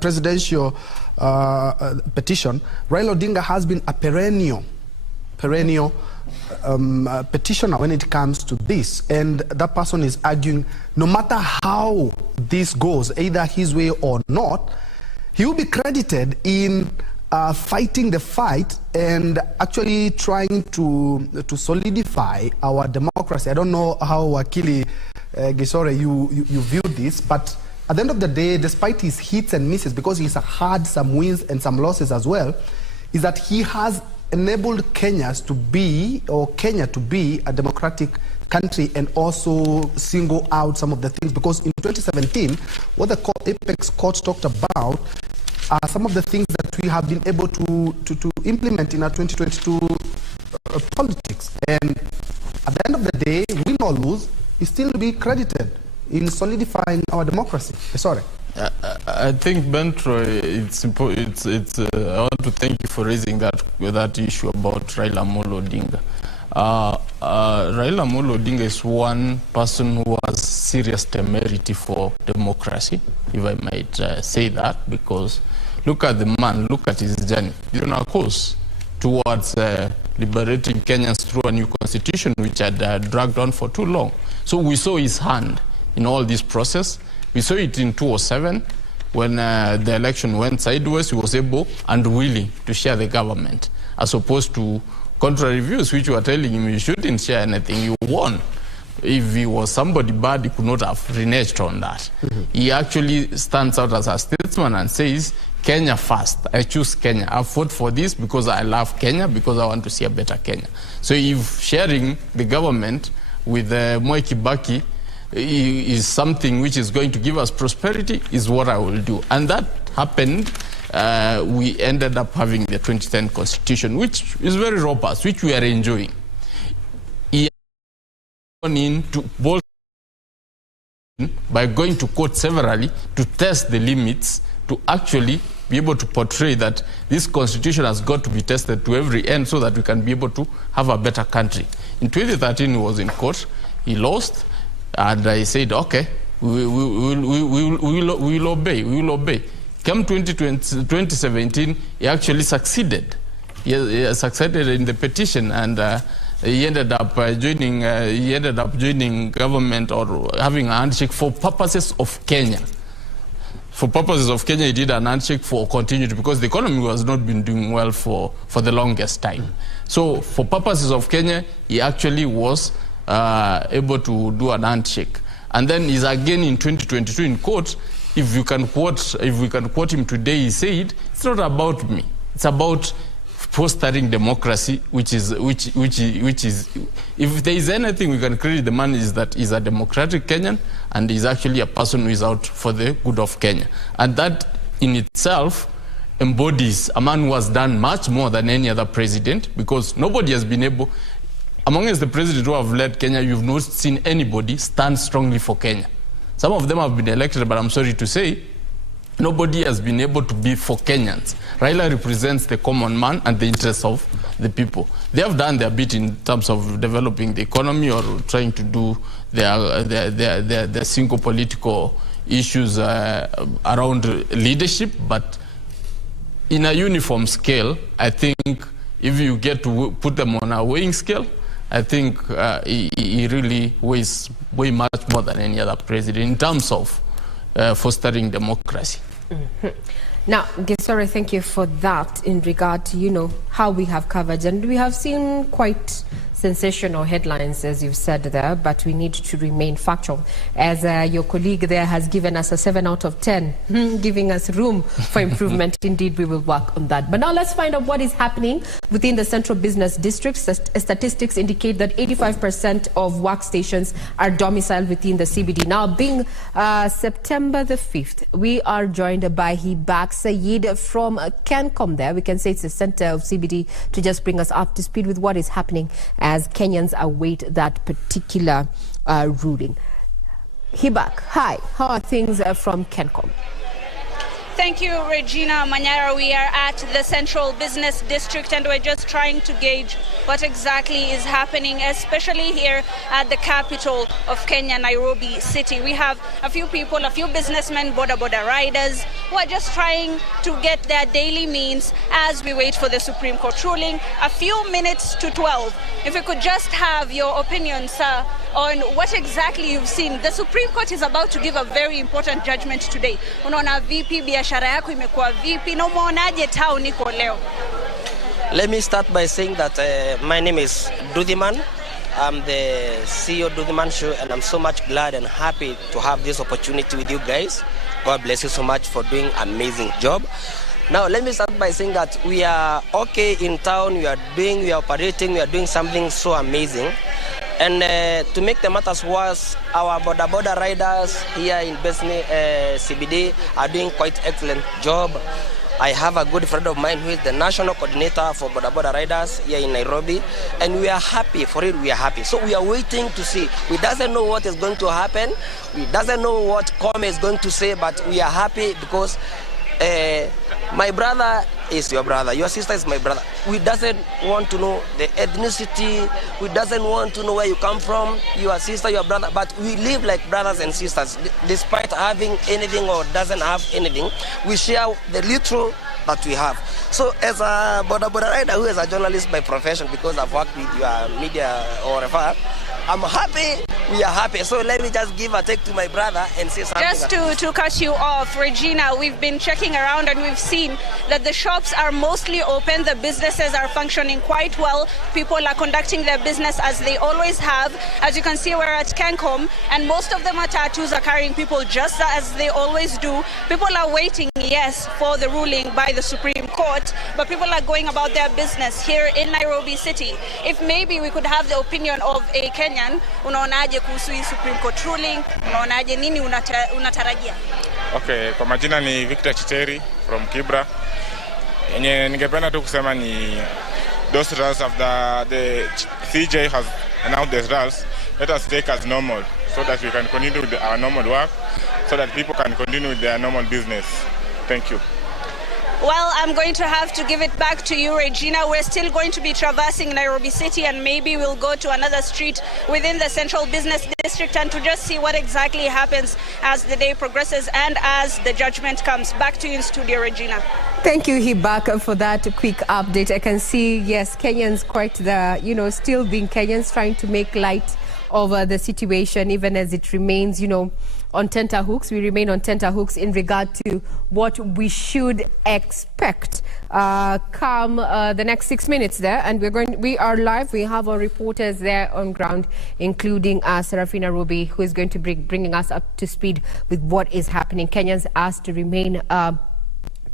presidential petition, Raila Odinga has been a perennial petitioner when it comes to this, and that person is arguing no matter how this goes, either his way or not, he will be credited in fighting the fight and actually trying to solidify our democracy. I don't know how Wakili Gisore you view this, but at the end of the day, despite his hits and misses, because he's had some wins and some losses as well, is that he has enabled Kenya to be a democratic country and also single out some of the things. Because in 2017, what the Apex Court talked about are some of the things that we have been able to implement in our 2022 politics. And at the end of the day, win or lose, he still be credited in solidifying our democracy. Sorry. I think, Bentro, I want to thank you for raising that issue about Raila Amolo Odinga. Raila Amolo Odinga is one person who has serious temerity for democracy, if I might say that, because look at the man, look at his journey. He's on a course towards liberating Kenyans through a new constitution, which had dragged on for too long. So we saw his hand in all this process. We saw it in 2007 when the election went sideways. He was able and willing to share the government, as opposed to contrary views, which were telling him he shouldn't share anything. You won. If he was somebody bad, he could not have reneged on that. He actually stands out as a statesman and says, Kenya first. I choose Kenya. I fought for this because I love Kenya, because I want to see a better Kenya. So if sharing the government with Mwai Kibaki is something which is going to give us prosperity, is what I will do. And that happened. We ended up having the 2010 constitution, which is very robust, which we are enjoying. He gone into both by going to court severally to test the limits, to actually be able to portray that this constitution has got to be tested to every end so that we can be able to have a better country. In 2013, he was in court. He lost. And I said, okay, we will obey. Come 2017, he actually succeeded. He succeeded in the petition, and he ended up joining government, or having a handshake for purposes of Kenya. For purposes of Kenya, he did an handshake for continuity, because the economy has not been doing well for the longest time. So for purposes of Kenya, he actually was able to do an handshake. And then he's again in 2022 in court. If we can quote him today, he said, it's not about me. It's about fostering democracy, which is if there is anything we can credit the man, is that he's a democratic Kenyan, and he's actually a person who is out for the good of Kenya. And that in itself embodies a man who has done much more than any other president, because nobody has been able, amongst the presidents who have led Kenya, you've not seen anybody stand strongly for Kenya. Some of them have been elected, but I'm sorry to say, nobody has been able to be for Kenyans. Raila represents the common man and the interests of the people. They have done their bit in terms of developing the economy, or trying to do their single political issues around leadership, but in a uniform scale, I think if you get to put them on a weighing scale, I think he really weighs way much more than any other president in terms of fostering democracy. Now, Gisore, thank you for that in regard to, how we have covered. And we have seen quite sensational headlines, as you've said there, but we need to remain factual. As your colleague there has given us a 7 out of 10, giving us room for improvement. Indeed, we will work on that. But now let's find out what is happening within the central business districts. Statistics indicate that 85% of workstations are domiciled within the CBD. Now, being September the 5th, we are joined by Hibak Sayed from Kencom there. We can say it's the center of CBD, to just bring us up to speed with what is happening as Kenyans await that particular ruling. Hibak, hi. How are things from Kencom? Thank you, Regina Manyara. We are at the Central Business District and we're just trying to gauge what exactly is happening, especially here at the capital of Kenya, Nairobi City. We have a few people, a few businessmen, boda riders, who are just trying to get their daily means as we wait for the Supreme Court ruling. A few minutes to 12. If we could just have your opinion, sir, on what exactly you've seen. The Supreme Court is about to give a very important judgment today. Unaona vipi biashara yako imekuwa vipi na umeonaje town iko leo? Let me start by saying that my name is Dudhiman. I'm the CEO of Dudhiman Show, and I'm so much glad and happy to have this opportunity with you guys. God bless you so much for doing an amazing job. Now, let me start by saying that we are okay in town, we are operating, we are doing something so amazing. And to make the matters worse, our boda riders here in Besni CBD are doing quite excellent job. I have a good friend of mine who is the national coordinator for boda riders here in Nairobi, and we are happy for it. We are happy. So we are waiting to see. We doesn't know what is going to happen. We doesn't know what Kwame is going to say, but we are happy because my brother is your brother, your sister is my brother. We doesn't want to know the ethnicity, we doesn't want to know where you come from, your sister, your brother, but we live like brothers and sisters. Despite having anything or doesn't have anything, we share the little that we have. So as a boda rider who is a journalist by profession, because I've worked with your media or whatever, I'm happy, we are happy. So let me just give a take to my brother and say something. Just to cut you off, Regina, we've been checking around and we've seen that the shops are mostly open, the businesses are functioning quite well, people are conducting their business as they always have. As you can see, we're at Kencom, and most of the matatus are carrying people just as they always do. People are waiting, yes, for the ruling by the Supreme Court, but people are going about their business here in Nairobi City. If maybe we could have the opinion of a Kenyan, unaonaje kuhusu hii Supreme Court ruling? Unaonaje, nini unatarajia? Okay, kwa majina ni Victor Chiteri from Kibra. Yenye ningependa tu kusema ni those results of the CJ has announced the results. Let us take as normal so that we can continue with our normal work, so that people can continue with their normal business. Thank you. Well, I'm going to have to give it back to you, Regina. We're still going to be traversing Nairobi City, and maybe we'll go to another street within the Central Business District and to just see what exactly happens as the day progresses and as the judgment comes. Back to you in studio, Regina. Thank you, Hibaka, for that quick update. I can see, yes, Kenyans quite still being Kenyans, trying to make light of the situation, even as it remains, on tenterhooks. We remain on tenterhooks in regard to what we should expect come the next 6 minutes there. And we are live. We have our reporters there on ground, including Serafina Ruby, who is going to be bringing us up to speed with what is happening. Kenyans asked to remain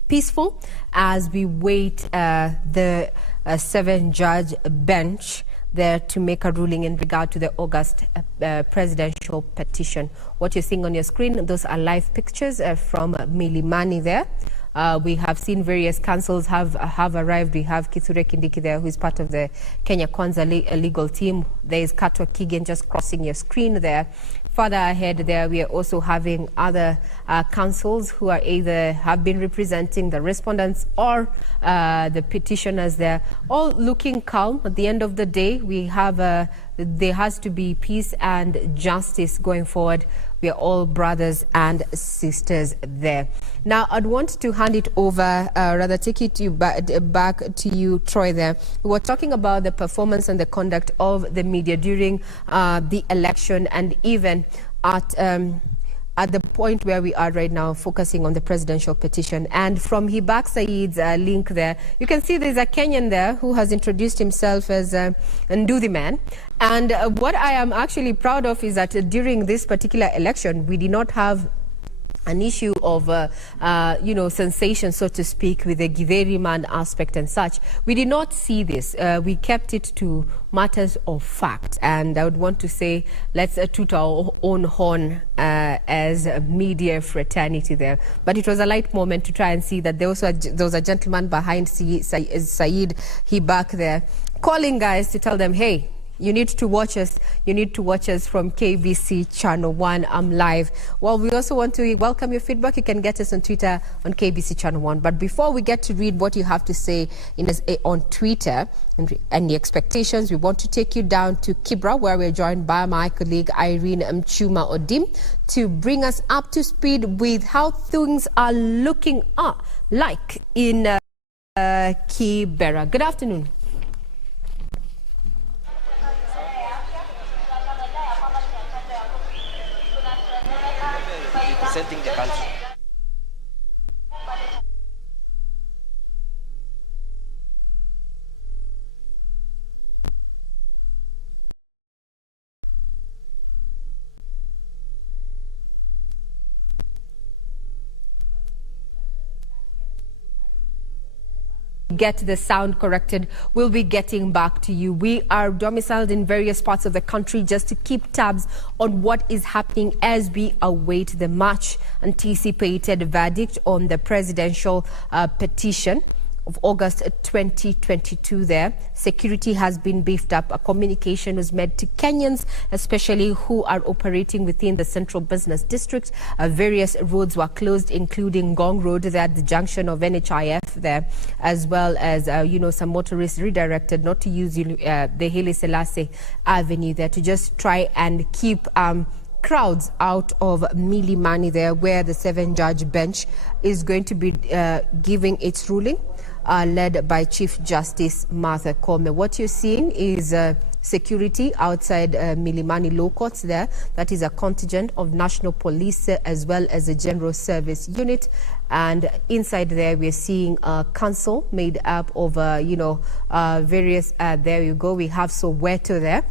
peaceful as we wait the 7-judge bench there to make a ruling in regard to the August presidential petition. What you're seeing on your screen, those are live pictures from Milimani there. We have seen various councils have arrived. We have Kithure Kindiki there, who is part of the Kenya Kwanza legal team. There is Katwa Kigen just crossing your screen there. Further ahead there, we are also having other councils who are either have been representing the respondents or the petitioners there, all looking calm. At the end of the day, we have there has to be peace and justice going forward. We are all brothers and sisters there. Now, I'd want to hand it over, rather take it to back to you, Troy, there. We were talking about the performance and the conduct of the media during the election, and even at the point where we are right now, focusing on the presidential petition. And from Hibak Said's link there, you can see there's a Kenyan there who has introduced himself as Ndudhiman. And what I am actually proud of is that during this particular election, we did not have an issue of, sensation, so to speak, with the Githeri man aspect and such. We did not see this. We kept it to matters of fact. And I would want to say, let's toot our own horn as a media fraternity there. But it was a light moment to try and see that there was a gentleman behind Said Hibak there, calling guys to tell them, hey, You need to watch us. You need to watch us from KBC Channel 1. I'm live. Well, we also want to welcome your feedback. You can get us on Twitter on KBC Channel 1. But before we get to read what you have to say on Twitter and the expectations, we want to take you down to Kibra, where we're joined by my colleague Irene Mchuma Odim to bring us up to speed with how things are looking like in Kibera. Good afternoon. Representing the country. Get the sound corrected, we'll be getting back to you. We are domiciled in various parts of the country just to keep tabs on what is happening as we await the much anticipated verdict on the presidential petition of August 2022 there. Security has been beefed up. A communication was made to Kenyans, especially who are operating within the Central Business District. Various roads were closed, including Gong Road there at the junction of NHIF there, as well as, some motorists redirected not to use the Haile Selassie Avenue there to just try and keep crowds out of Milimani there, where the 7-judge bench is going to be giving its ruling. Led by Chief Justice Martha Koome. What you're seeing is security outside Milimani Law Courts there. That is a contingent of National Police as well as a General Service Unit. And inside there, we're seeing a council made up of, various, there you go, we have Soweto there.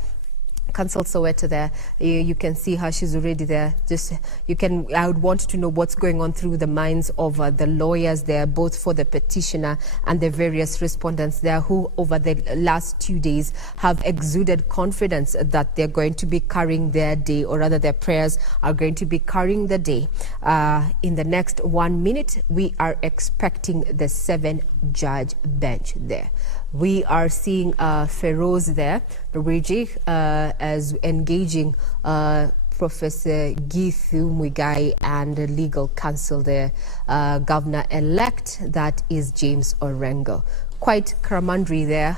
Council Soweto there. You can see how she's already there. I would want to know what's going on through the minds of the lawyers there, both for the petitioner and the various respondents there, who over the last 2 days have exuded confidence that they're going to be carrying their day, or rather their prayers are going to be carrying the day. In the next 1 minute, we are expecting the 7-judge bench there. We are seeing Feroz there, Luigi, as engaging Professor Githu Muigai and the legal counsel there, Governor-elect, that is James Orengo. Quite camaraderie there,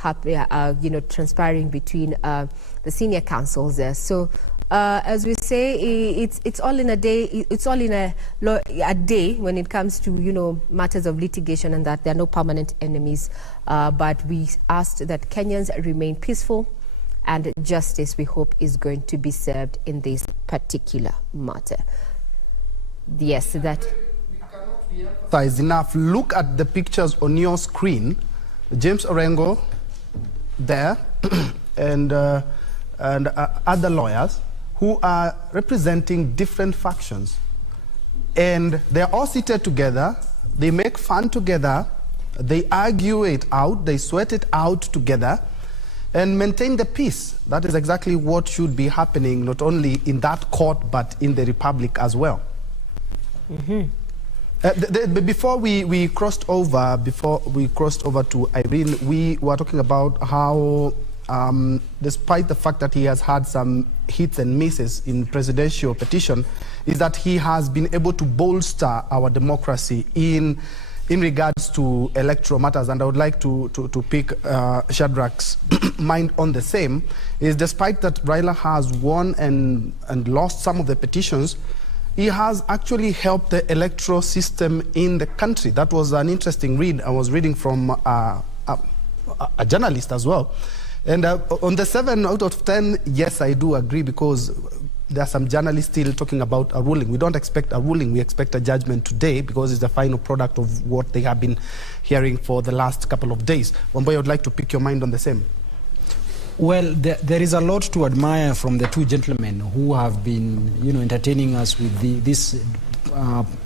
transpiring between the senior counsels there. So, as we say, it's all in a day. It's all in a day when it comes to matters of litigation, and that there are no permanent enemies. But we asked that Kenyans remain peaceful, and justice, we hope, is going to be served in this particular matter. Yes, that. Size enough. Look at the pictures on your screen. James Orengo there, and other lawyers who are representing different factions. And they're all seated together, they make fun together, they argue it out, they sweat it out together, and maintain the peace. That is exactly what should be happening, not only in that court, but in the Republic as well. Before we crossed over to Irene, we were talking about how despite the fact that he has had some hits and misses in presidential petition, is that he has been able to bolster our democracy in regards to electoral matters. And I would like to pick Shadrach's mind on the same, is despite that Raila has won and lost some of the petitions, he has actually helped the electoral system in the country. That was an interesting read. I was reading from a journalist as well. And on the 7 out of 10, yes, I do agree, because there are some journalists still talking about a ruling. We don't expect a ruling, we expect a judgment today, because it's the final product of what they have been hearing for the last couple of days. Wamboy, I would like to pick your mind on the same. Well, there is a lot to admire from the two gentlemen who have been, entertaining us with this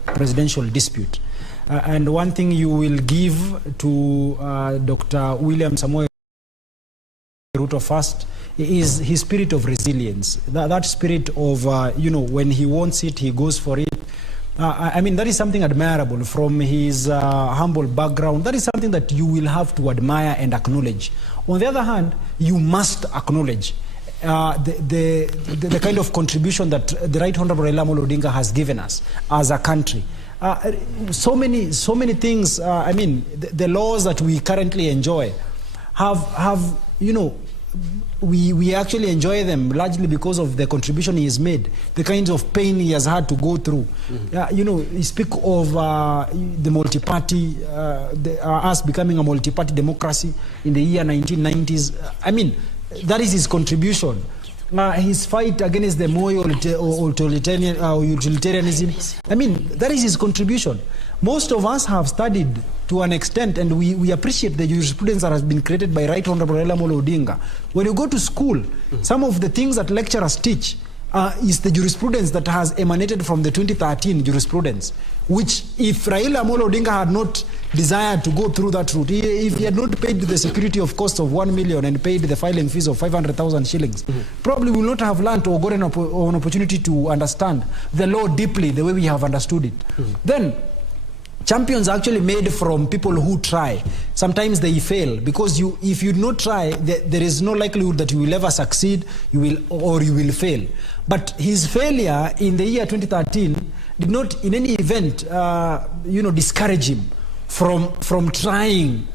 presidential dispute. And one thing you will give to Dr. William Samoei Ruto first is his spirit of resilience. That spirit of, when he wants it, he goes for it. I mean, that is something admirable from his humble background. That is something that you will have to admire and acknowledge. On the other hand, you must acknowledge the kind of contribution that the Right Honorable Raila Amolo Odinga has given us as a country. So many things. I mean, the laws that we currently enjoy have you know, we actually enjoy them largely because of the contribution he has made, the kinds of pain he has had to go through. You know, you speak of the multi-party, us becoming a multi-party democracy in the year 1990s. I mean, that is his contribution. His fight against the Moi utilitarianism, I mean, that is his contribution. Most of us have studied to an extent, and we appreciate the jurisprudence that has been created by Right Honorable Raila Amolo Odinga. When you go to school, some of the things that lecturers teach is the jurisprudence that has emanated from the 2013 jurisprudence, which if Raila Amolo Odinga had not desired to go through that route, if he had not paid the security of cost of 1 million and paid the filing fees of 500,000 shillings, probably would not have learned or gotten an opportunity to understand the law deeply the way we have understood it. Then, champions are actually made from people who try. Sometimes they fail because if you do not try, there is no likelihood that you will ever succeed, you will fail. But his failure in the year 2013 did not in any event discourage him from trying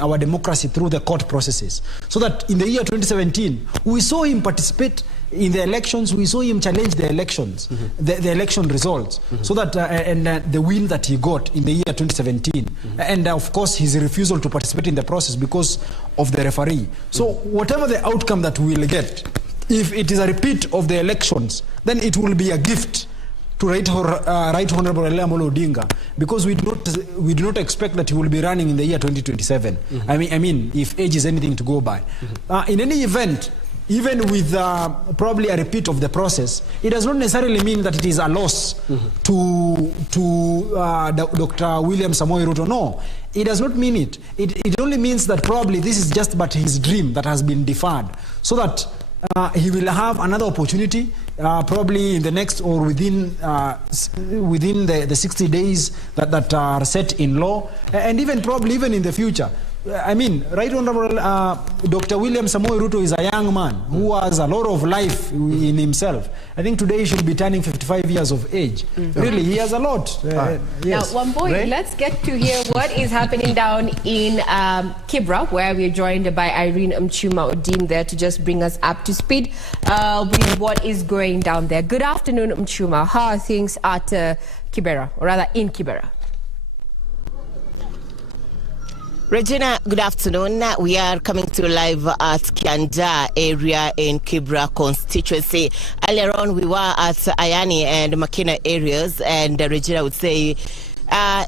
our democracy through the court processes. So that in the year 2017, we saw him participate in the elections, we saw him challenge the elections, the election results, so that the win that he got in the year 2017, and of course his refusal to participate in the process because of the referee. So whatever the outcome that we will get, if it is a repeat of the elections, then it will be a gift to Right Honorable Raila Amolo Odinga, because we do not expect that he will be running in the year 2027. I mean, if age is anything to go by. In any event, even with probably a repeat of the process, it does not necessarily mean that it is a loss to Dr. William Samoei Ruto. No, it does not mean it. It only means that probably this is just but his dream that has been deferred, so that he will have another opportunity, probably in the next or within the 60 days that are set in law, and probably even in the future. I mean, Right Honorable Dr. William Samoei Ruto is a young man who has a lot of life in himself. I think today he should be turning 55 years of age. Really, he has a lot. Yes. Now, Wamboi, let's get to hear what is happening down in Kibra, where we're joined by Irene Mchuma Odim there to just bring us up to speed with what is going down there. Good afternoon, Mchuma. How are things at Kibera, or rather in Kibera? Regina, good afternoon. We are coming to live at Kianda area in Kibra constituency. Earlier on, we were at Ayani and Makina areas, and Regina would say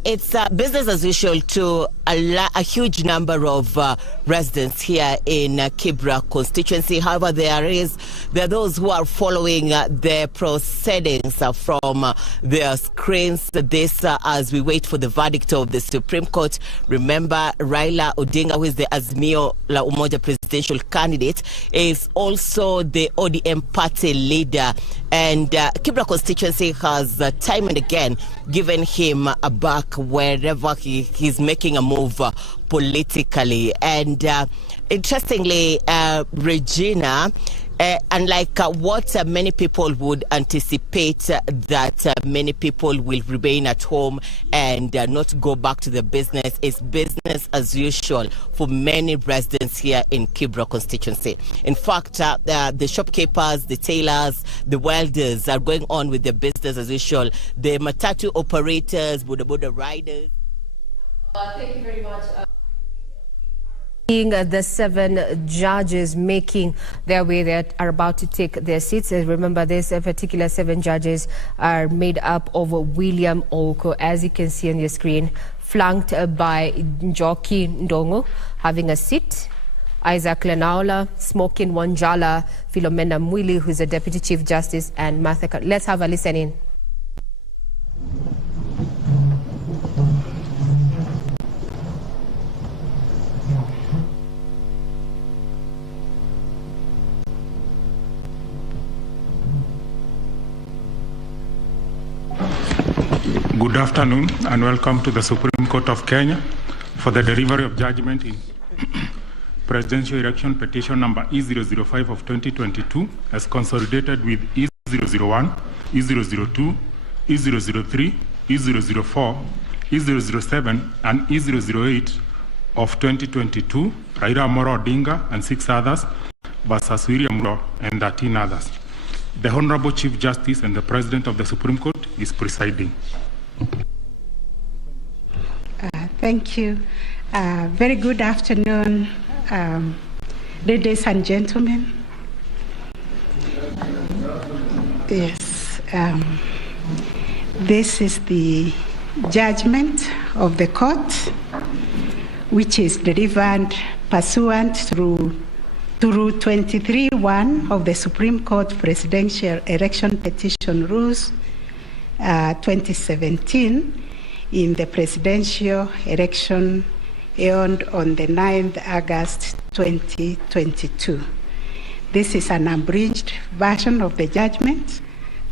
it's business as usual to a huge number of residents here in Kibra constituency. However, there are those who are following the proceedings from their screens. This as we wait for the verdict of the Supreme Court. Remember, Raila Odinga, who is the Azimio La Umoja presidential candidate, is also the ODM party leader. And Kibra constituency has time and again given him a back wherever he's making a move politically. And interestingly, Regina, unlike what many people would anticipate, that many people will remain at home and not go back to the business, is business as usual for many residents here in Kibra constituency. In fact, the shopkeepers, the tailors, the welders are going on with their business as usual. The matatu operators, boda riders. Thank you very much. The 7 judges making their way that are about to take their seats. Remember, these particular 7 judges are made up of William Oko, as you can see on your screen, flanked by Njoki Ndongo having a seat, Isaac Lenaola, Smokin Wanjala, Philomena Mwili, who's a Deputy Chief Justice, and Martha. Let's have a listen in. Good afternoon and welcome to the Supreme Court of Kenya for the delivery of judgment presidential election petition number E005 of 2022 as consolidated with E001, E002, E003, E004, E007, and E008 of 2022, Raila Amolo Odinga and 6 others, versus William Ruto and 13 others. The Honorable Chief Justice and the President of the Supreme Court is presiding. Thank you. Very good afternoon, ladies and gentlemen. Yes, this is the judgment of the court, which is delivered pursuant through Rule 23(1) of the Supreme Court Presidential Election Petition Rules 2017 in the presidential election held on the 9th August 2022. This is an abridged version of the judgment.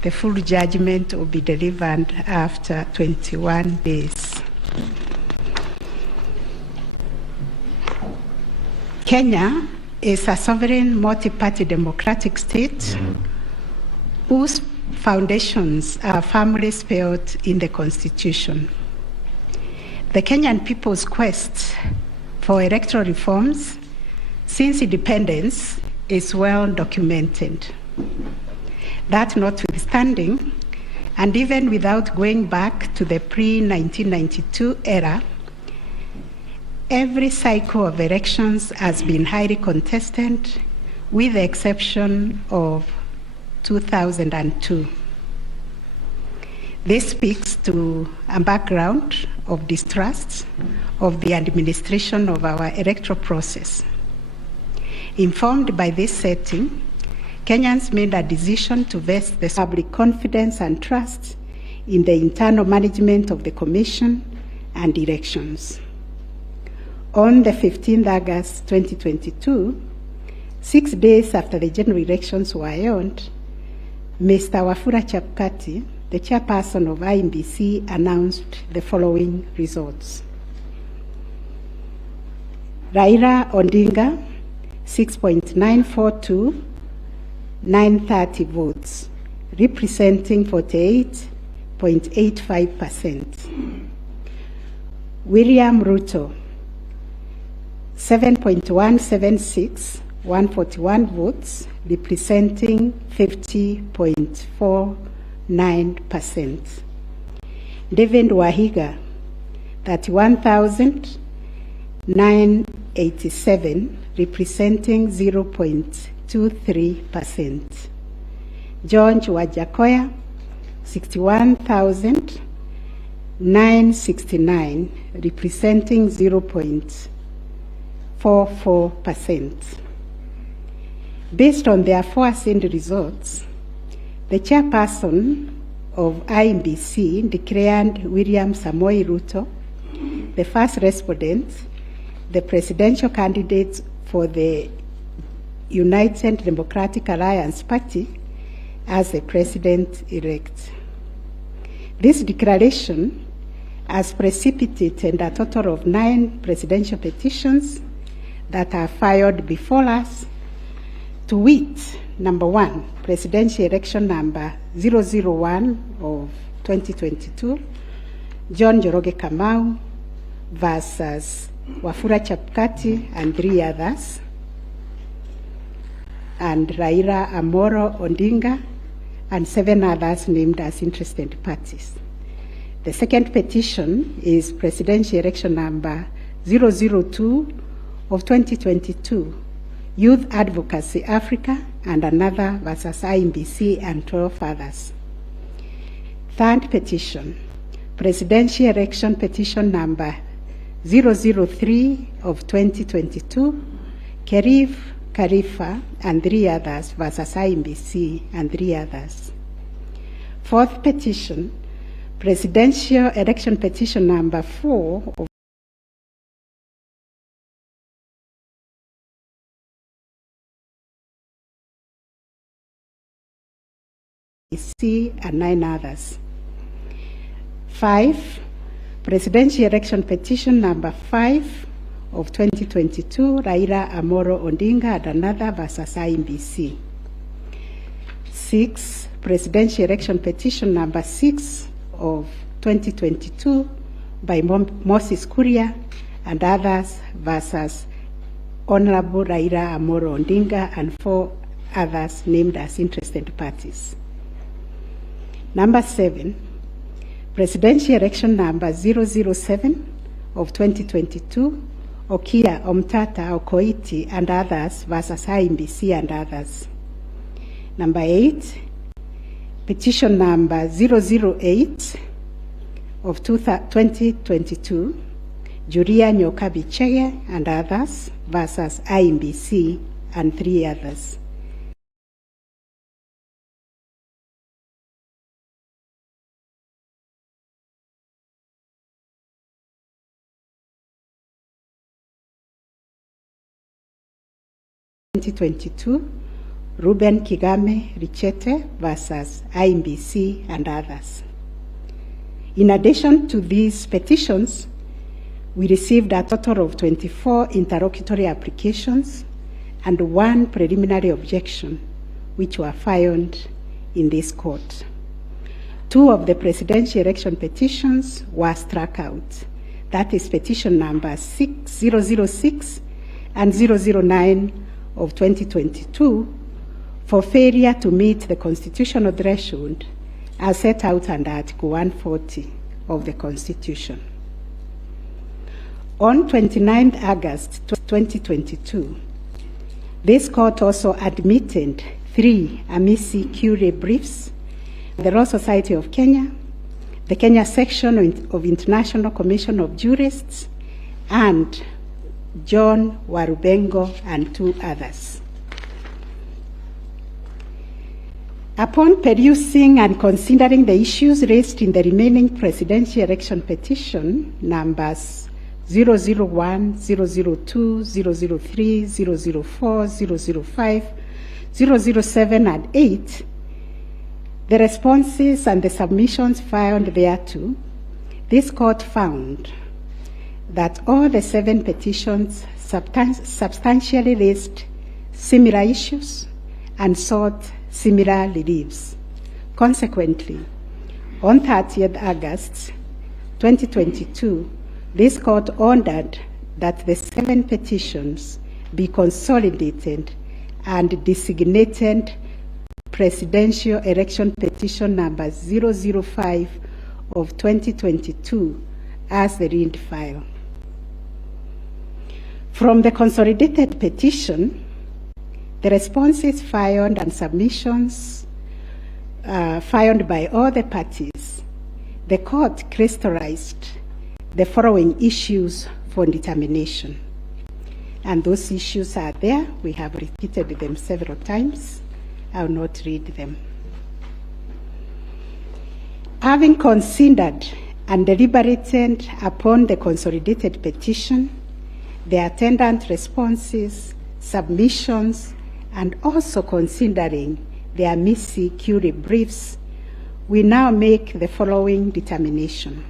The full judgment will be delivered after 21 days. Kenya is a sovereign multi-party democratic state whose foundations are firmly spelled in the Constitution. The Kenyan people's quest for electoral reforms since independence is well documented. That notwithstanding, and even without going back to the pre-1992 era, every cycle of elections has been highly contested, with the exception of 2002. This speaks to a background of distrust of the administration of our electoral process. Informed by this setting, Kenyans made a decision to vest the public confidence and trust in the internal management of the Commission and elections. On the 15th August 2022, 6 days after the general elections were held, Mr. Wafula Chebukati, the chairperson of IEBC, announced the following results. Raila Odinga, 6.942,930 votes, representing 48.85%. William Ruto, 7.176,141 votes, representing 50.49%. David Wahiga, 31,987, representing 0.23%. George Wajakoya, 61,969, representing 0.44%. Based on the aforesaid results, the chairperson of IEBC declared William Samoei Ruto the first respondent, the presidential candidate for the United Democratic Alliance Party, as the president-elect. This declaration has precipitated a total of 9 presidential petitions that are filed before us, to wit, number 1, presidential election number 001 of 2022, John Njoroge Kamau versus Wafula Chebukati and 3 others, and Raila Amolo Odinga and 7 others named as interested parties. The second petition is presidential election number 002 of 2022, Youth Advocacy Africa and another versus IEBC and 12 others. Third petition, presidential election petition number 003 of 2022, Kerif Khalifa and 3 others versus IEBC and 3 others. Fourth petition, presidential election petition number 4 of IEBC and 9 others. 5, presidential election petition number 5 of 2022, Raila Amolo Odinga and another versus IEBC. 6, Presidential Election Petition number 6 of 2022 by Moses Kuria and others versus Honorable Raila Amolo Odinga and 4 others named as interested parties. Number 7, Presidential Election number 007 of 2022, Okia Omtata Okoiti and others versus IEBC and others. Number 8, petition number 008 of 2022, Juria Nyoka Bichege and others versus IEBC and 3 others. Ruben Kigame Richete versus IEBC and others. In addition to these petitions, we received a total of 24 interlocutory applications and 1 preliminary objection, which were filed in this court. 2 of the presidential election petitions were struck out. That is petition number 006 and 009 of 2022 for failure to meet the constitutional threshold as set out under Article 140 of the Constitution. On 29 August 2022, this court also admitted 3 amici curiae briefs, the Law Society of Kenya, the Kenya section of International Commission of Jurists, and John Warubengo and 2 others. Upon perusing and considering the issues raised in the remaining presidential election petition numbers 001, 002, 003, 004, 005, 007, and 8, the responses and the submissions filed thereto, this court found that all the 7 petitions substantially raised similar issues and sought similar reliefs. Consequently, on 30th August 2022, this court ordered that the 7 petitions be consolidated and designated Presidential Election Petition number 005 of 2022 as the read file. From the consolidated petition, the responses filed and submissions filed by all the parties, the court crystallized the following issues for determination. And those issues are there. We have repeated them several times. I will not read them. Having considered and deliberated upon the consolidated petition, the attendant responses, submissions, and also considering the amici curiae briefs, we now make the following determination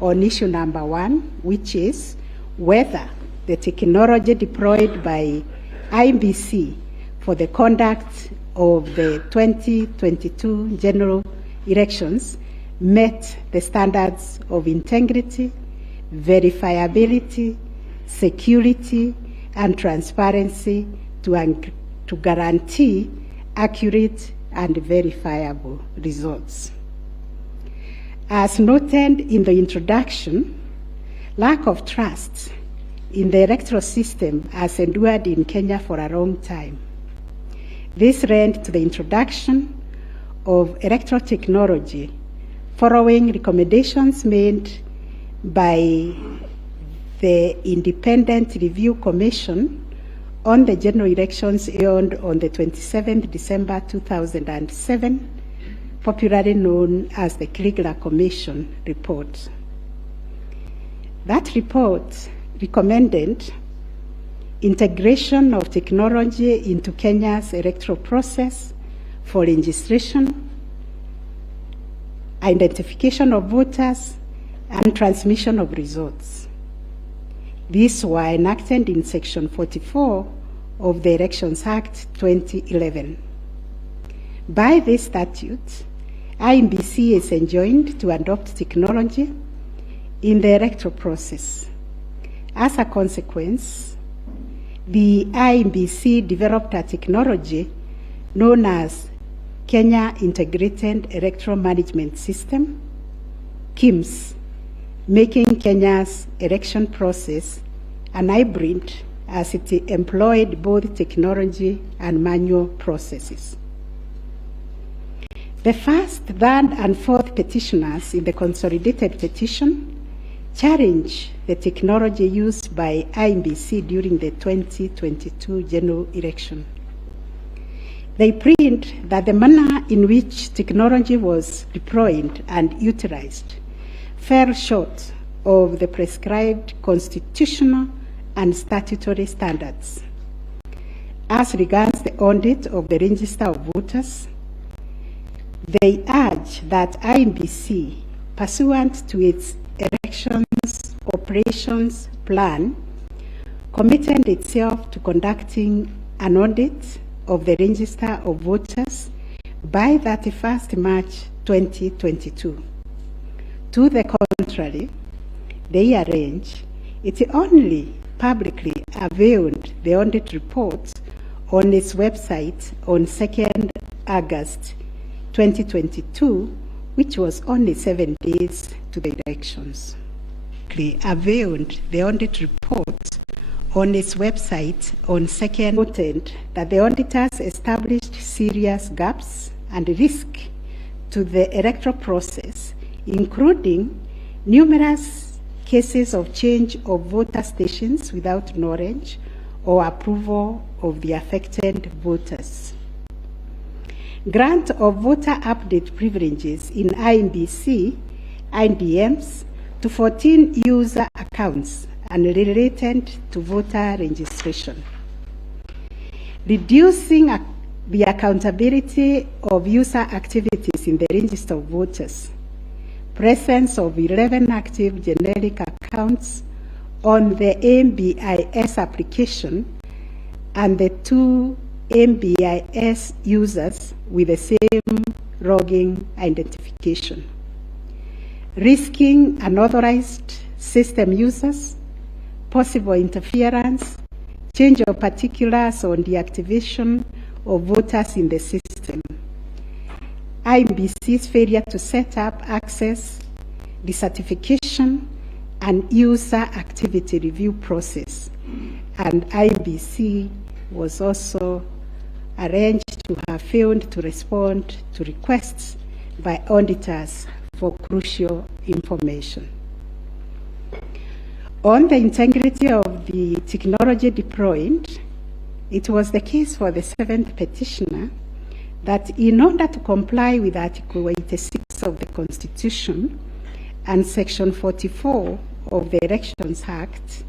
on issue number 1, which is whether the technology deployed by IEBC for the conduct of the 2022 general elections met the standards of integrity, verifiability, security, and transparency to guarantee accurate and verifiable results. As noted in the introduction, lack of trust in the electoral system has endured in Kenya for a long time. This led to the introduction of electoral technology following recommendations made by the Independent Review Commission on the general elections held on the 27th December 2007, popularly known as the Kriegler Commission report. That report recommended integration of technology into Kenya's electoral process for registration, identification of voters, and transmission of results. These were enacted in Section 44 of the Elections Act 2011. By this statute, IEBC is enjoined to adopt technology in the electoral process. As a consequence, the IEBC developed a technology known as Kenya Integrated Electoral Management System, KIEMS, making Kenya's election process an hybrid as it employed both technology and manual processes. The first, third, and fourth petitioners in the consolidated petition challenge the technology used by IEBC during the 2022 general election. They plead that the manner in which technology was deployed and utilized fell short of the prescribed constitutional and statutory standards. As regards the audit of the register of voters, they urge that IEBC, pursuant to its elections operations plan, committed itself to conducting an audit of the register of voters by 31st March 2022. To the contrary, they arrange it only publicly availed the audit report on its website on 2nd August 2022, which was only 7 days to the elections. Availed the audit report on its website on 2nd, noted that the auditors established serious gaps and risk to the electoral process, including numerous cases of change of voter stations without knowledge or approval of the affected voters. Grant of voter update privileges in IEBC, IDMs, to 14 user accounts and related to voter registration. Reducing the accountability of user activities in the register of voters. Presence of 11 active generic accounts on the MBIS application and the 2 MBIS users with the same logging identification. Risking unauthorized system users, possible interference, change of particulars on the activation of voters in the system. IEBC's failure to set up access, decertification, and user activity review process. And IEBC was also arranged to have failed to respond to requests by auditors for crucial information. On the integrity of the technology deployed, it was the case for the 7th petitioner that in order to comply with Article 86 of the Constitution and Section 44 of the Elections Act,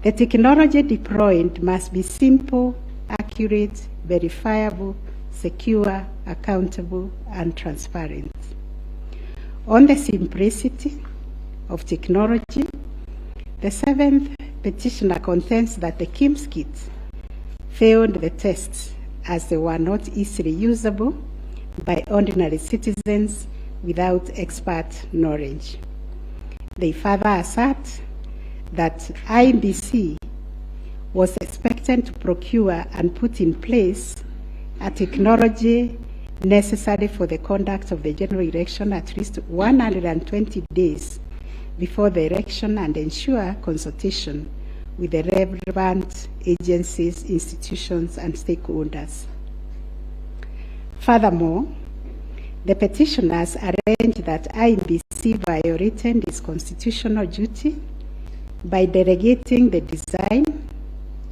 the technology deployed must be simple, accurate, verifiable, secure, accountable, and transparent. On the simplicity of technology, the 7th petitioner contends that the KIEMS kit failed the tests as they were not easily usable by ordinary citizens without expert knowledge. They further assert that IEBC was expected to procure and put in place a technology necessary for the conduct of the general election at least 120 days before the election and ensure consultation with the relevant agencies, institutions, and stakeholders. Furthermore, the petitioners arranged that IEBC violated its constitutional duty by delegating the design,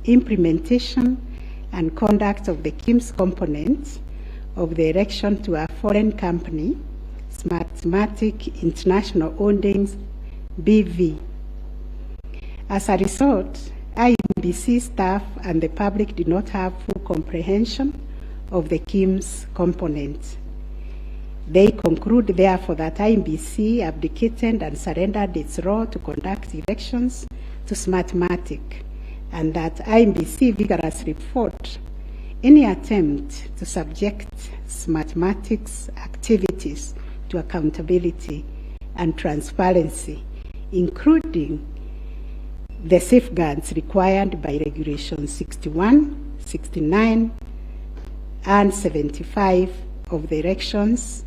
implementation, and conduct of the KIEMS components of the election to a foreign company, Smartmatic International Holdings, BV. As a result, IEBC staff and the public did not have full comprehension of the KIEMS component. They conclude, therefore, that IEBC abdicated and surrendered its role to conduct elections to Smartmatic, and that IEBC vigorously fought any attempt to subject Smartmatic's activities to accountability and transparency, including the safeguards required by Regulations 61, 69, and 75 of the Elections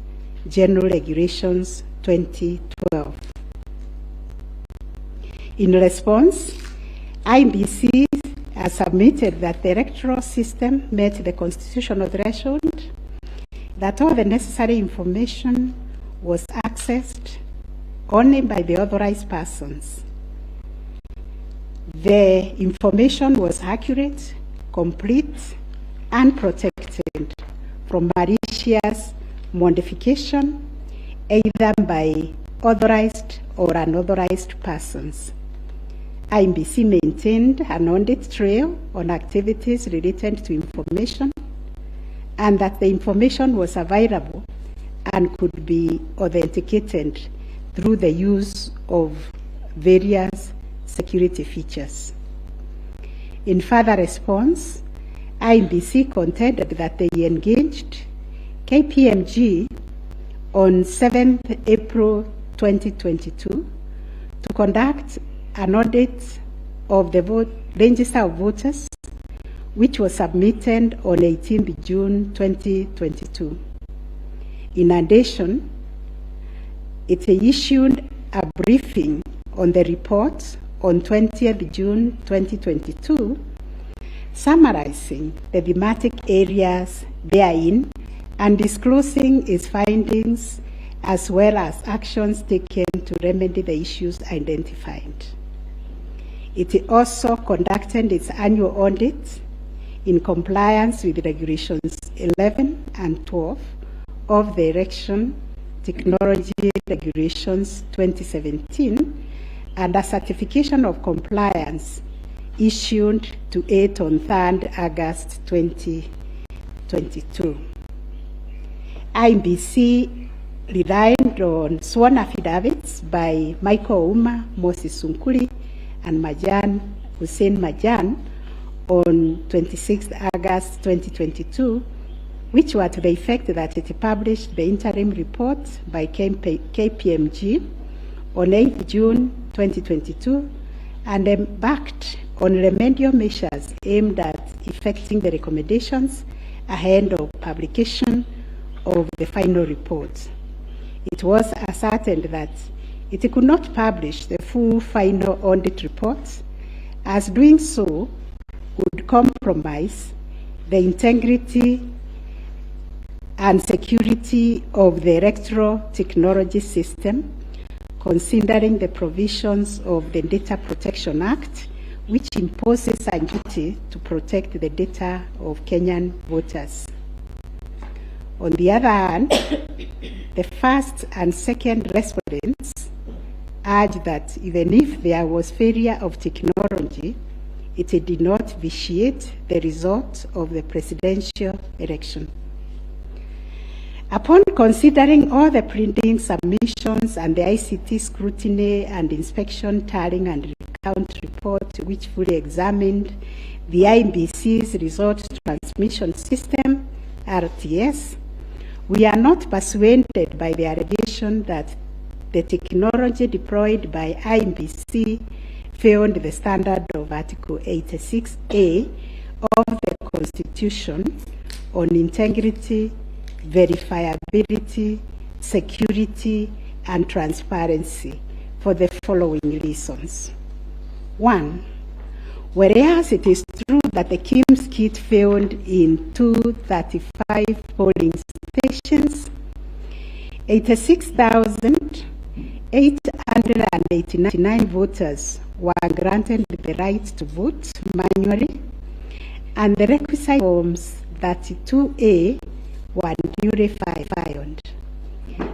General Regulations 2012. In response, IEBC has submitted that the electoral system met the constitutional threshold, that all the necessary information was accessed only by the authorized persons. The information was accurate, complete, and protected from malicious modification, either by authorized or unauthorized persons. IEBC maintained an audit trail on activities related to information, and that the information was available and could be authenticated through the use of various security features. In further response, IEBC contended that they engaged KPMG on 7th April 2022 to conduct an audit of the register of voters, which was submitted on 18th June 2022. In addition, it issued a briefing on the report on 20th June 2022, summarizing the thematic areas therein and disclosing its findings as well as actions taken to remedy the issues identified. It also conducted its annual audit in compliance with Regulations 11 and 12 of the Election Technology Regulations 2017, and a certification of compliance issued to it on 3rd August 2022. IEBC relied on sworn affidavits by Michael Ouma, Moses Sunkuri, and Hussein Majan on 26th August 2022, which were to the effect that it published the interim report by KPMG on 8th June 2022 and embarked on remedial measures aimed at effecting the recommendations ahead of publication of the final report. It was ascertained that it could not publish the full final audit report, as doing so would compromise the integrity and security of the electoral technology system, considering the provisions of the Data Protection Act, which imposes a duty to protect the data of Kenyan voters. On the other hand, the first and second respondents urged that even if there was failure of technology, it did not vitiate the result of the presidential election. Upon considering all the printing submissions and the ICT scrutiny and inspection tallying and recount report, which fully examined the IEBC's result transmission system, RTS, we are not persuaded by the allegation that the technology deployed by IEBC failed the standard of Article 86A of the Constitution on integrity, verifiability, security, and transparency for the following reasons. 1, whereas it is true that the KIMS kit failed in 235 polling stations, 86,889 voters were granted the right to vote manually, and the requisite forms 32A were duly filed.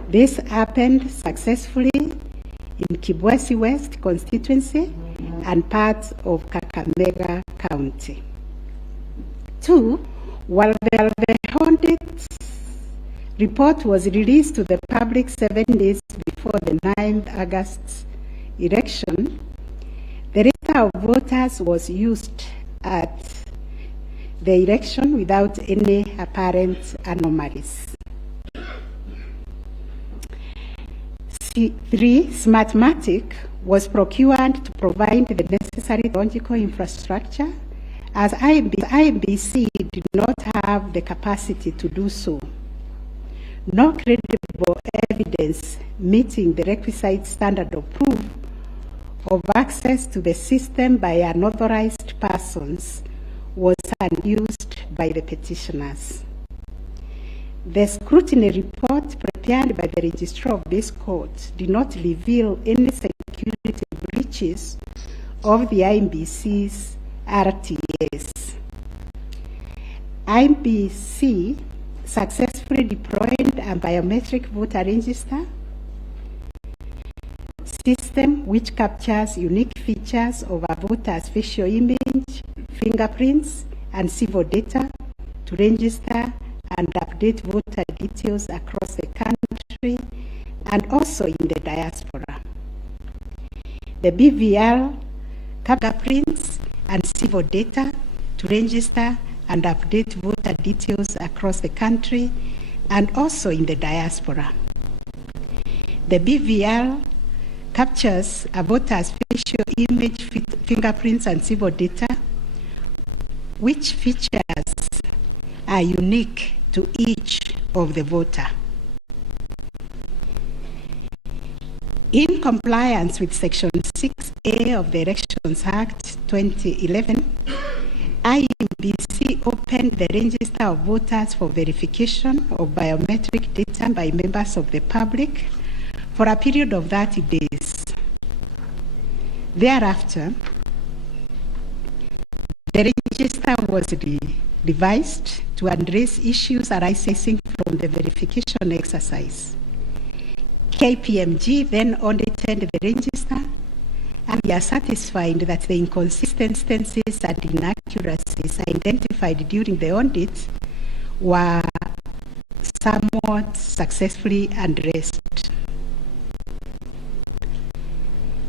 This happened successfully in Kibwezi West constituency and parts of Kakamega County. 2, while the audit report was released to the public 7 days before the 9th August election, The register of voters was used at the election without any apparent anomalies. 3. Smartmatic was procured to provide the necessary technological infrastructure, as IEBC did not have the capacity to do so. No credible evidence meeting the requisite standard of proof of access to the system by unauthorized persons was unused by the petitioners. The scrutiny report prepared by the registrar of this court did not reveal any security breaches of the IEBC's RTS. IEBC successfully deployed a biometric voter register system which captures unique features of a voter's facial image, fingerprints, and civil data to register and update voter details across the country and also in the diaspora. The BVR captures fingerprints and civil data to register and update voter details across the country and also in the diaspora. The BVR captures a voter's facial image, fingerprints, and civil data, which features are unique to each of the voter. In compliance with Section 6A of the Elections Act 2011, IEBC opened the register of voters for verification of biometric data by members of the public for a period of 30 days. Thereafter, the register was revised to address issues arising from the verification exercise. KPMG then audited the register, and we are satisfied that the inconsistencies and inaccuracies identified during the audit were somewhat successfully addressed.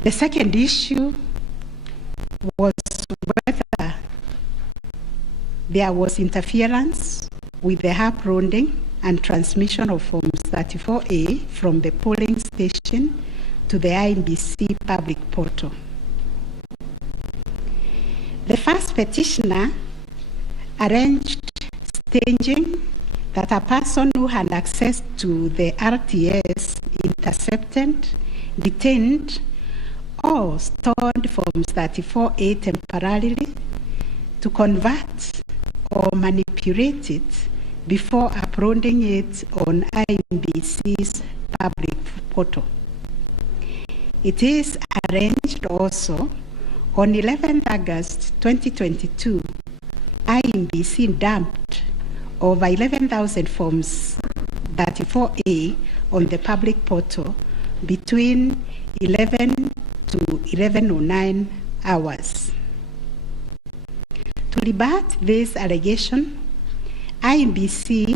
The second issue was whether there was interference with the uprolling and transmission of Forms 34A from the polling station to the IEBC public portal. The first petitioner arranged staging that a person who had access to the RTS intercepted, detained, or stored Forms 34A temporarily to convert or manipulate it before uploading it on IEBC's public portal. It is arranged also on 11th August 2022, IEBC dumped over 11,000 Forms 34A on the public portal between 11 to 11:09 hours. To rebut this allegation, IEBC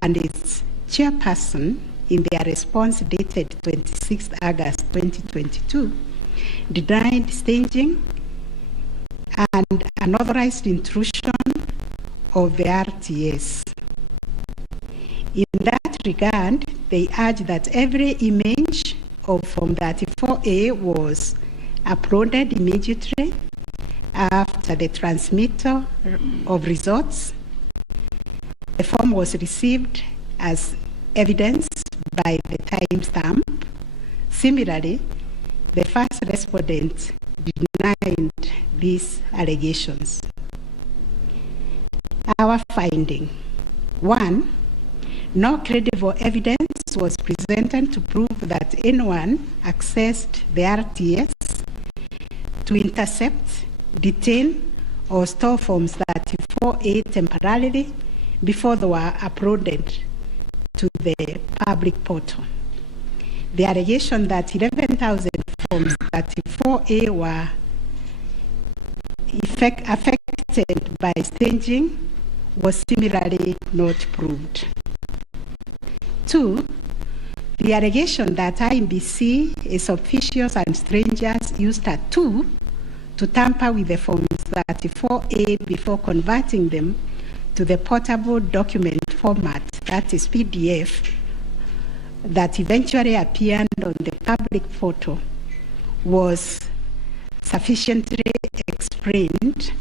and its chairperson, in their response dated 26th August 2022, denied staging and unauthorized intrusion of the RTS. In that regard, they urged that every image of Form 34A was uploaded immediately after the transmittal of results. The form was received as evidence by the timestamp. Similarly, the first respondent denied these allegations. Our finding: 1, no credible evidence was presented to prove that anyone accessed the RTS to intercept, detain, or store Forms 34A temporarily before they were uploaded to the public portal. The allegation that 11,000 Forms 34A were affected by staging was similarly not proved. 2, the allegation that IEBC, its officials and strangers used a tool to tamper with the Forms 34A before converting them to the portable document format, that is PDF, that eventually appeared on the public portal was sufficiently explained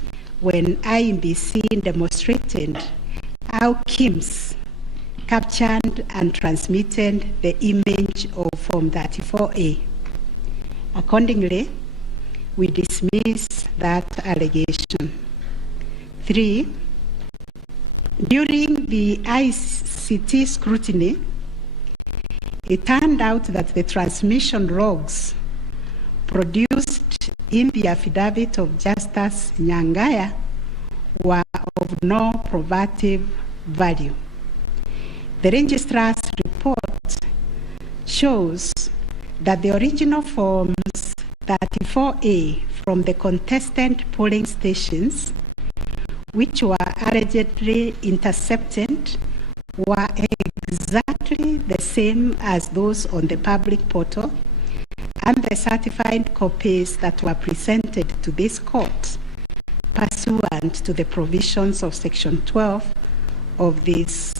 when IEBC demonstrated how KIMS captured and transmitted the image of Form 34A. Accordingly, we dismiss that allegation. 3, during the ICT scrutiny, it turned out that the transmission logs produced in the affidavit of Justice Nyangaya were of no probative value. The registrar's report shows that the original Forms 34A from the contestant polling stations, which were allegedly intercepted, were exactly the same as those on the public portal, and the certified copies that were presented to this court pursuant to the provisions of Section 12 of this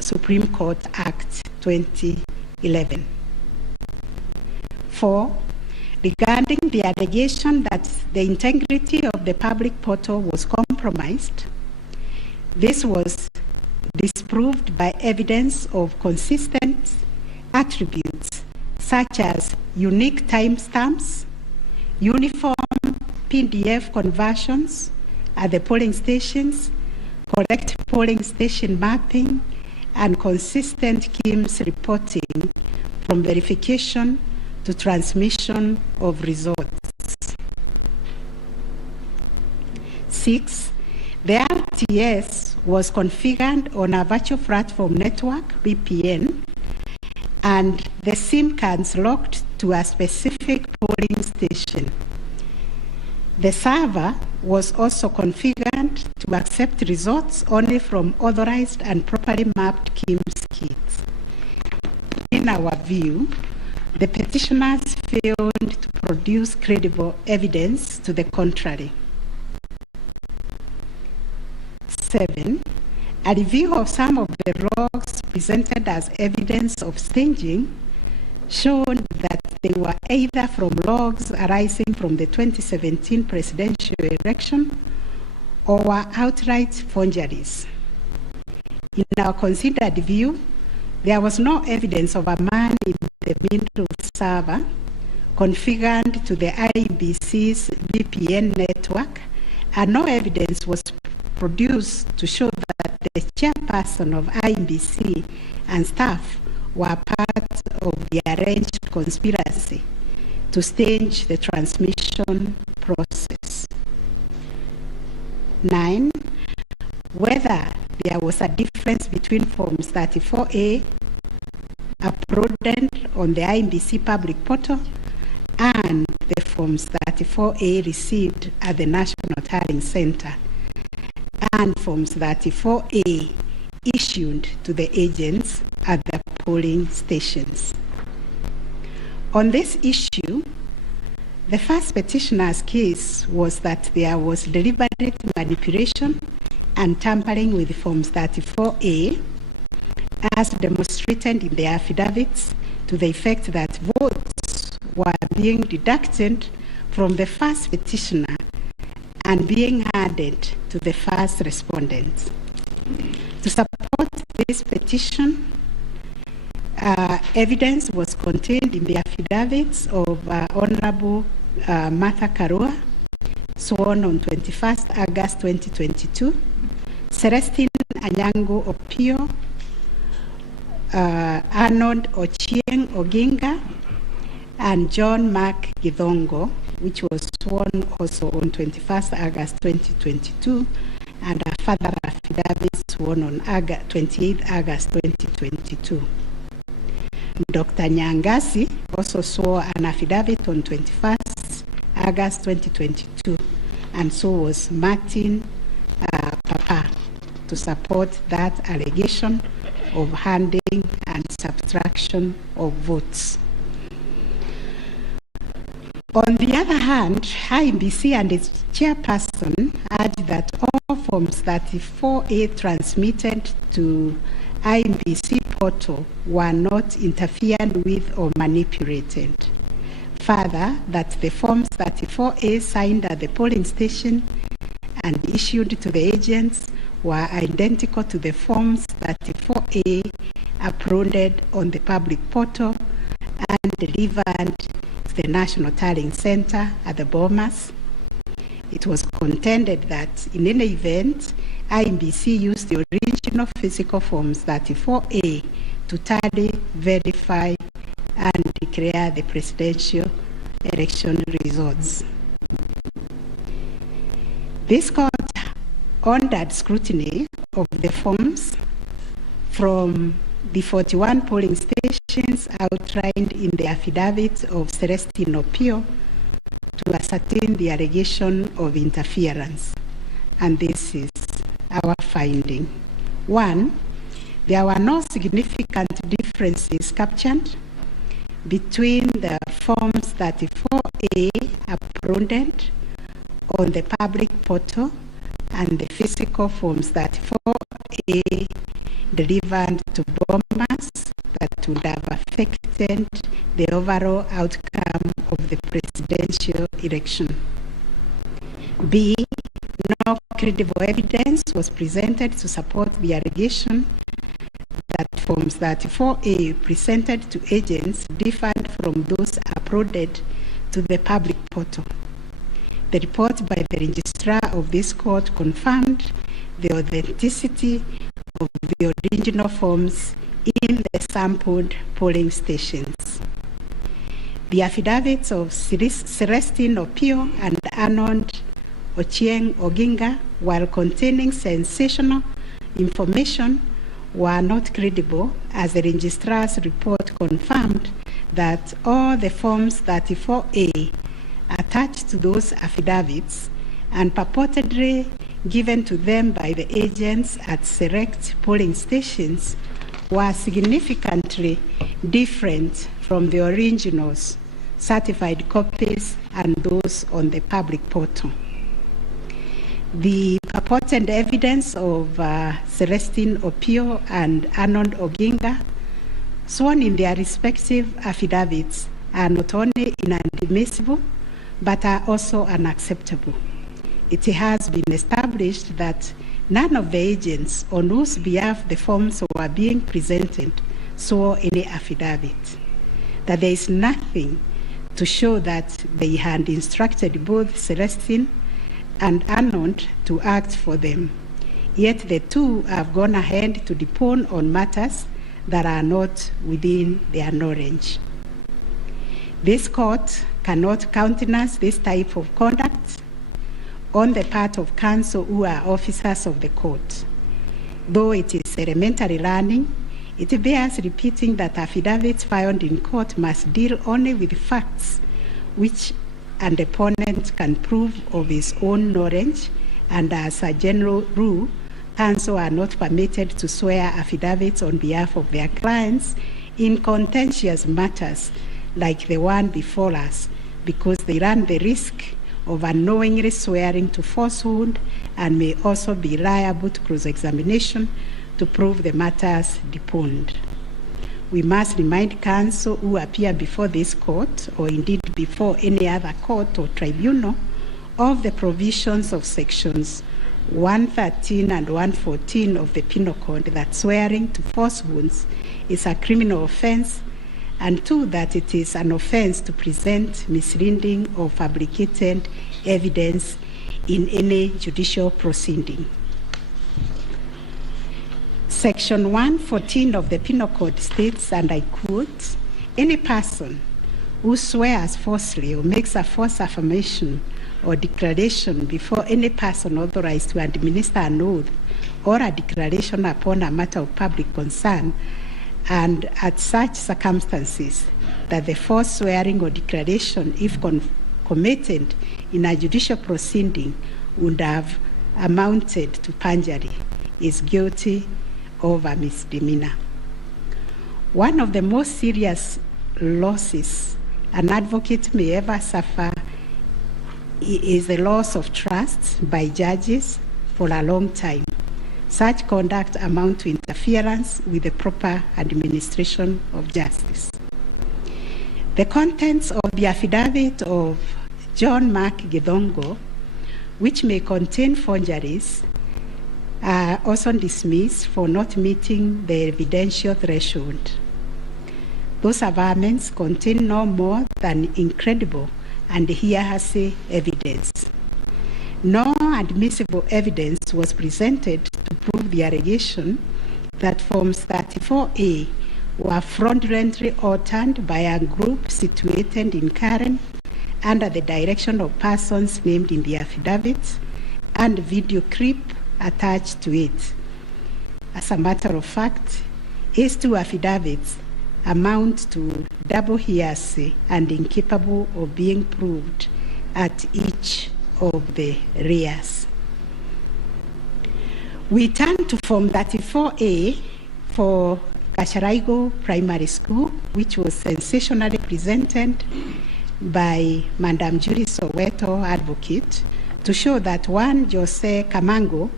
Supreme Court Act 2011. 4, regarding the allegation that the integrity of the public portal was compromised, this was disproved by evidence of consistent attributes such as unique timestamps, uniform PDF conversions at the polling stations, correct polling station mapping, and consistent KIMS reporting from verification to transmission of results. 6, the RTS was configured on a virtual platform network, VPN, and the SIM cards locked to a specific polling station. The server was also configured to accept results only from authorized and properly mapped KIMS kits. In our view, the petitioners failed to produce credible evidence to the contrary. 7, a review of some of the logs presented as evidence of staging showed that they were either from logs arising from the 2017 presidential election or were outright forgeries. In our considered view, there was no evidence of a man in the middle server configured to the IEBC's VPN network, and no evidence was produced to show that the chairperson of IEBC and staff were part of the arranged conspiracy to stage the transmission process. 9, whether there was a difference between Forms 34A uploaded on the IEBC public portal and the Forms 34A received at the National Tallying Center and Forms 34A issued to the agents at the polling stations. On this issue, the first petitioner's case was that there was deliberate manipulation and tampering with Forms 34A, as demonstrated in the affidavits, to the effect that votes were being deducted from the first petitioner and being added to the first respondent. To support this petition, evidence was contained in the affidavits of Honorable Martha Karua, sworn on 21st August 2022, Celestine Anyango Opio, Arnold Ochieng Oginga, and John Mark Githongo, which was sworn also on 21st August 2022, and a further affidavit sworn on 28th August 2022. Dr. Nyangasi also swore an affidavit on 21st August 2022, and so was Martin Papa, to support that allegation of handing and subtraction of votes. On the other hand, IEBC and its chairperson urged that all Forms 34A transmitted to IEBC portal were not interfered with or manipulated. Further, that the Forms 34A signed at the polling station and issued to the agents were identical to the Forms 34A uploaded on the public portal and delivered to the National Tallying Center at the Bomas. It was contended that in any event, IEBC used the original physical Forms 34A to tally, verify, and declare the presidential election results. This court ordered scrutiny of the forms from the 41 polling stations outlined in the affidavit of Celestine Opio to ascertain the allegation of interference. And this is our finding. 1, there were no significant differences captured between the Forms 34A uploaded on the public portal and the physical Forms 34A delivered to Bomas that would have affected the overall outcome of the presidential election. B, no credible evidence was presented to support the allegation that Forms 34A presented to agents differed from those uploaded to the public portal. The report by the registrar of this court confirmed the authenticity of the original forms in the sampled polling stations. The affidavits of Celestine Opio and Arnold Ochieng Oginga, while containing sensational information, were not credible, as the registrar's report confirmed that all the Forms 34A attached to those affidavits and purportedly given to them by the agents at select polling stations were significantly different from the originals, certified copies, and those on the public portal. The purported evidence of Celestine Opio and Arnold Oginga, sworn in their respective affidavits, are not only inadmissible, but are also unacceptable. It has been established that none of the agents on whose behalf the forms were being presented swore any affidavit, that there is nothing to show that they had instructed both Celestine and Arnold to act for them, yet the two have gone ahead to depone on matters that are not within their knowledge. This court cannot countenance this type of conduct on the part of counsel who are officers of the court. Though it is elementary learning, it bears repeating that affidavits filed in court must deal only with facts which an opponent can prove of his own knowledge, and as a general rule, counsel are not permitted to swear affidavits on behalf of their clients in contentious matters like the one before us, because they run the risk of unknowingly swearing to falsehood and may also be liable to cross-examination to prove the matters deponed. We must remind counsel who appear before this court, or indeed before any other court or tribunal, of the provisions of sections 113 and 114 of the Penal Code that swearing to falsehoods is a criminal offense, and 2, that it is an offense to present misleading or fabricated evidence in any judicial proceeding. Section 114 of the Penal Code states, and I quote, "Any person who swears falsely or makes a false affirmation or declaration before any person authorized to administer an oath or a declaration upon a matter of public concern, and at such circumstances that the false swearing or declaration, if committed in a judicial proceeding, would have amounted to perjury, is guilty of a misdemeanor." One of the most serious losses an advocate may ever suffer is the loss of trust by judges for a long time. Such conduct amounts to interference with the proper administration of justice. The contents of the affidavit of John Mark Githongo, which may contain forgeries, are also dismissed for not meeting the evidential threshold. Those averments contain no more than incredible and hearsay evidence. No admissible evidence was presented to prove the allegation that Forms 34A were fraudulently altered by a group situated in Karen under the direction of persons named in the affidavit and video clip attached to it. As a matter of fact, these two affidavits amount to double hearsay and incapable of being proved at each of the rears. We turn to Form 34A for Gacharaigo Primary School, which was sensationally presented by Madam Judy Soweto, advocate, to show that one Jose Camango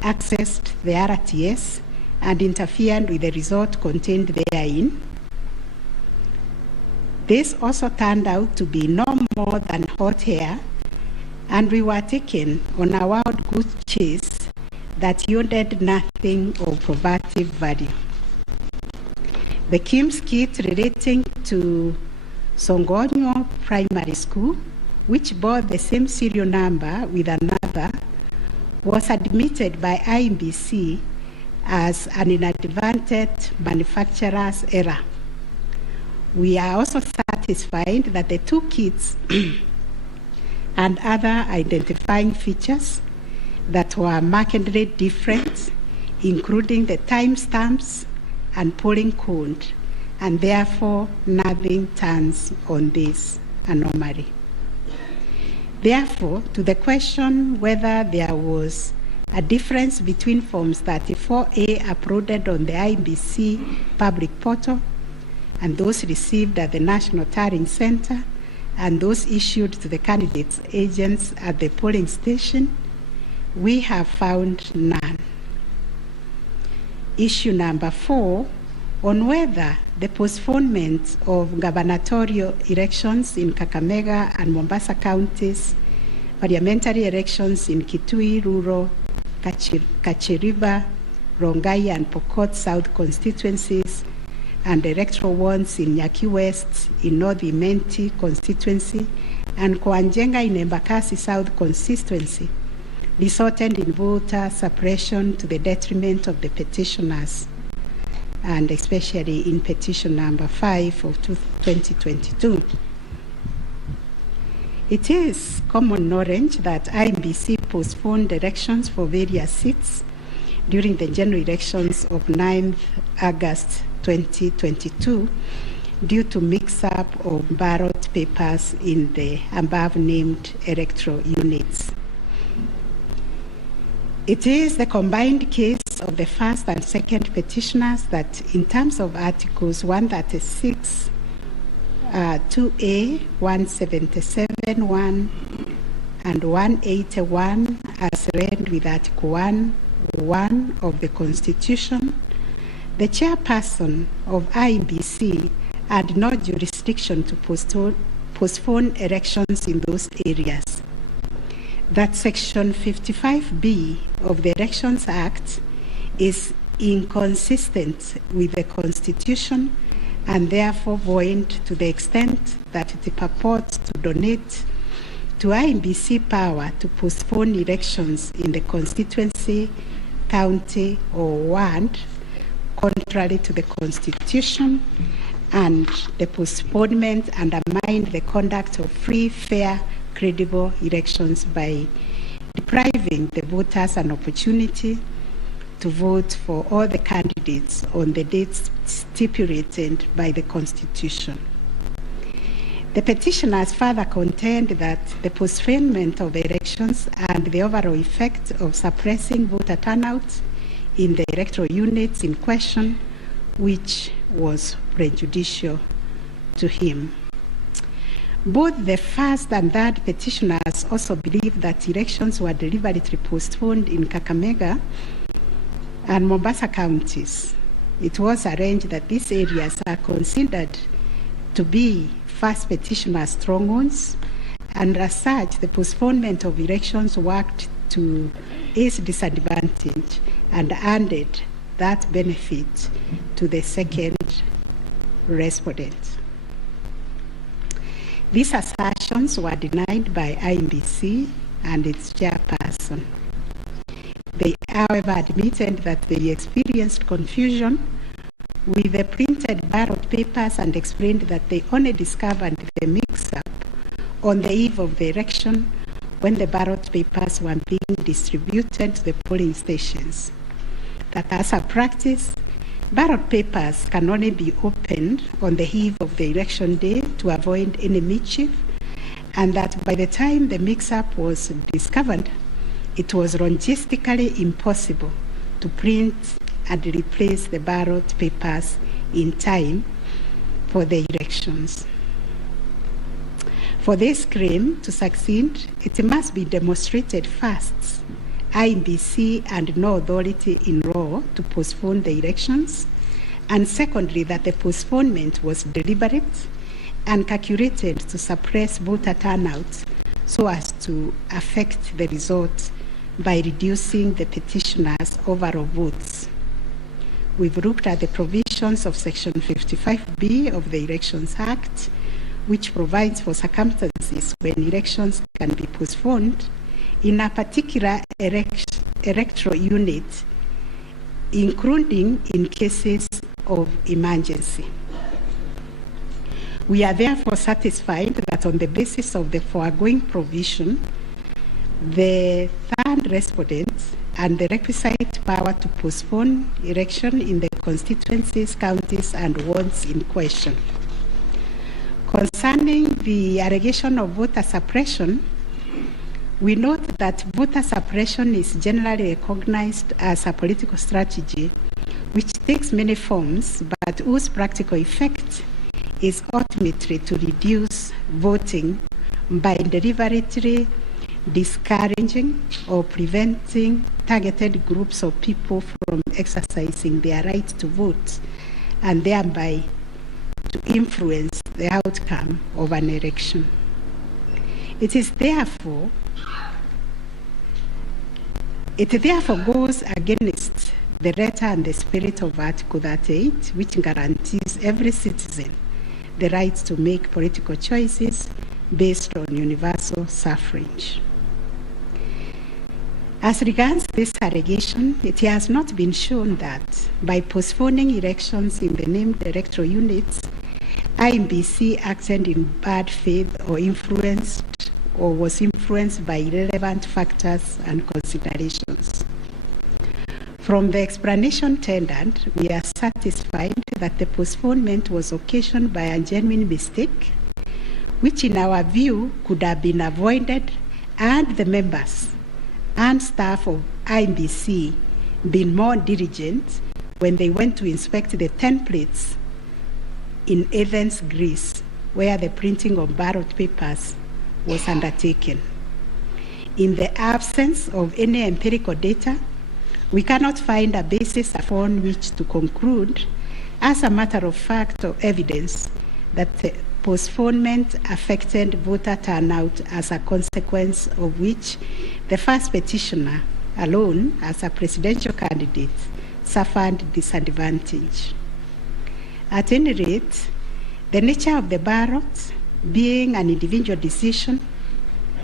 accessed the RTS and interfered with the result contained therein. This also turned out to be no more than hot air, and we were taken on a wild goose chase that yielded nothing of probative value. The KIMS kit relating to Songonyo Primary School, which bore the same serial number with another, was admitted by IMBC as an inadvertent manufacturer's error. We are also satisfied that the two kits and other identifying features that were markedly different, including the timestamps and polling code, and therefore nothing turns on this anomaly. Therefore, to the question whether there was a difference between Forms 34A uploaded on the IMBC public portal and those received at the National Tallying Center and those issued to the candidates' agents at the polling station, we have found none. Issue number 4, on whether the postponement of gubernatorial elections in Kakamega and Mombasa counties, parliamentary elections in Kitui Rural, Kachiriba, Rongai and Pokot South constituencies, and electoral ones in Nyaki West in North Imenti constituency and Koanjenga in Embakasi South constituency resulted in voter suppression to the detriment of the petitioners, and especially in petition number 5 of 2022. It is common knowledge that IMBC postponed elections for various seats during the general elections of 9th August 2022 due to mix-up of ballot papers in the above-named electoral units. It is the combined case of the first and second petitioners that in terms of Articles 136, 2A, 177(1), and 181 as read with Article 1 of the Constitution, the chairperson of IMBC had no jurisdiction to postpone elections in those areas. That Section 55B of the Elections Act is inconsistent with the Constitution and therefore void to the extent that it purports to donate to IMBC power to postpone elections in the constituency, county, or ward, contrary to the Constitution, and the postponement undermined the conduct of free, fair, credible elections by depriving the voters an opportunity to vote for all the candidates on the dates stipulated by the Constitution. The petitioners further contend that the postponement of elections and the overall effect of suppressing voter turnout in the electoral units in question, which was prejudicial to him. Both the first and third petitioners also believe that elections were deliberately postponed in Kakamega and Mombasa counties. It was arranged that these areas are considered to be first petitioner strongholds, and as such, the postponement of elections worked to its disadvantage and handed that benefit to the second respondent. These assertions were denied by IEBC and its chairperson. They, however, admitted that they experienced confusion with the printed ballot papers and explained that they only discovered the mix-up on the eve of the election when the ballot papers were being distributed to the polling stations. That as a practice, ballot papers can only be opened on the eve of the election day to avoid any mischief, and that by the time the mix-up was discovered, it was logistically impossible to print and replace the ballot papers in time for the elections. For this claim to succeed, it must be demonstrated first, IEBC and no authority in law to postpone the elections, and secondly, that the postponement was deliberate and calculated to suppress voter turnout so as to affect the result by reducing the petitioners' overall votes. We've looked at the provisions of Section 55B of the Elections Act, which provides for circumstances when elections can be postponed in a particular electoral unit, including in cases of emergency. We are therefore satisfied that on the basis of the foregoing provision, the third respondent and the requisite power to postpone election in the constituencies, counties, and wards in question. Concerning the allegation of voter suppression, we note that voter suppression is generally recognized as a political strategy which takes many forms, but whose practical effect is ultimately to reduce voting by deliberately discouraging or preventing targeted groups of people from exercising their right to vote and thereby to influence the outcome of an election. It therefore goes against the letter and the spirit of Article 38, which guarantees every citizen the right to make political choices based on universal suffrage. As regards this allegation, it has not been shown that by postponing elections in the named electoral units, IEBC acted in bad faith or influenced or was influenced by irrelevant factors and considerations. From the explanation tendered, we are satisfied that the postponement was occasioned by a genuine mistake, which in our view could have been avoided and the members and staff of IEBC been more diligent when they went to inspect the templates in Athens, Greece, where the printing of ballot papers was undertaken. In the absence of any empirical data, we cannot find a basis upon which to conclude, as a matter of fact or evidence, that the postponement affected voter turnout, as a consequence of which the first petitioner alone, as a presidential candidate, suffered disadvantage. At any rate, the nature of the ballot being an individual decision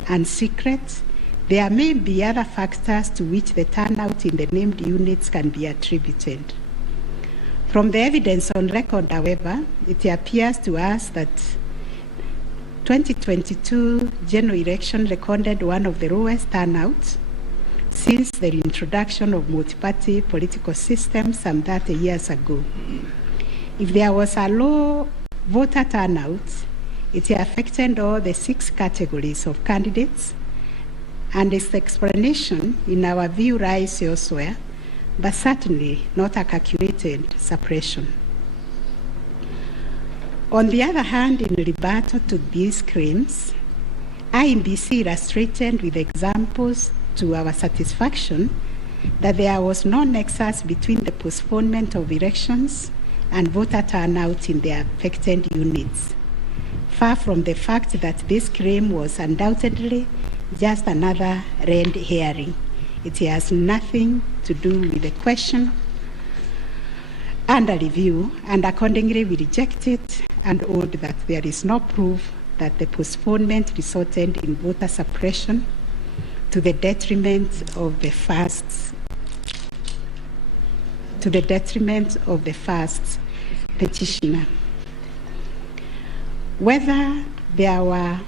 and secret, there may be other factors to which the turnout in the named units can be attributed. From the evidence on record, however, it appears to us that 2022 general election recorded one of the lowest turnouts since the introduction of multi-party political systems some 30 years ago. If there was a low voter turnout, it affected all the 6 categories of candidates, and its explanation, in our view, lies elsewhere, but certainly not a calculated suppression. On the other hand, in rebuttal to these claims, IEBC illustrated with examples to our satisfaction that there was no nexus between the postponement of elections and voter turnout in the affected units, far from the fact that this claim was undoubtedly just another red herring. It has nothing to do with the question under review, and accordingly we reject it and hold that there is no proof that the postponement resulted in voter suppression to the detriment of the first petitioner. Whether there were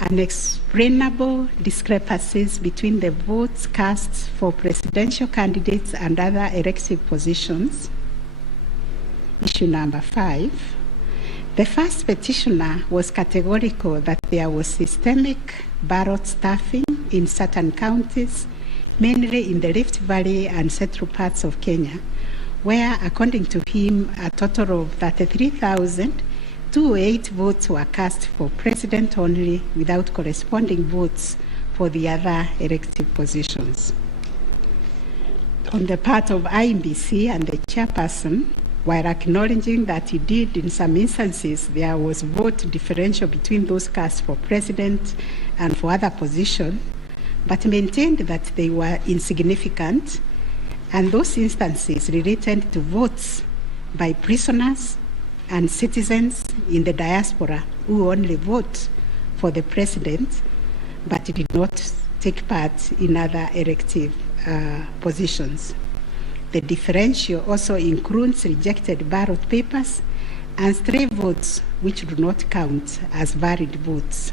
unexplainable discrepancies between the votes cast for presidential candidates and other elective positions. Issue number 5. The first petitioner was categorical that there was systemic ballot stuffing in certain counties, mainly in the Rift Valley and central parts of Kenya, where, according to him, a total of 33,208 votes were cast for president only, without corresponding votes for the other elective positions. On the part of IEBC and the chairperson, while acknowledging that indeed in some instances there was vote differential between those cast for president and for other positions, but maintained that they were insignificant, and those instances related to votes by prisoners and citizens in the diaspora who only vote for the president but did not take part in other elective positions. The differential also includes rejected ballot papers and stray votes which do not count as valid votes.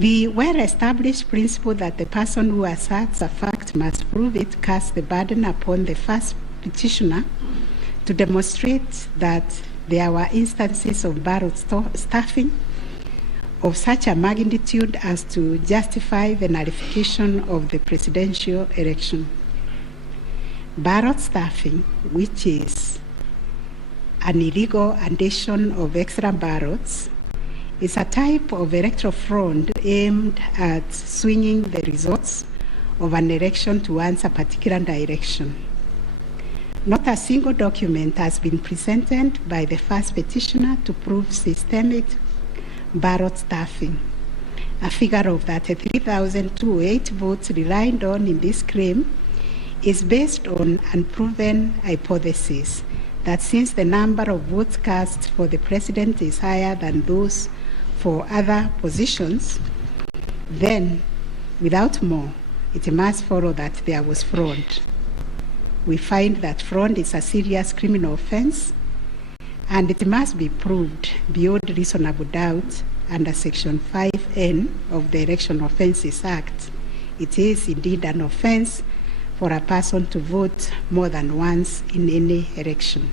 The well-established principle that the person who asserts a fact must prove it casts the burden upon the first petitioner to demonstrate that there were instances of ballot stuffing of such a magnitude as to justify the nullification of the presidential election. Ballot stuffing, which is an illegal addition of extra ballots, is a type of electoral fraud aimed at swinging the results of an election towards a particular direction. Not a single document has been presented by the first petitioner to prove systemic ballot stuffing. A figure of 33,208 votes relied on in this claim is based on unproven hypothesis that since the number of votes cast for the president is higher than those for other positions, then, without more, it must follow that there was fraud. We find that fraud is a serious criminal offense, and it must be proved beyond reasonable doubt under Section 5N of the Election Offences Act. It is indeed an offense for a person to vote more than once in any election.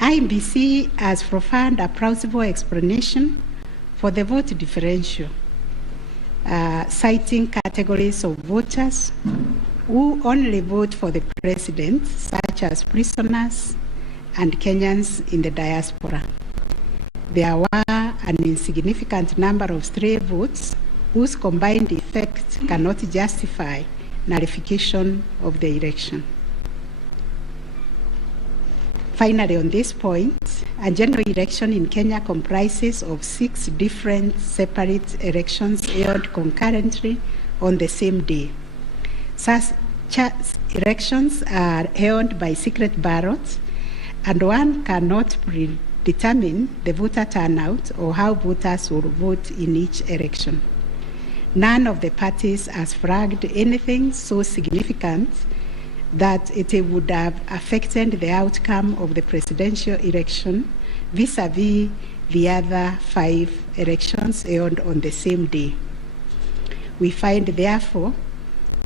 IEBC has provided a plausible explanation for the vote differential, citing categories of voters who only vote for the president, such as prisoners and Kenyans in the diaspora. There were an insignificant number of stray votes whose combined effect cannot justify nullification of the election. Finally, on this point, a general election in Kenya comprises of 6 different separate elections held concurrently on the same day. Such elections are held by secret ballot, and one cannot predetermine the voter turnout or how voters will vote in each election. None of the parties has flagged anything so significant that it would have affected the outcome of the presidential election vis-a-vis the other 5 elections held on the same day. We find, therefore,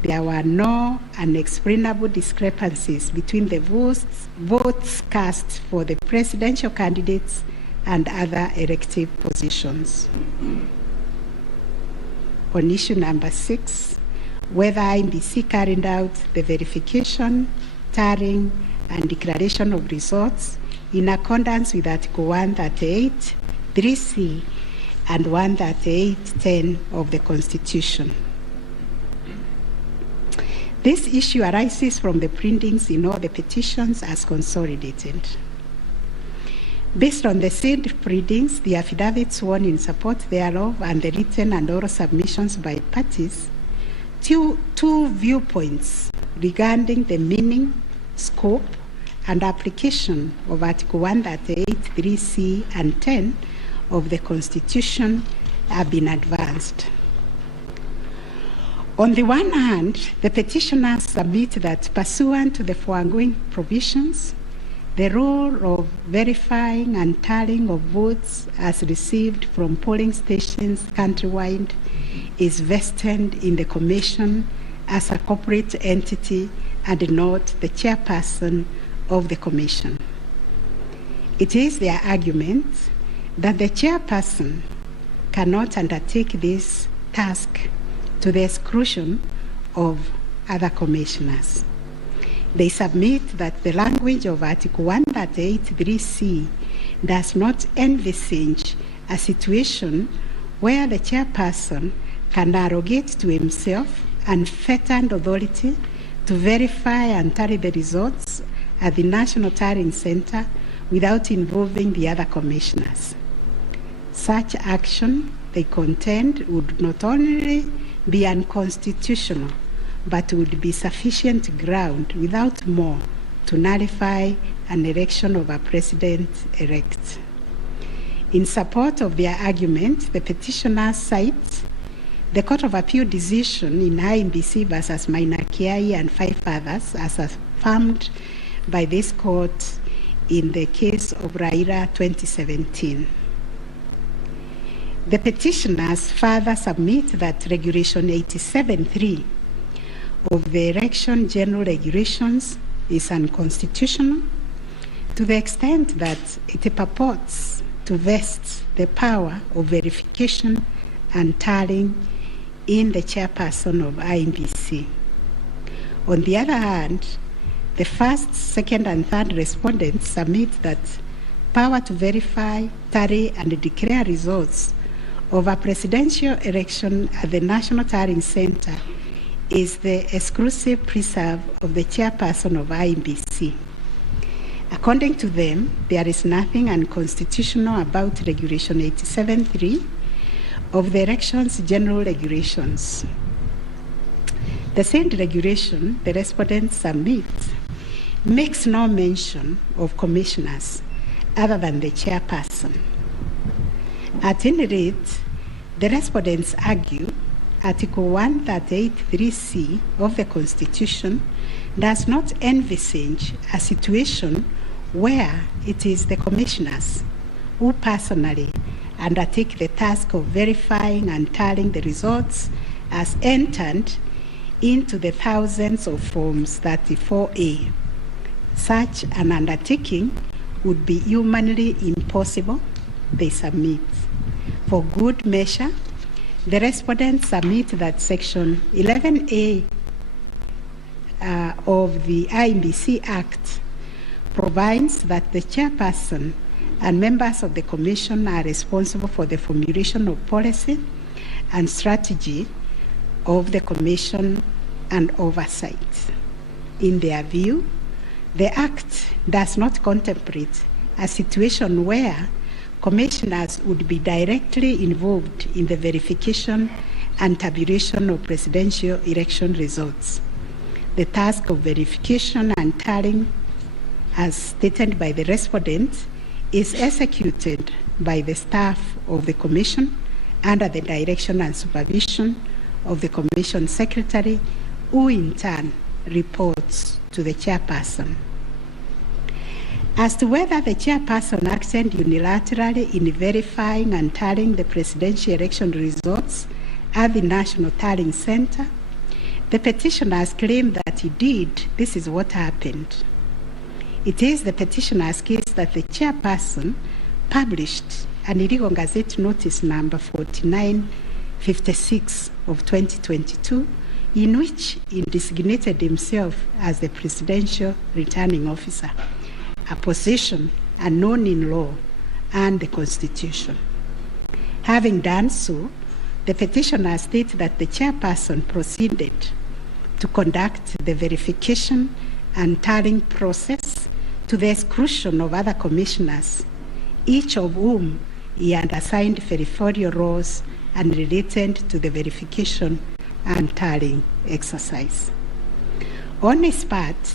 there were no unexplainable discrepancies between the votes cast for the presidential candidates and other elective positions. on issue number 6, whether IEBC carried out the verification, tallying, and declaration of results in accordance with Article 138, 3C, and 138.10 of the Constitution. This issue arises from the printings in all the petitions as consolidated. Based on the said printings, the affidavits sworn in support thereof, and the written and oral submissions by parties, two viewpoints regarding the meaning, scope, and application of Article 138, 3C, and 10 of the Constitution have been advanced. On the one hand, the petitioners submit that pursuant to the foregoing provisions, the role of verifying and tallying of votes as received from polling stations countrywide is vested in the Commission as a corporate entity and not the chairperson of the Commission. It is their argument that the chairperson cannot undertake this task to the exclusion of other commissioners. They submit that the language of Article 138(3)(c) does not envisage a situation where the chairperson can arrogate to himself unfettered authority to verify and tally the results at the National Tallying Center without involving the other commissioners. Such action, they contend, would not only be unconstitutional, but would be sufficient ground without more to nullify an election of a president-elect. In support of their argument, the petitioners cite the Court of Appeal decision in IEBC versus Maina Kiai and 5 others as affirmed by this court in the case of Raila 2017. The petitioners further submit that Regulation 87(3) of the Election General Regulations is unconstitutional to the extent that it purports to vest the power of verification and tallying in the chairperson of IEBC. On the other hand, the first, second, and third respondents submit that power to verify, tally, and declare results of a presidential election at the National Tallying Center is the exclusive preserve of the chairperson of IEBC. According to them, there is nothing unconstitutional about Regulation 87(3) of the Elections General Regulations. The said regulation, the respondents submit, makes no mention of commissioners other than the chairperson. At any rate, the respondents argue Article 138(3)(c) of the Constitution does not envisage a situation where it is the commissioners who personally undertake the task of verifying and tallying the results as entered into the thousands of Forms 34A. Such an undertaking would be humanly impossible, they submit. For good measure, the respondents submit that Section 11A of the IEBC Act provides that the chairperson and members of the Commission are responsible for the formulation of policy and strategy of the Commission and oversight. In their view, the Act does not contemplate a situation where commissioners would be directly involved in the verification and tabulation of presidential election results. The task of verification and tallying, as stated by the respondent, is executed by the staff of the Commission under the direction and supervision of the Commission Secretary, who in turn reports to the chairperson. As to whether the chairperson acted unilaterally in verifying and tallying the presidential election results at the National Tallying Center, the petitioners claim that indeed this is what happened. It is the petitioner's case that the chairperson published an illegal Gazette Notice number 49 56 of 2022, in which he designated himself as the Presidential Returning Officer, a position unknown in law and the Constitution. Having done so, the petitioner states that the chairperson proceeded to conduct the verification and tallying process to the exclusion of other commissioners, each of whom he had assigned verifiable roles and related to the verification and tallying exercise. On his part,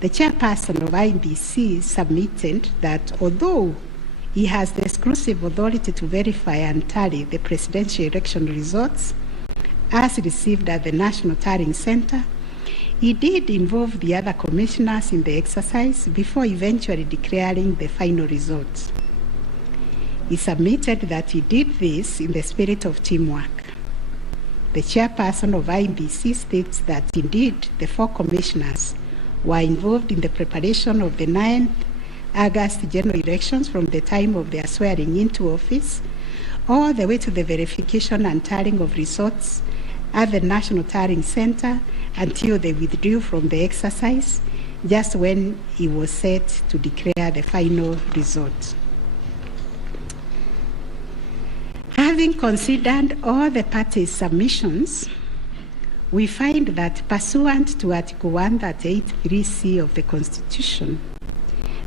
the chairperson of IEBC submitted that although he has the exclusive authority to verify and tally the presidential election results as received at the National Tallying Center, he did involve the other commissioners in the exercise before eventually declaring the final results. He submitted that he did this in the spirit of teamwork. The chairperson of IEBC states that indeed the 4 commissioners were involved in the preparation of the 9th August general elections from the time of their swearing into office all the way to the verification and tallying of results at the National Tallying Center until they withdrew from the exercise just when he was set to declare the final results. Having considered all the parties' submissions, we find that pursuant to Article 138(3)(c) of the Constitution,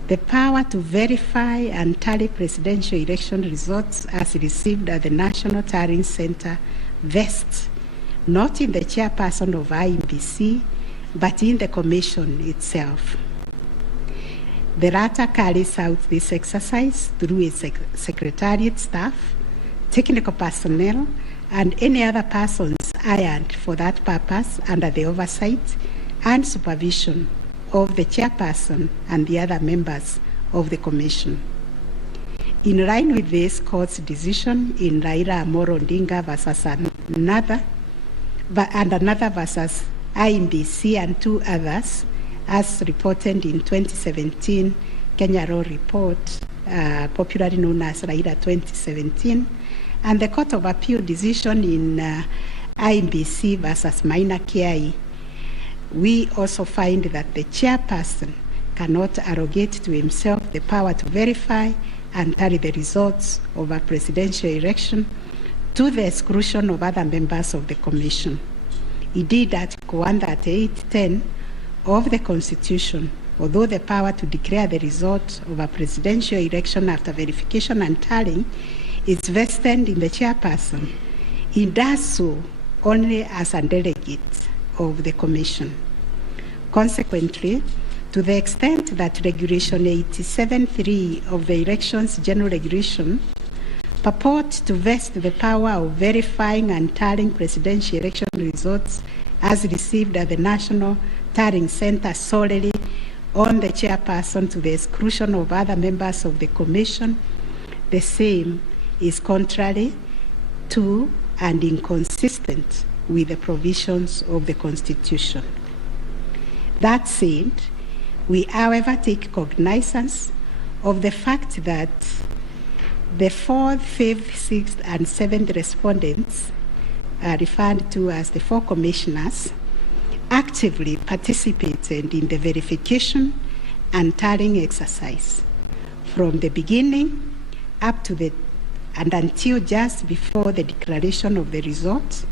the power to verify and tally presidential election results as received at the National Tallying Center vests not in the chairperson of IEBC, but in the commission itself. The latter carries out this exercise through its secretariat staff, technical personnel, and any other persons hired for that purpose under the oversight and supervision of the chairperson and the other members of the commission. In line with this court's decision in Raila Amolo Odinga versus another versus IEBC and 2 others, as reported in 2017 Kenya Law Report, popularly known as Raila 2017, and the Court of Appeal decision in IEBC versus Maina Kiai, we also find that the chairperson cannot arrogate to himself the power to verify and tally the results of a presidential election to the exclusion of other members of the commission. Indeed, Article 138(10) of the Constitution, although the power to declare the result of a presidential election after verification and tallying is vested in the chairperson, he does so only as a delegate of the commission. Consequently, to the extent that Regulation 87(3) of the Elections General Regulation purports to vest the power of verifying and tallying presidential election results as received at the National Tallying Center solely on the chairperson to the exclusion of other members of the commission, the same is contrary to and inconsistent with the provisions of the Constitution. That said, we, however, take cognizance of the fact that the 4th, 5th, 6th, and 7th respondents, referred to as the 4 commissioners, actively participated in the verification and tallying exercise from the beginning up to and until just before the declaration of the results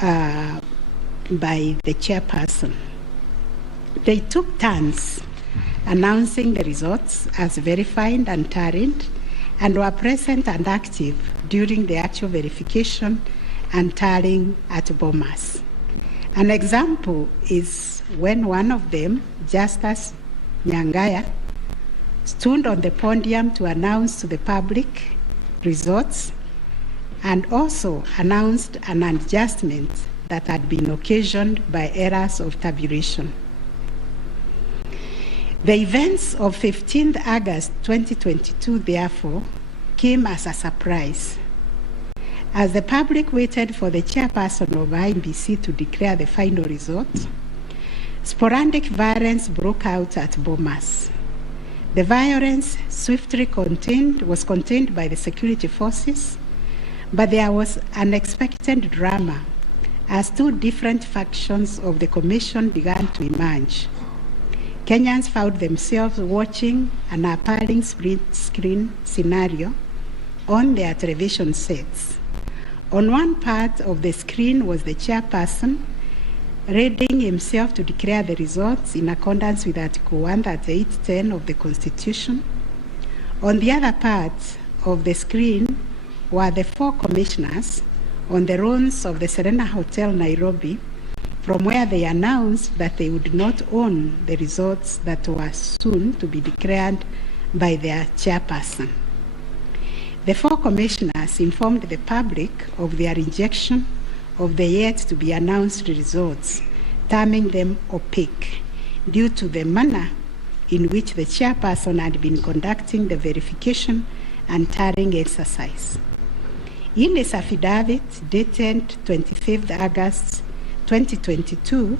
by the chairperson. They took turns announcing the results as verified and tallied, and were present and active during the actual verification and tallying at Bomas. An example is when one of them, Justus Nyangaya, stood on the podium to announce to the public results and also announced an adjustment that had been occasioned by errors of tabulation. The events of 15th August 2022, therefore, came as a surprise. As the public waited for the chairperson of IEBC to declare the final results, sporadic violence broke out at Bomas. The violence swiftly was contained by the security forces, But there was unexpected drama as two different factions of the commission began to emerge. Kenyans found themselves watching an appalling split screen scenario on their television sets. On one part of the screen was the chairperson readying himself to declare the results in accordance with Article 138(10) of the Constitution. On the other part of the screen were the four commissioners on the runs of the Serena Hotel, Nairobi, from where they announced that they would not own the results that were soon to be declared by their chairperson. The four commissioners informed the public of their rejection of the yet-to-be-announced results, terming them opaque due to the manner in which the chairperson had been conducting the verification and tallying exercise. In his affidavit dated 25th August 2022,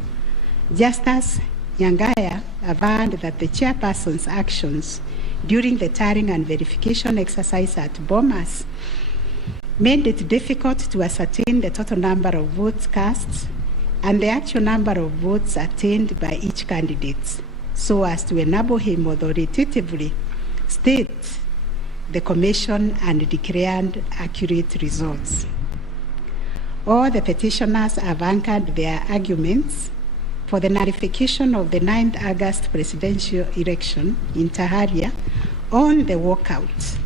Justice Nyangaya averred that the chairperson's actions during the tallying and verification exercise at Bomas made it difficult to ascertain the total number of votes cast and the actual number of votes attained by each candidate, so as to enable him authoritatively state the commission and declared accurate results. All the petitioners have anchored their arguments for the nullification of the 9th August presidential election in Taharia on the walkout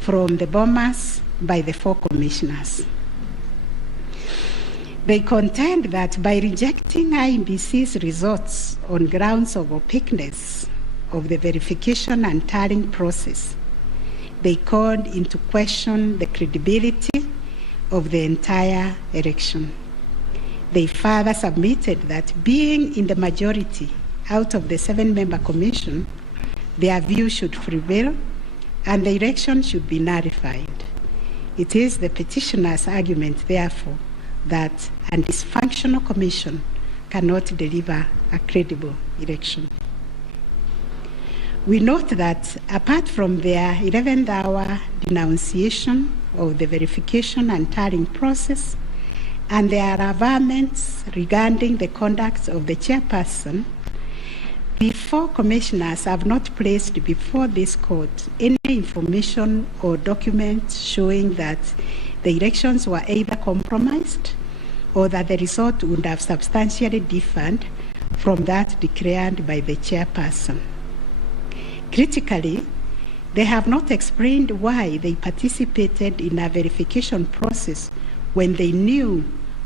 from the Bomas by the four commissioners. They contend that by rejecting IEBC's results on grounds of opaqueness of the verification and tallying process, they called into question the credibility of the entire election. They further submitted that being in the majority out of the 7-member commission, their view should prevail and the election should be nullified. It is the petitioner's argument, therefore, that a dysfunctional commission cannot deliver a credible election. We note that apart from their 11th hour denunciation of the verification and tallying process and their averments regarding the conduct of the chairperson, the four commissioners have not placed before this court any information or documents showing that the elections were either compromised or that the result would have substantially differed from that declared by the chairperson. Critically, they have not explained why they participated in a verification process when they knew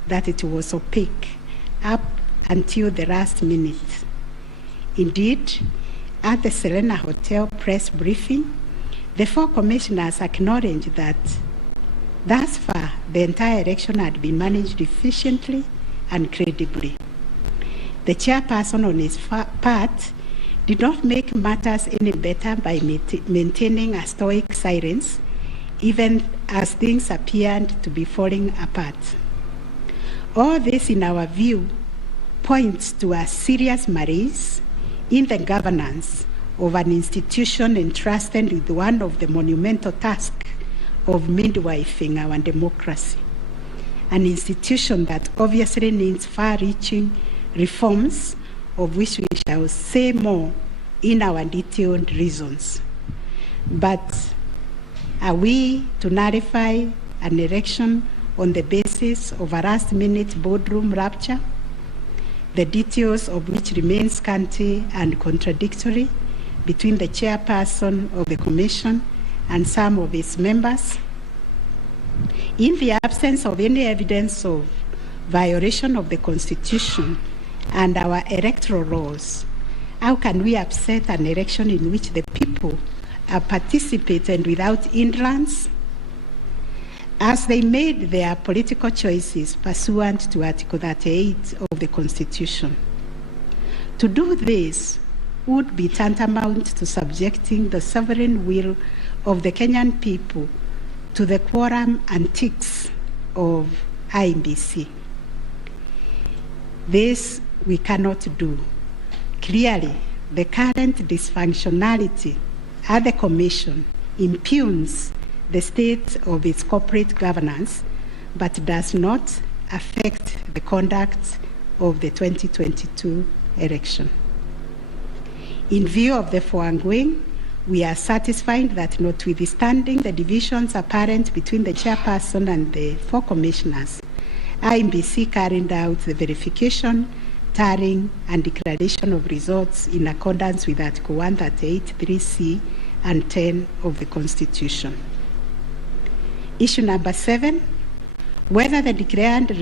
that it was opaque up until the last minute. Indeed, at the Serena Hotel press briefing, the four commissioners acknowledged that thus far the entire election had been managed efficiently and credibly. The chairperson on his part did not make matters any better by maintaining a stoic silence, even as things appeared to be falling apart. All this, in our view, points to a serious malaise in the governance of an institution entrusted with one of the monumental tasks of midwifing our democracy, an institution that obviously needs far-reaching reforms, of which we shall say more in our detailed reasons. But are we to nullify an election on the basis of a last-minute boardroom rapture, the details of which remain scanty and contradictory between the chairperson of the commission and some of its members? In the absence of any evidence of violation of the Constitution and our electoral laws, how can we upset an election in which the people are participating without hindrance, as they made their political choices pursuant to Article 38 of the Constitution? To do this would be tantamount to subjecting the sovereign will of the Kenyan people to the quorum antics of IEBC. This we cannot do. Clearly, the current dysfunctionality at the Commission impugns the state of its corporate governance, but does not affect the conduct of the 2022 election. In view of the foregoing, we are satisfied that notwithstanding the divisions apparent between the chairperson and the 4 commissioners, IEBC carried out the verification, tallying, and declaration of results in accordance with Article 138, 3C, and 10 of the Constitution. Issue number 7, whether the declared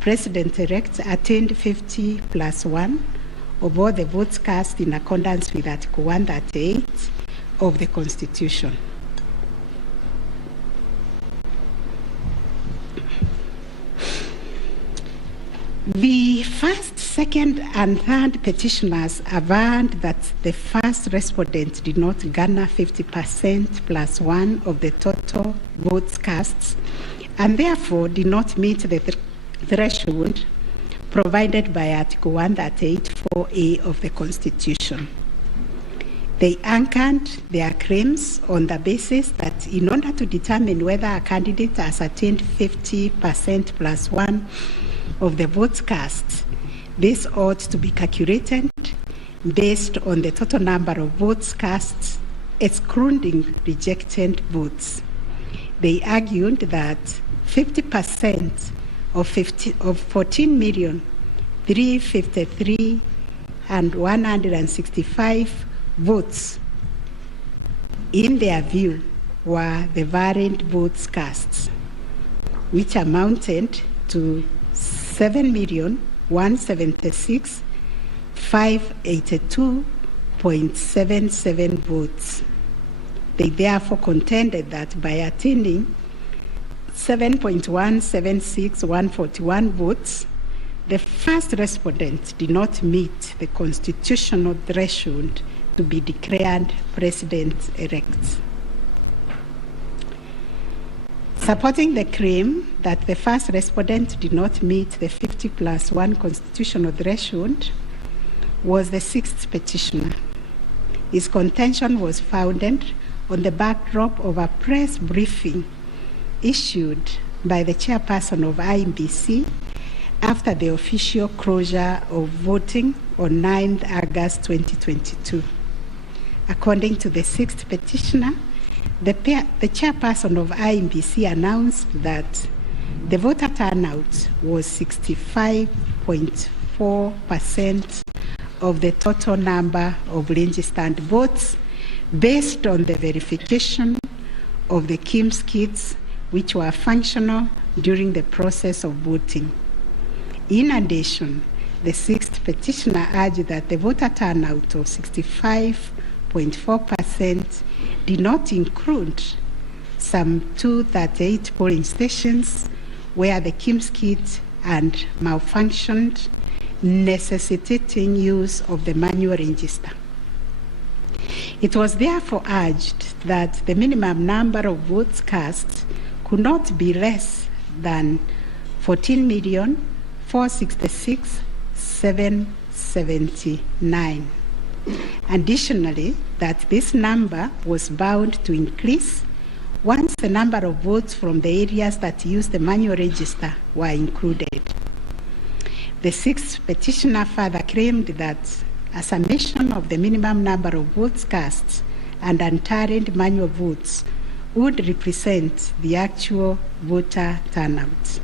President-elect attained 50+1 of all the votes cast in accordance with Article 138 of the Constitution. The first, second, and third petitioners averred that the first respondent did not garner 50%+1 of the total votes cast, and therefore did not meet the threshold provided by Article 138(4)(a) of the Constitution. They anchored their claims on the basis that in order to determine whether a candidate has attained 50%+1 of the votes cast, this ought to be calculated based on the total number of votes cast, excluding rejected votes. They argued that 50% of 14,353,165 votes, in their view, were the variant votes cast, which amounted to 7,176,582.77 votes. They therefore contended that by attaining 7.176141 votes, the first respondent did not meet the constitutional threshold to be declared president-elect. Supporting the claim that the first respondent did not meet the 50+1 constitutional threshold was the 6th petitioner. His contention was founded on the backdrop of a press briefing issued by the chairperson of IEBC after the official closure of voting on 9th August 2022. According to the 6th petitioner, the chairperson of IEBC announced that the voter turnout was 65.4% of the total number of registered votes based on the verification of the KIMS kits which were functional during the process of voting. In addition, the 6th petitioner urged that the voter turnout of 65.4% did not include some 238 polling stations where the KIMS kit had malfunctioned, necessitating use of the manual register. It was therefore urged that the minimum number of votes cast could not be less than 14,466,779. Additionally, that this number was bound to increase once the number of votes from the areas that used the manual register were included. The 6th petitioner further claimed that a summation of the minimum number of votes cast and untallied manual votes would represent the actual voter turnout.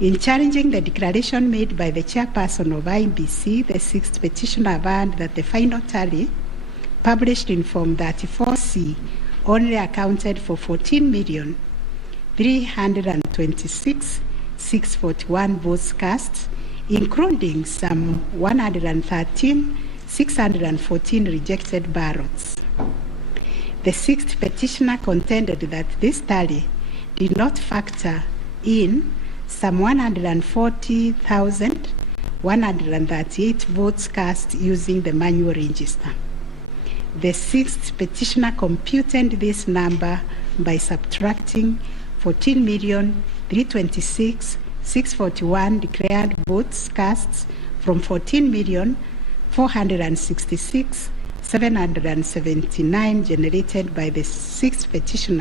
In challenging the declaration made by the chairperson of IEBC, the 6th petitioner averred that the final tally, published in Form 34C, only accounted for 14,326,641 votes cast, including some 113,614 rejected ballots. The 6th petitioner contended that this tally did not factor in some 140,138 votes cast using the manual register. The 6th petitioner computed this number by subtracting 14,326,641 declared votes cast from 14,466,779 779 generated by the sixth petitioner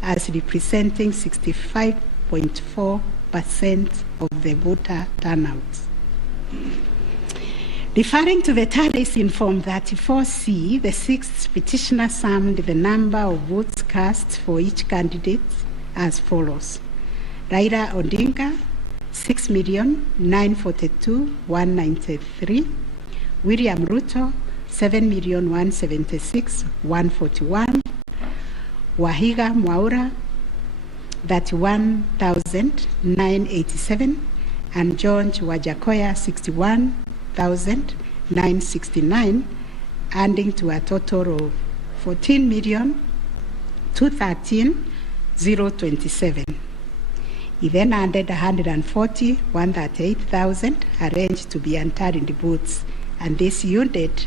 as representing 65.4% of the voter turnout. Referring to the tallies in Form 34C, the sixth petitioner summed the number of votes cast for each candidate as follows. Raila Odinga, 6,942,193. William Ruto, 7,176,141. Wahiga Mwaura, 31,987. And George Wajakoya, 61,969, adding to a total of 14,213,027. He then added 140,138,000 arranged to be entered in the votes, and this yielded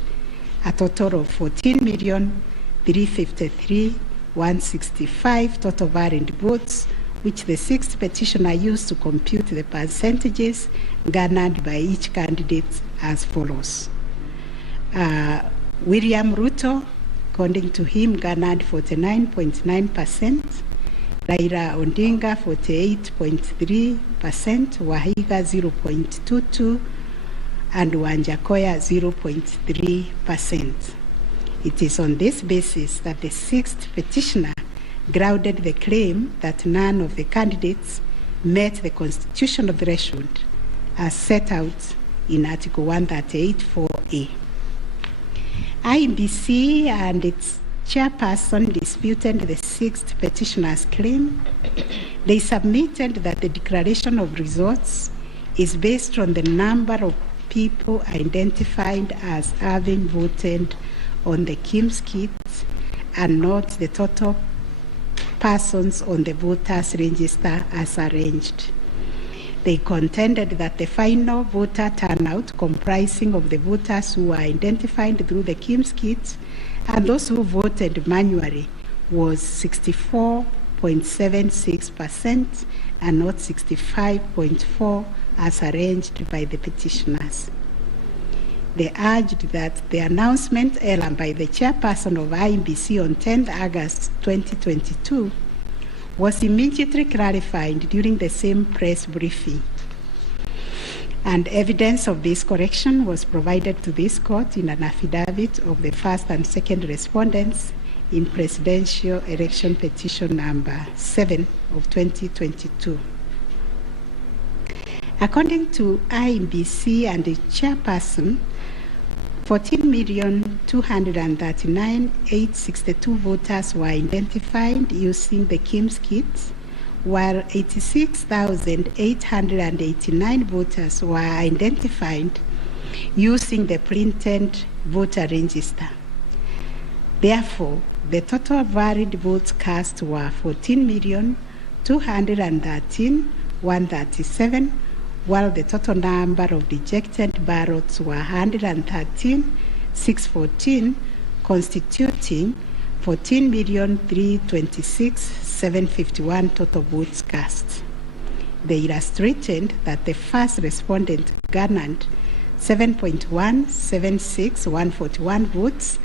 a total of 14,353,165 total valid votes, which the sixth petitioner used to compute the percentages garnered by each candidate as follows. William Ruto, according to him, garnered 49.9%. Raila Odinga, 48.3%. Wahiga, 0.22%. And Wanjakoya, 0.3%. It is on this basis that the sixth petitioner grounded the claim that none of the candidates met the constitutional threshold as set out in Article 138(4)(a). IEBC and its chairperson disputed the sixth petitioner's claim. They submitted that the declaration of results is based on the number of people identified as having voted on the KIEMS kits and not the total persons on the voters' register as arranged. They contended that the final voter turnout, comprising of the voters who were identified through the KIEMS kits and those who voted manually, was 64.76% and not 65.4% as arranged by the petitioners. They urged that the announcement error by the chairperson of IEBC on 10th August 2022 was immediately clarified during the same press briefing. And evidence of this correction was provided to this court in an affidavit of the first and second respondents in Presidential Election Petition number 7 of 2022. According to IEBC and the chairperson, 14,239,862 voters were identified using the KIEMS kits, while 86,889 voters were identified using the printed voter register. Therefore, the total valid votes cast were 14,213,137, while the total number of rejected ballots were 113,614, constituting 14,326,751 total votes cast. They illustrated that the first respondent garnered 7.176,141 votes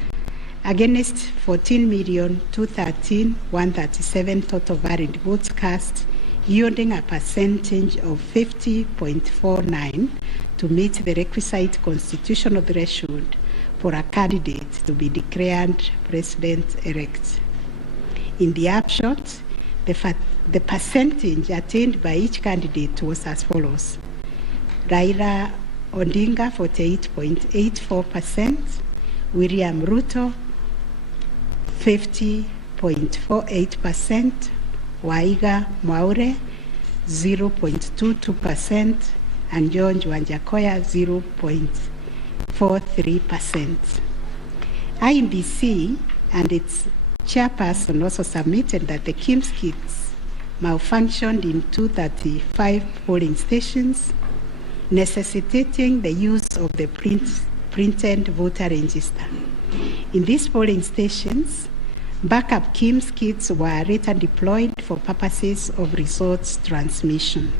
against 14,213,137 total valid votes cast, yielding a percentage of 50.49 to meet the requisite constitutional threshold for a candidate to be declared president-elect. In the upshot, the percentage attained by each candidate was as follows. Raila Odinga, 48.84%, William Ruto, 50.48%, Wahiga Mwaura, 0.22%, and George Wanjakoya, 0.43%. IEBC and its chairperson also submitted that the KIEMS kits malfunctioned in 235 polling stations, necessitating the use of the printed voter register. In these polling stations, backup KIEMS kits were later deployed for purposes of results transmission.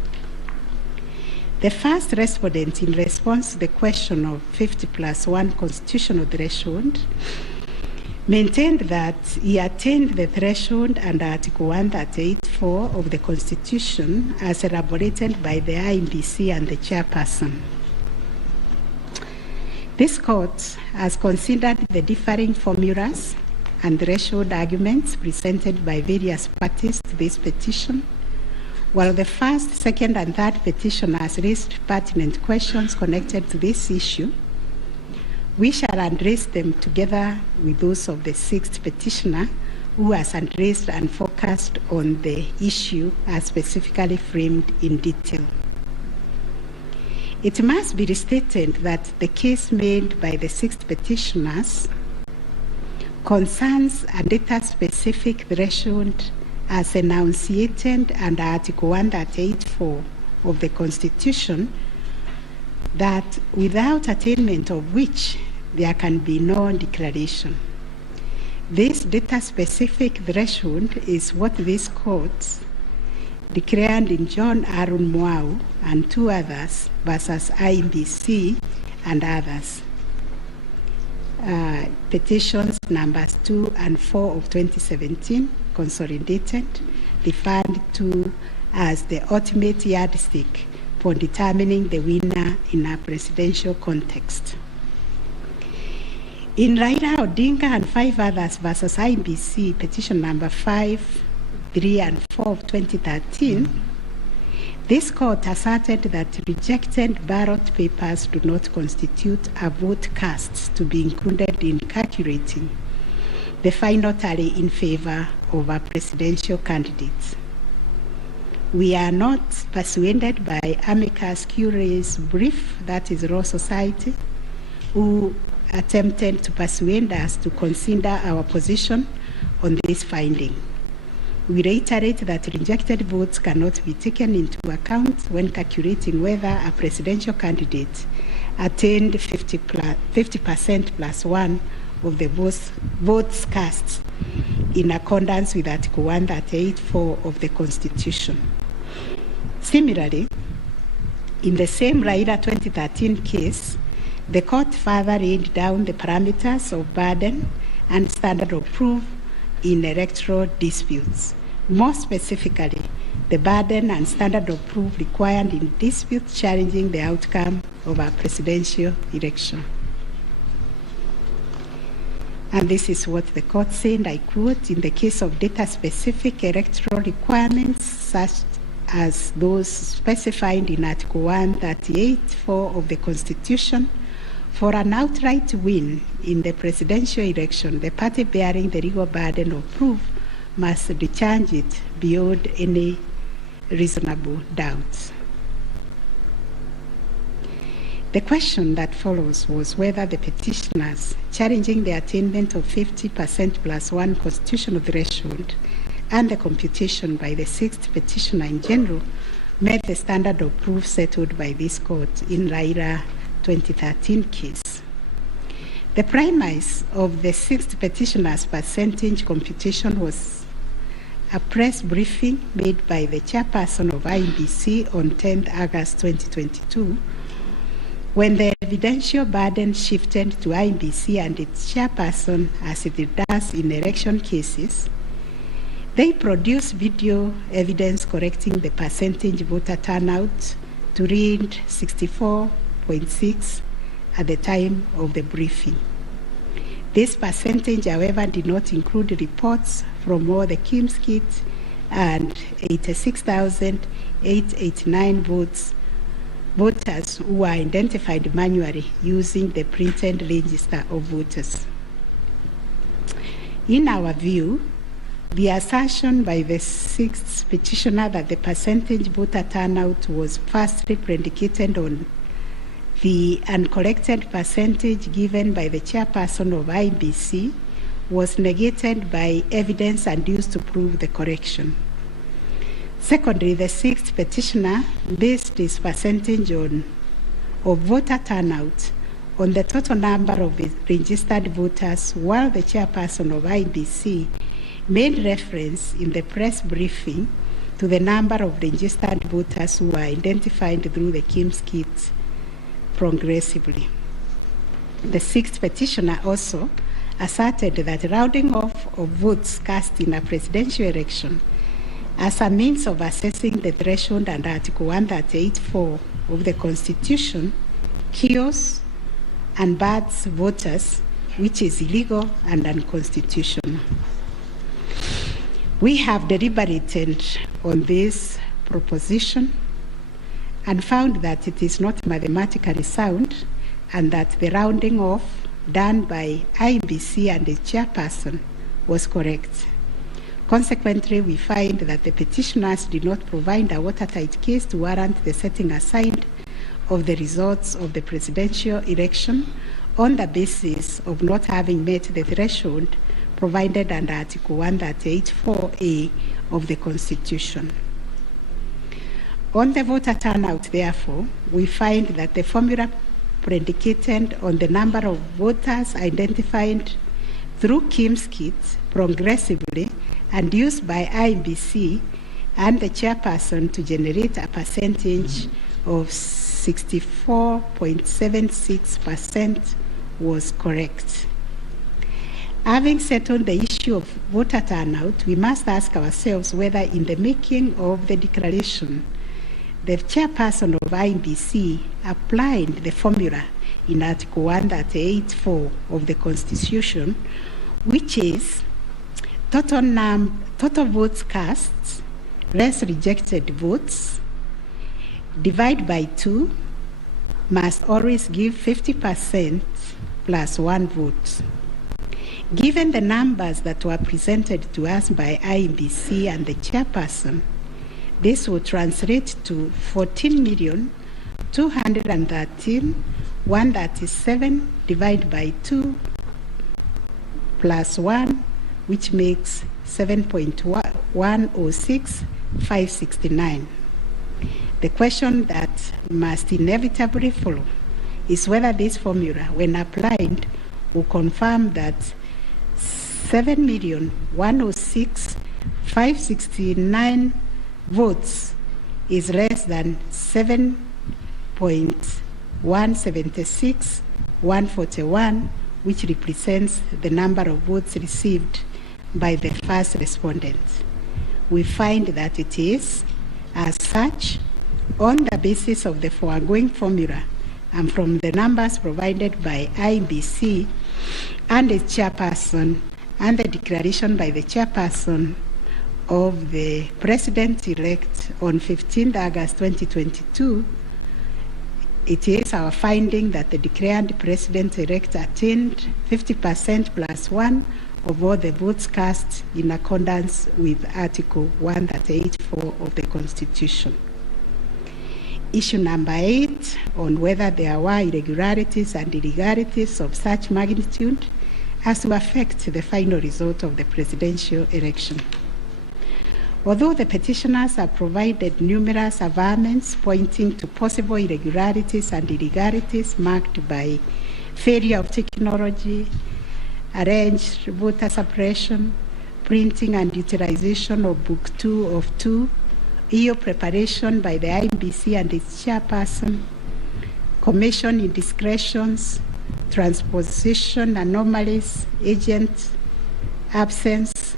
The first respondent, in response to the question of 50+1 constitutional threshold, maintained that he attained the threshold under Article 138(4) of the Constitution as elaborated by the IEBC and the chairperson. This court has considered the differing formulas and threshold arguments presented by various parties to this petition, while the first, second, and third petitioners raised pertinent questions connected to this issue. We shall address them together with those of the sixth petitioner, who has addressed and focused on the issue as specifically framed in detail. It must be restated that the case made by the sixth petitioners concerns a data-specific threshold as enunciated under Article 138(4) of the Constitution, that without attainment of which there can be no declaration. This data-specific threshold is what this court declared in John Aaron Mwau and two others versus IEBC and others. Petitions numbers 2 and 4 of 2017, consolidated, referred to as the ultimate yardstick for determining the winner in a presidential context. In Raila Odinga and 5 others versus IEBC, petition number 5, 3, and 4 of 2013, this court asserted that rejected ballot papers do not constitute a vote cast to be included in calculating the final tally in favor of a presidential candidate. We are not persuaded by amicus curiae's brief, that is Law Society, who attempted to persuade us to consider our position on this finding. We reiterate that rejected votes cannot be taken into account when calculating whether a presidential candidate attained 50% plus 1 of the votes cast in accordance with Article 138(4) of the Constitution. Similarly, in the same Raila 2013 case, the court further laid down the parameters of burden and standard of proof in electoral disputes. More specifically, the burden and standard of proof required in disputes challenging the outcome of a presidential election. And this is what the court said, I quote, "In the case of data-specific electoral requirements, such as those specified in Article 138(4) of the Constitution, for an outright win in the presidential election, the party bearing the legal burden of proof must discharge it beyond any reasonable doubt." The question that follows was whether the petitioners challenging the attainment of 50% plus 1 constitutional threshold and the computation by the sixth petitioner in general met the standard of proof settled by this court in Raila 2013 case. The premise of the sixth petitioner's percentage computation was a press briefing made by the chairperson of IEBC on 10th August 2022, when the evidential burden shifted to IEBC and its chairperson, as it does in election cases. They produced video evidence correcting the percentage voter turnout to read 64.6 at the time of the briefing. This percentage, however, did not include reports from all the KIMS kits and 86,889 voters who were identified manually using the printed register of voters. In our view, the assertion by the sixth petitioner that the percentage voter turnout was firstly predicated on the uncollected percentage given by the chairperson of IEBC was negated by evidence adduced to prove the correction. Secondly, the sixth petitioner based his percentage of voter turnout on the total number of registered voters, while the chairperson of IEBC made reference in the press briefing to the number of registered voters who were identified through the KIMS kits progressively. The sixth petitioner also asserted that rounding off of votes cast in a presidential election as a means of assessing the threshold under Article 138(4) of the Constitution kills and bars voters, which is illegal and unconstitutional. We have deliberated on this proposition and found that it is not mathematically sound and that the rounding off done by IEBC and the chairperson was correct. Consequently, we find that the petitioners did not provide a watertight case to warrant the setting aside of the results of the presidential election on the basis of not having met the threshold provided under Article 138(4)(a) of the Constitution. On the voter turnout, therefore, we find that the formula predicated on the number of voters identified through KIMS kits progressively and used by IEBC and the chairperson to generate a percentage of 64.76% was correct. Having settled the issue of voter turnout, we must ask ourselves whether in the making of the declaration, the chairperson of IEBC applied the formula in Article 138(4) of the Constitution, which is total votes cast less rejected votes divide by 2 must always give 50% plus 1 vote. Given the numbers that were presented to us by IEBC and the chairperson, this will translate to 14,213,137 divided by 2 plus 1, which makes 7.106569. The question that must inevitably follow is whether this formula, when applied, will confirm that 7,106,569 votes is less than 7.176,141, which represents the number of votes received by the first respondent. We find that it is, as such, on the basis of the foregoing formula and from the numbers provided by IEBC and the chairperson and the declaration by the chairperson of the president-elect on 15th August 2022, it is our finding that the declared president-elect attained 50% plus 1 of all the votes cast in accordance with Article 138(4) of the Constitution. Issue number 8, on whether there were irregularities and illegalities of such magnitude as to affect the final result of the presidential election. Although the petitioners have provided numerous averments pointing to possible irregularities and illegalities marked by failure of technology, arranged voter suppression, printing and utilization of Book 2 of 2, EU preparation by the IEBC and its chairperson, commission indiscretions, transposition anomalies, agent absence,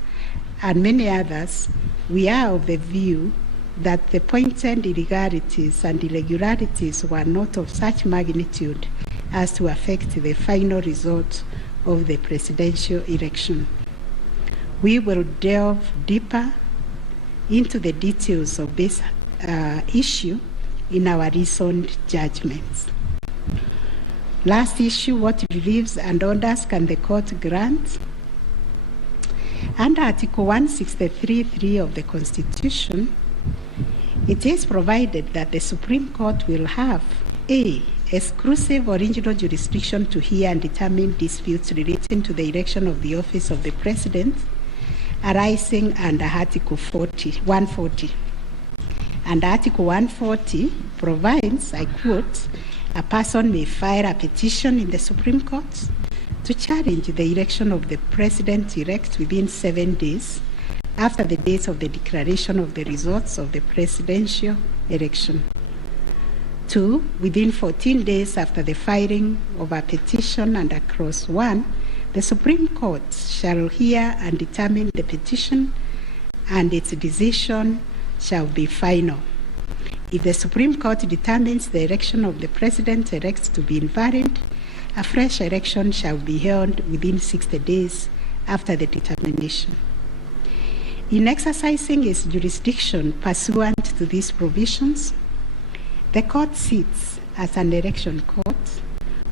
and many others, we are of the view that the pointed illegalities and irregularities were not of such magnitude as to affect the final result of the presidential election. We will delve deeper into the details of this issue in our recent judgments. Last issue, what reliefs and orders can the court grant? Under Article 163(3) of the Constitution, it is provided that the Supreme Court will have A, exclusive original jurisdiction to hear and determine disputes relating to the election of the office of the President arising under Article 140. And Article 140 provides, I quote, a person may file a petition in the Supreme Court to challenge the election of the President-elect within 7 days after the date of the declaration of the results of the presidential election. 2, within 14 days after the filing of a petition under Clause 1 The Supreme Court shall hear and determine the petition, and its decision shall be final. If the Supreme Court determines the election of the President-elect to be invalid, a fresh election shall be held within 60 days after the determination. In exercising its jurisdiction pursuant to these provisions, the court sits as an election court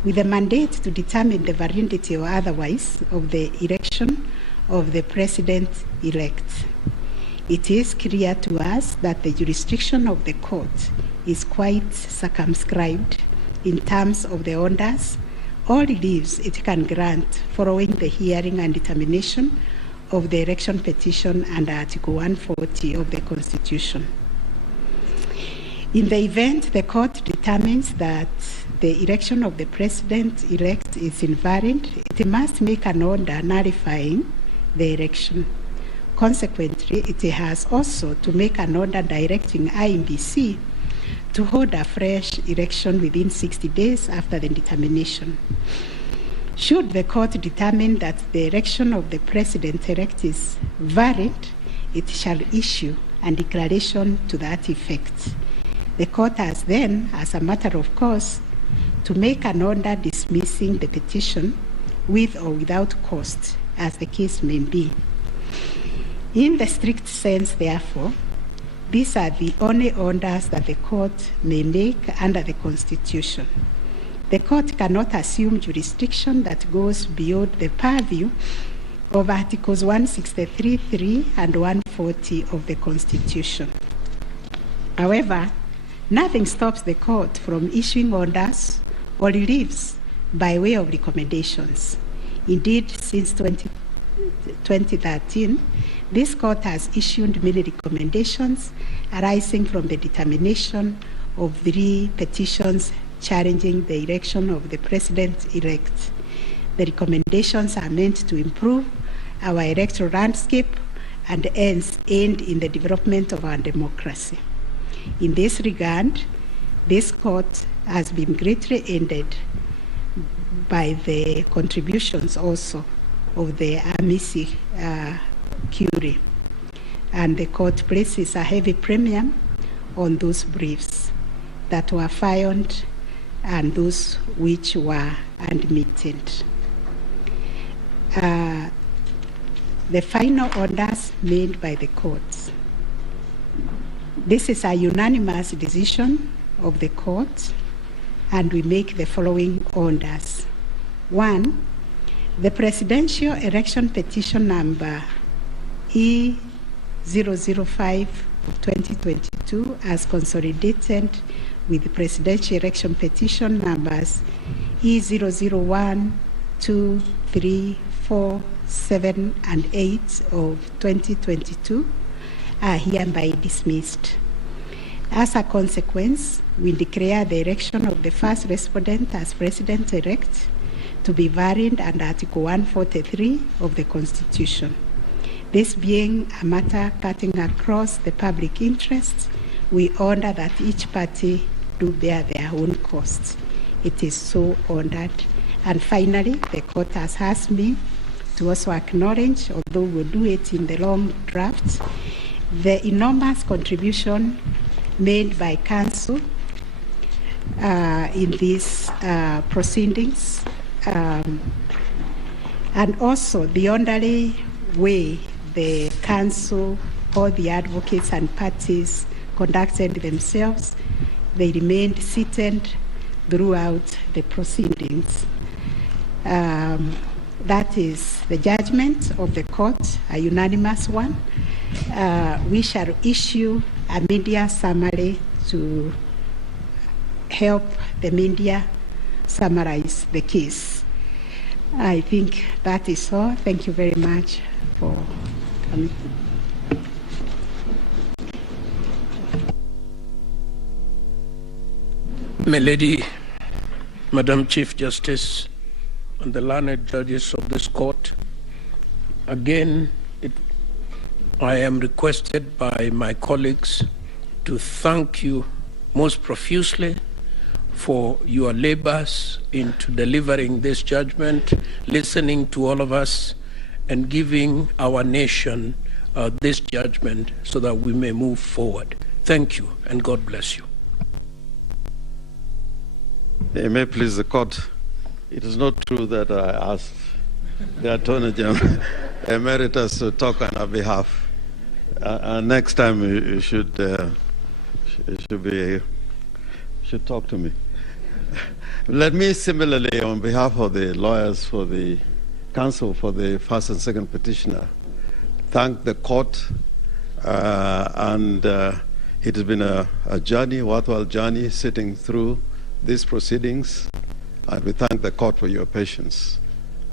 with a mandate to determine the validity or otherwise of the election of the President-elect. It is clear to us that the jurisdiction of the court is quite circumscribed in terms of the orders or reliefs it can grant following the hearing and determination of the election petition under Article 140 of the Constitution. In the event the court determines that the election of the President-elect is invalid, it must make an order nullifying the election. Consequently, it has also to make an order directing IEBC to hold a fresh election within 60 days after the determination. Should the court determine that the election of the President-elect is valid, it shall issue a declaration to that effect. The court has then, as a matter of course, to make an order dismissing the petition with or without cost, as the case may be. In the strict sense, therefore, these are the only orders that the court may make under the Constitution. The court cannot assume jurisdiction that goes beyond the purview of Articles 163(3) and 140 of the Constitution. However, nothing stops the court from issuing orders or reliefs by way of recommendations. Indeed, since 2013, this court has issued many recommendations arising from the determination of 3 petitions challenging the election of the President-elect. The recommendations are meant to improve our electoral landscape and hence aid in the development of our democracy. In this regard, this court has been greatly aided by the contributions also of the amici curiae, and the court places a heavy premium on those briefs that were filed and those which were admitted. The final orders made by the courts. This is a unanimous decision of the court, and we make the following orders. 1, the presidential election petition number E005 of 2022 as consolidated with the presidential election petition numbers E001, 2, 3, 4, 7, and 8 of 2022 are hereby dismissed. As a consequence, we declare the election of the first respondent as President-elect to be valid under Article 143 of the Constitution. This being a matter cutting across the public interest, we order that each party do bear their own costs. It is so ordered. And finally, the court has asked me to also acknowledge, although we'll do it in the long draft, the enormous contribution made by counsel in these proceedings, and also the orderly way the counsel, all the advocates and parties conducted themselves. They remained seated throughout the proceedings. That is the judgment of the court, a unanimous one. We shall issue a media summary to help the media summarize the case. I think that is all. Thank you very much for coming. My Lady, Madam Chief Justice, and the learned judges of this court, again, I am requested by my colleagues to thank you most profusely for your labors into delivering this judgment, listening to all of us, and giving our nation this judgment so that we may move forward. Thank you, and God bless you. May it please the court, it is not true that I asked the Attorney General Emeritus to talk on our behalf. Next time you should talk to me. Let me similarly, on behalf of the lawyers for the counsel for the first and second petitioner, thank the court, and it has been a journey, worthwhile journey, sitting through these proceedings, and we thank the court for your patience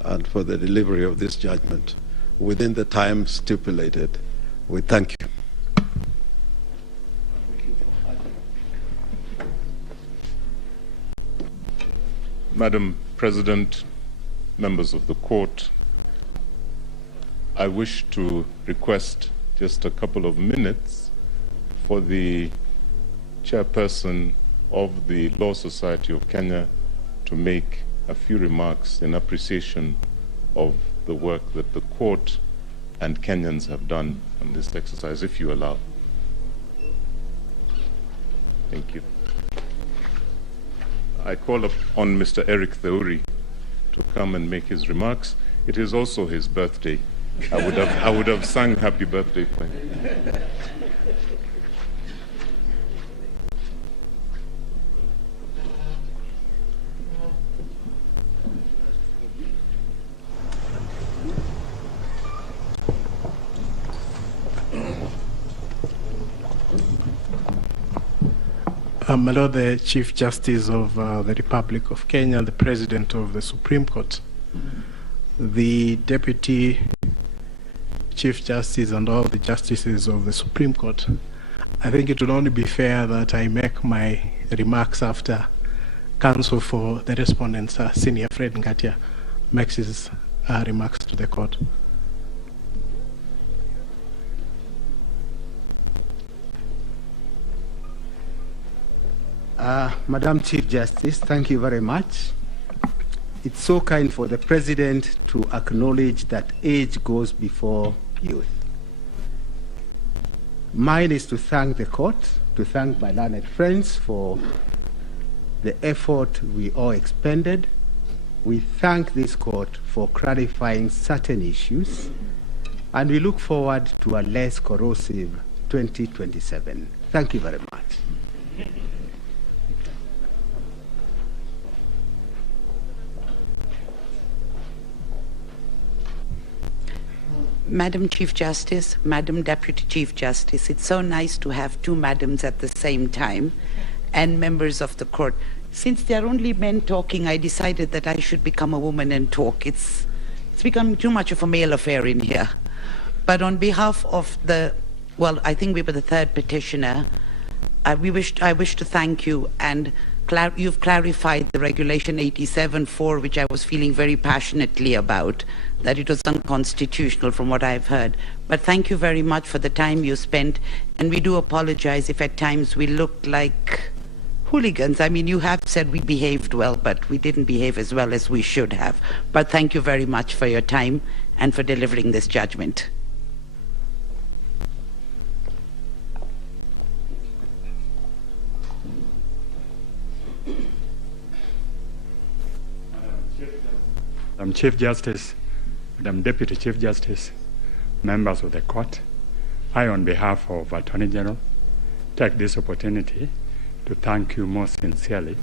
and for the delivery of this judgment within the time stipulated. We thank you. Madam President, members of the court, I wish to request just a couple of minutes for the chairperson of the Law Society of Kenya to make a few remarks in appreciation of the work that the court and Kenyans have done on this exercise, if you allow. Thank you. I call upon Mr. Eric Theuri to come and make his remarks. It is also his birthday. I would have sung happy birthday for him. My Lord, the Chief Justice of the Republic of Kenya, the President of the Supreme Court, the Deputy Chief Justice and all the Justices of the Supreme Court, I think it would only be fair that I make my remarks after counsel for the respondents, Senior Fred Ngatia, makes his remarks to the court. Madam Chief Justice, thank you very much. It's so kind for the President to acknowledge that age goes before youth. Mine is to thank the court, to thank my learned friends for the effort we all expended. We thank this court for clarifying certain issues, and we look forward to a less corrosive 2027. Thank you very much. Madam Chief Justice, Madam Deputy Chief Justice, it's so nice to have two madams at the same time, and members of the court. Since there are only men talking, I decided that I should become a woman and talk. It's becoming too much of a male affair in here. But on behalf of well, I think we were the third petitioner, I wish to thank you, and you've clarified the Regulation 87.4, which I was feeling very passionately about, that it was unconstitutional from what I've heard. But thank you very much for the time you spent, and we do apologize if at times we looked like hooligans. I mean, you have said we behaved well, but we didn't behave as well as we should have. But thank you very much for your time and for delivering this judgment. Madam Chief Justice, Madam Deputy Chief Justice, members of the court, I, on behalf of Attorney General, take this opportunity to thank you most sincerely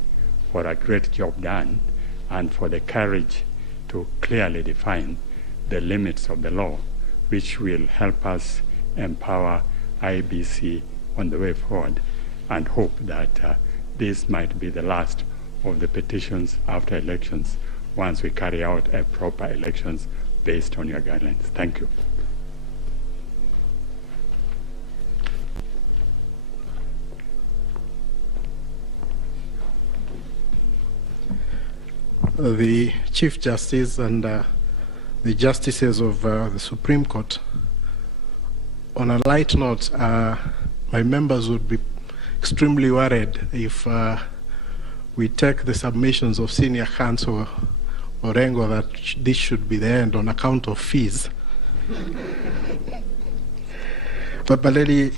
for a great job done and for the courage to clearly define the limits of the law, which will help us empower IEBC on the way forward, and hope that this might be the last of the petitions after elections once we carry out a proper elections based on your guidelines. Thank you. The Chief Justice and the Justices of the Supreme Court, on a light note, my members would be extremely worried if we take the submissions of Senior Counsel Orengo that this should be the end on account of fees. But my lady,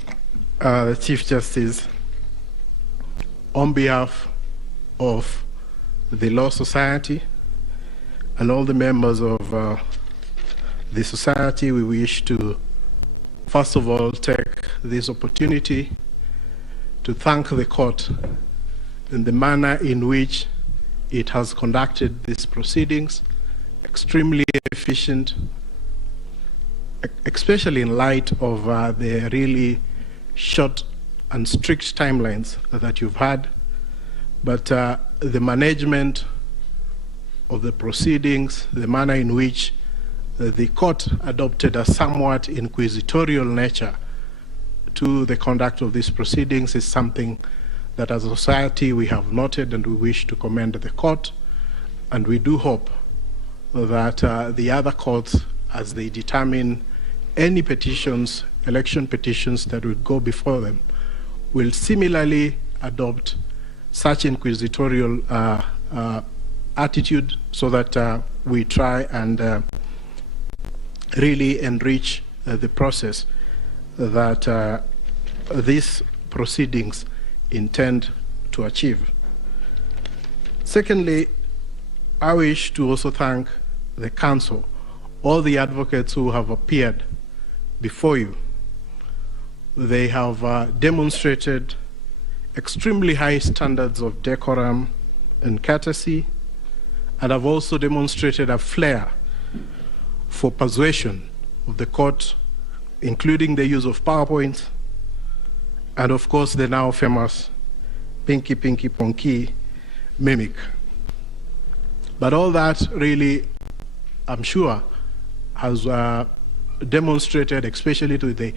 the Chief Justice, on behalf of the Law Society and all the members of the society, we wish to, first of all, take this opportunity to thank the court in the manner in which it has conducted these proceedings, extremely efficient, especially in light of the really short and strict timelines that you've had. But the management of the proceedings, the manner in which the court adopted a somewhat inquisitorial nature to the conduct of these proceedings is something that as a society we have noted, and we wish to commend the court. And we do hope that the other courts, as they determine any petitions, election petitions that will go before them, will similarly adopt such inquisitorial attitude, so that we try and really enrich the process that these proceedings intend to achieve. Secondly, I wish to also thank the council, all the advocates who have appeared before you. They have demonstrated extremely high standards of decorum and courtesy, and have also demonstrated a flair for persuasion of the court, including the use of PowerPoint, and of course the now famous Pinky Pinky Ponky mimic. But all that really, I'm sure, has demonstrated, especially to the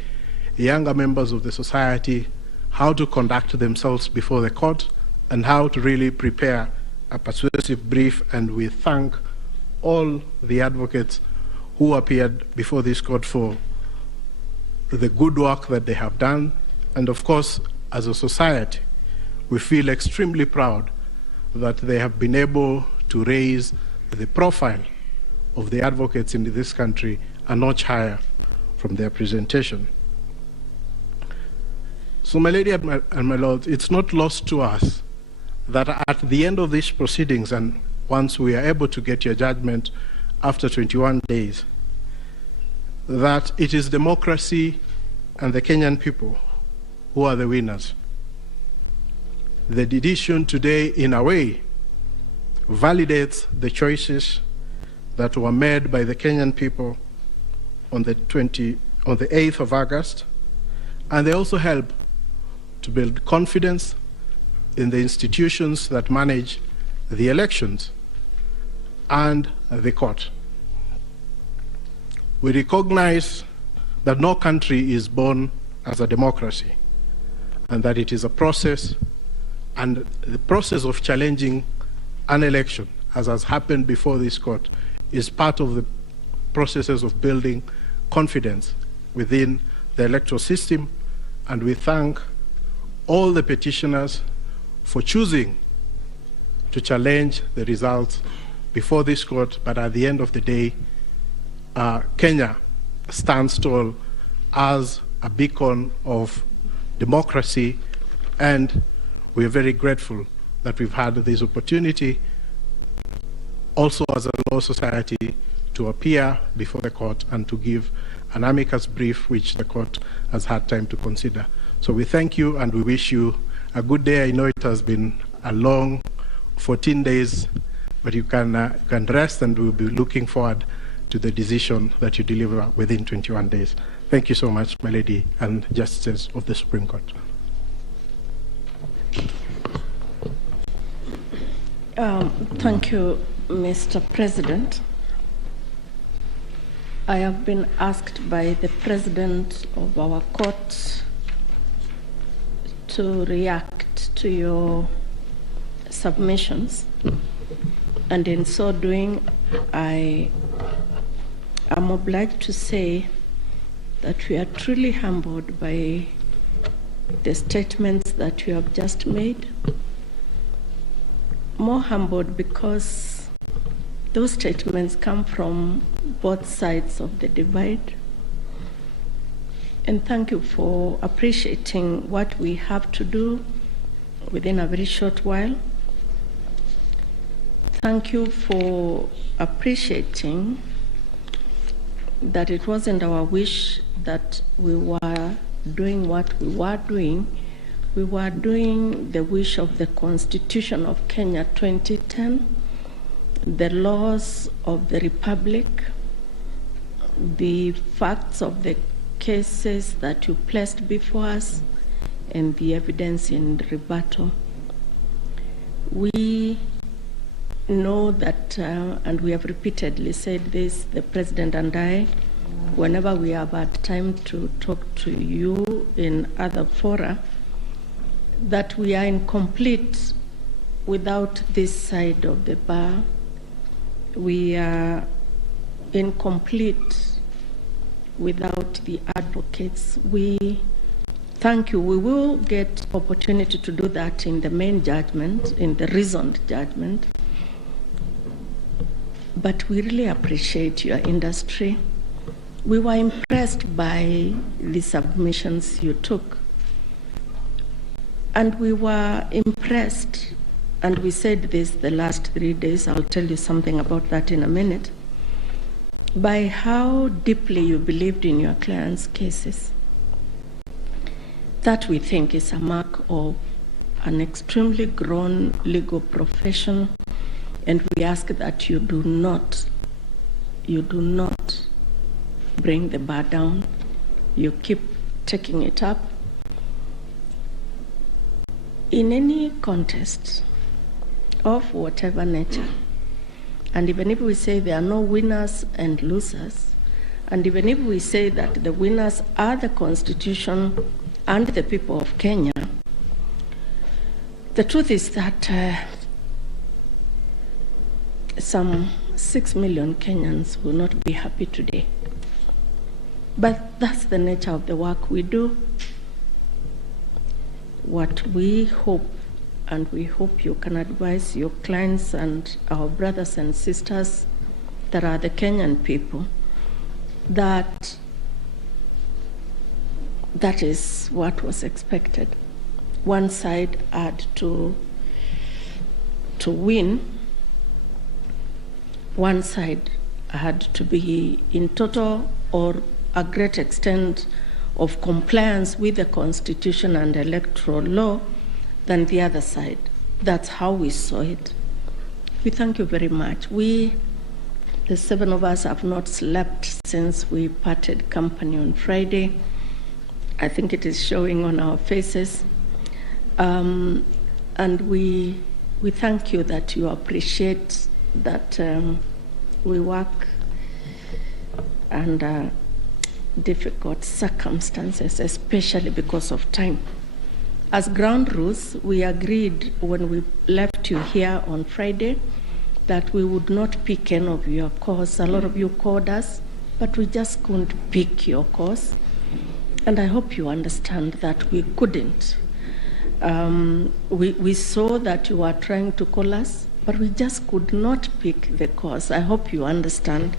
younger members of the society, how to conduct themselves before the court and how to really prepare a persuasive brief. And we thank all the advocates who appeared before this court for the good work that they have done. And of course, as a society, we feel extremely proud that they have been able to raise the profile of the advocates in this country a notch higher from their presentation. So, my lady and my lord, it's not lost to us that at the end of these proceedings, and once we are able to get your judgment after 21 days, that it is democracy and the Kenyan people who are the winners. The decision today, in a way, validates the choices that were made by the Kenyan people on the 8th of August, and they also help to build confidence in the institutions that manage the elections and the court. We recognize that no country is born as a democracy, and that it is a process, and the process of challenging an election, as has happened before this court, is part of the processes of building confidence within the electoral system. And we thank all the petitioners for choosing to challenge the results before this court. But at the end of the day, Kenya stands tall as a beacon of democracy, and we are very grateful that we've had this opportunity also as a law society to appear before the court and to give an amicus brief which the court has had time to consider. So we thank you and we wish you a good day. I know it has been a long 14 days, but you can rest, and we'll be looking forward to the decision that you deliver within 21 days. Thank you so much, my lady and justices of the Supreme Court. Thank you, Mr. President. I have been asked by the President of our court to react to your submissions, and in so doing, I am obliged to say that we are truly humbled by the statements that you have just made. more humbled because those statements come from both sides of the divide. And thank you for appreciating what we have to do within a very short while. Thank you for appreciating that it wasn't our wish that we were doing what we were doing. We were doing the wish of the Constitution of Kenya 2010, the laws of the Republic, the facts of the cases that you placed before us, and the evidence in rebuttal. We know that, and we have repeatedly said this, the President and I, whenever we have had time to talk to you in other fora, that we are incomplete without this side of the bar. We are incomplete without the advocates. We thank you. We will get opportunity to do that in the main judgment, in the reasoned judgment. But we really appreciate your industry. We were impressed by the submissions you took. And we were impressed, and we said this the last 3 days, I'll tell you something about that in a minute, by how deeply you believed in your clients' cases. That we think is a mark of an extremely grown legal profession, and we ask that you do not bring the bar down. You keep taking it up. In any contest of whatever nature, and even if we say there are no winners and losers, and even if we say that the winners are the Constitution and the people of Kenya, the truth is that some 6 million Kenyans will not be happy today. But that's the nature of the work we do. What we hope, and we hope you can advise your clients and our brothers and sisters that are the Kenyan people, that that is what was expected. One side had to win. One side had to be in total or a great extent of compliance with the Constitution and electoral law than the other side. That's how we saw it. We thank you very much. We, the 7 of us, have not slept since we parted company on Friday. I think it is showing on our faces. And we thank you that you appreciate that we work under difficult circumstances, especially because of time. As ground rules, we agreed when we left you here on Friday that we would not pick any of your calls. A lot of you called us, but we just couldn't pick your calls. And I hope you understand that we couldn't. We saw that you were trying to call us, but we just could not pick the calls. I hope you understand.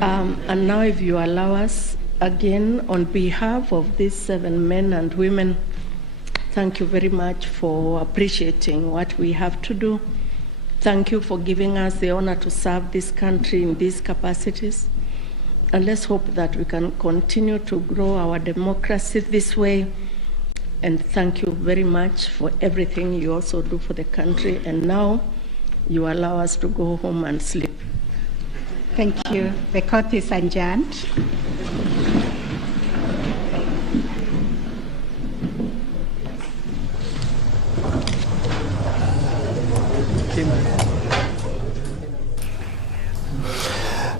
And now if you allow us, again, on behalf of these 7 men and women, thank you very much for appreciating what we have to do. Thank you for giving us the honor to serve this country in these capacities. And let's hope that we can continue to grow our democracy this way. And thank you very much for everything you also do for the country. And now you allow us to go home and sleep. Thank you. The court is adjourned.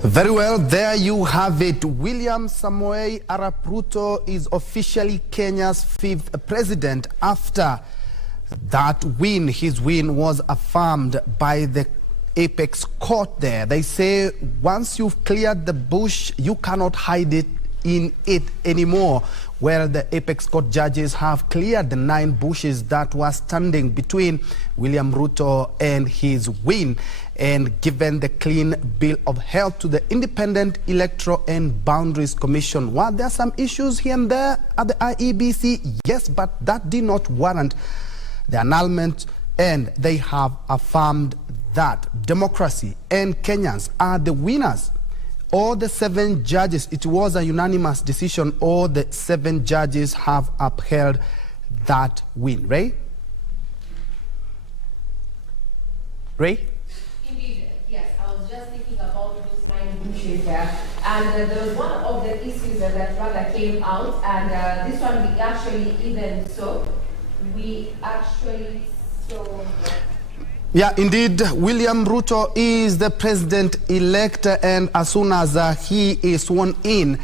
Very well, there you have it. William Samoei Arap Ruto is officially Kenya's 5th president after that win. His win was affirmed by the Apex court there. They say once you've cleared the bush, you cannot hide it in it anymore, where the apex court judges have cleared the 9 bushes that were standing between William Ruto and his win, and given the clean bill of health to the Independent Electoral and Boundaries Commission. While there are some issues here and there at the IEBC, yes, but that did not warrant the annulment, and they have affirmed that democracy and Kenyans are the winners. All the 7 judges, it was a unanimous decision, all the 7 judges have upheld that win. Ray? Ray? Indeed, yes. I was just thinking about those 9 bushes there. And there was one of the issues that rather came out, and this one we actually even saw. Yeah, indeed, William Ruto is the president-elect, and as soon as he is sworn in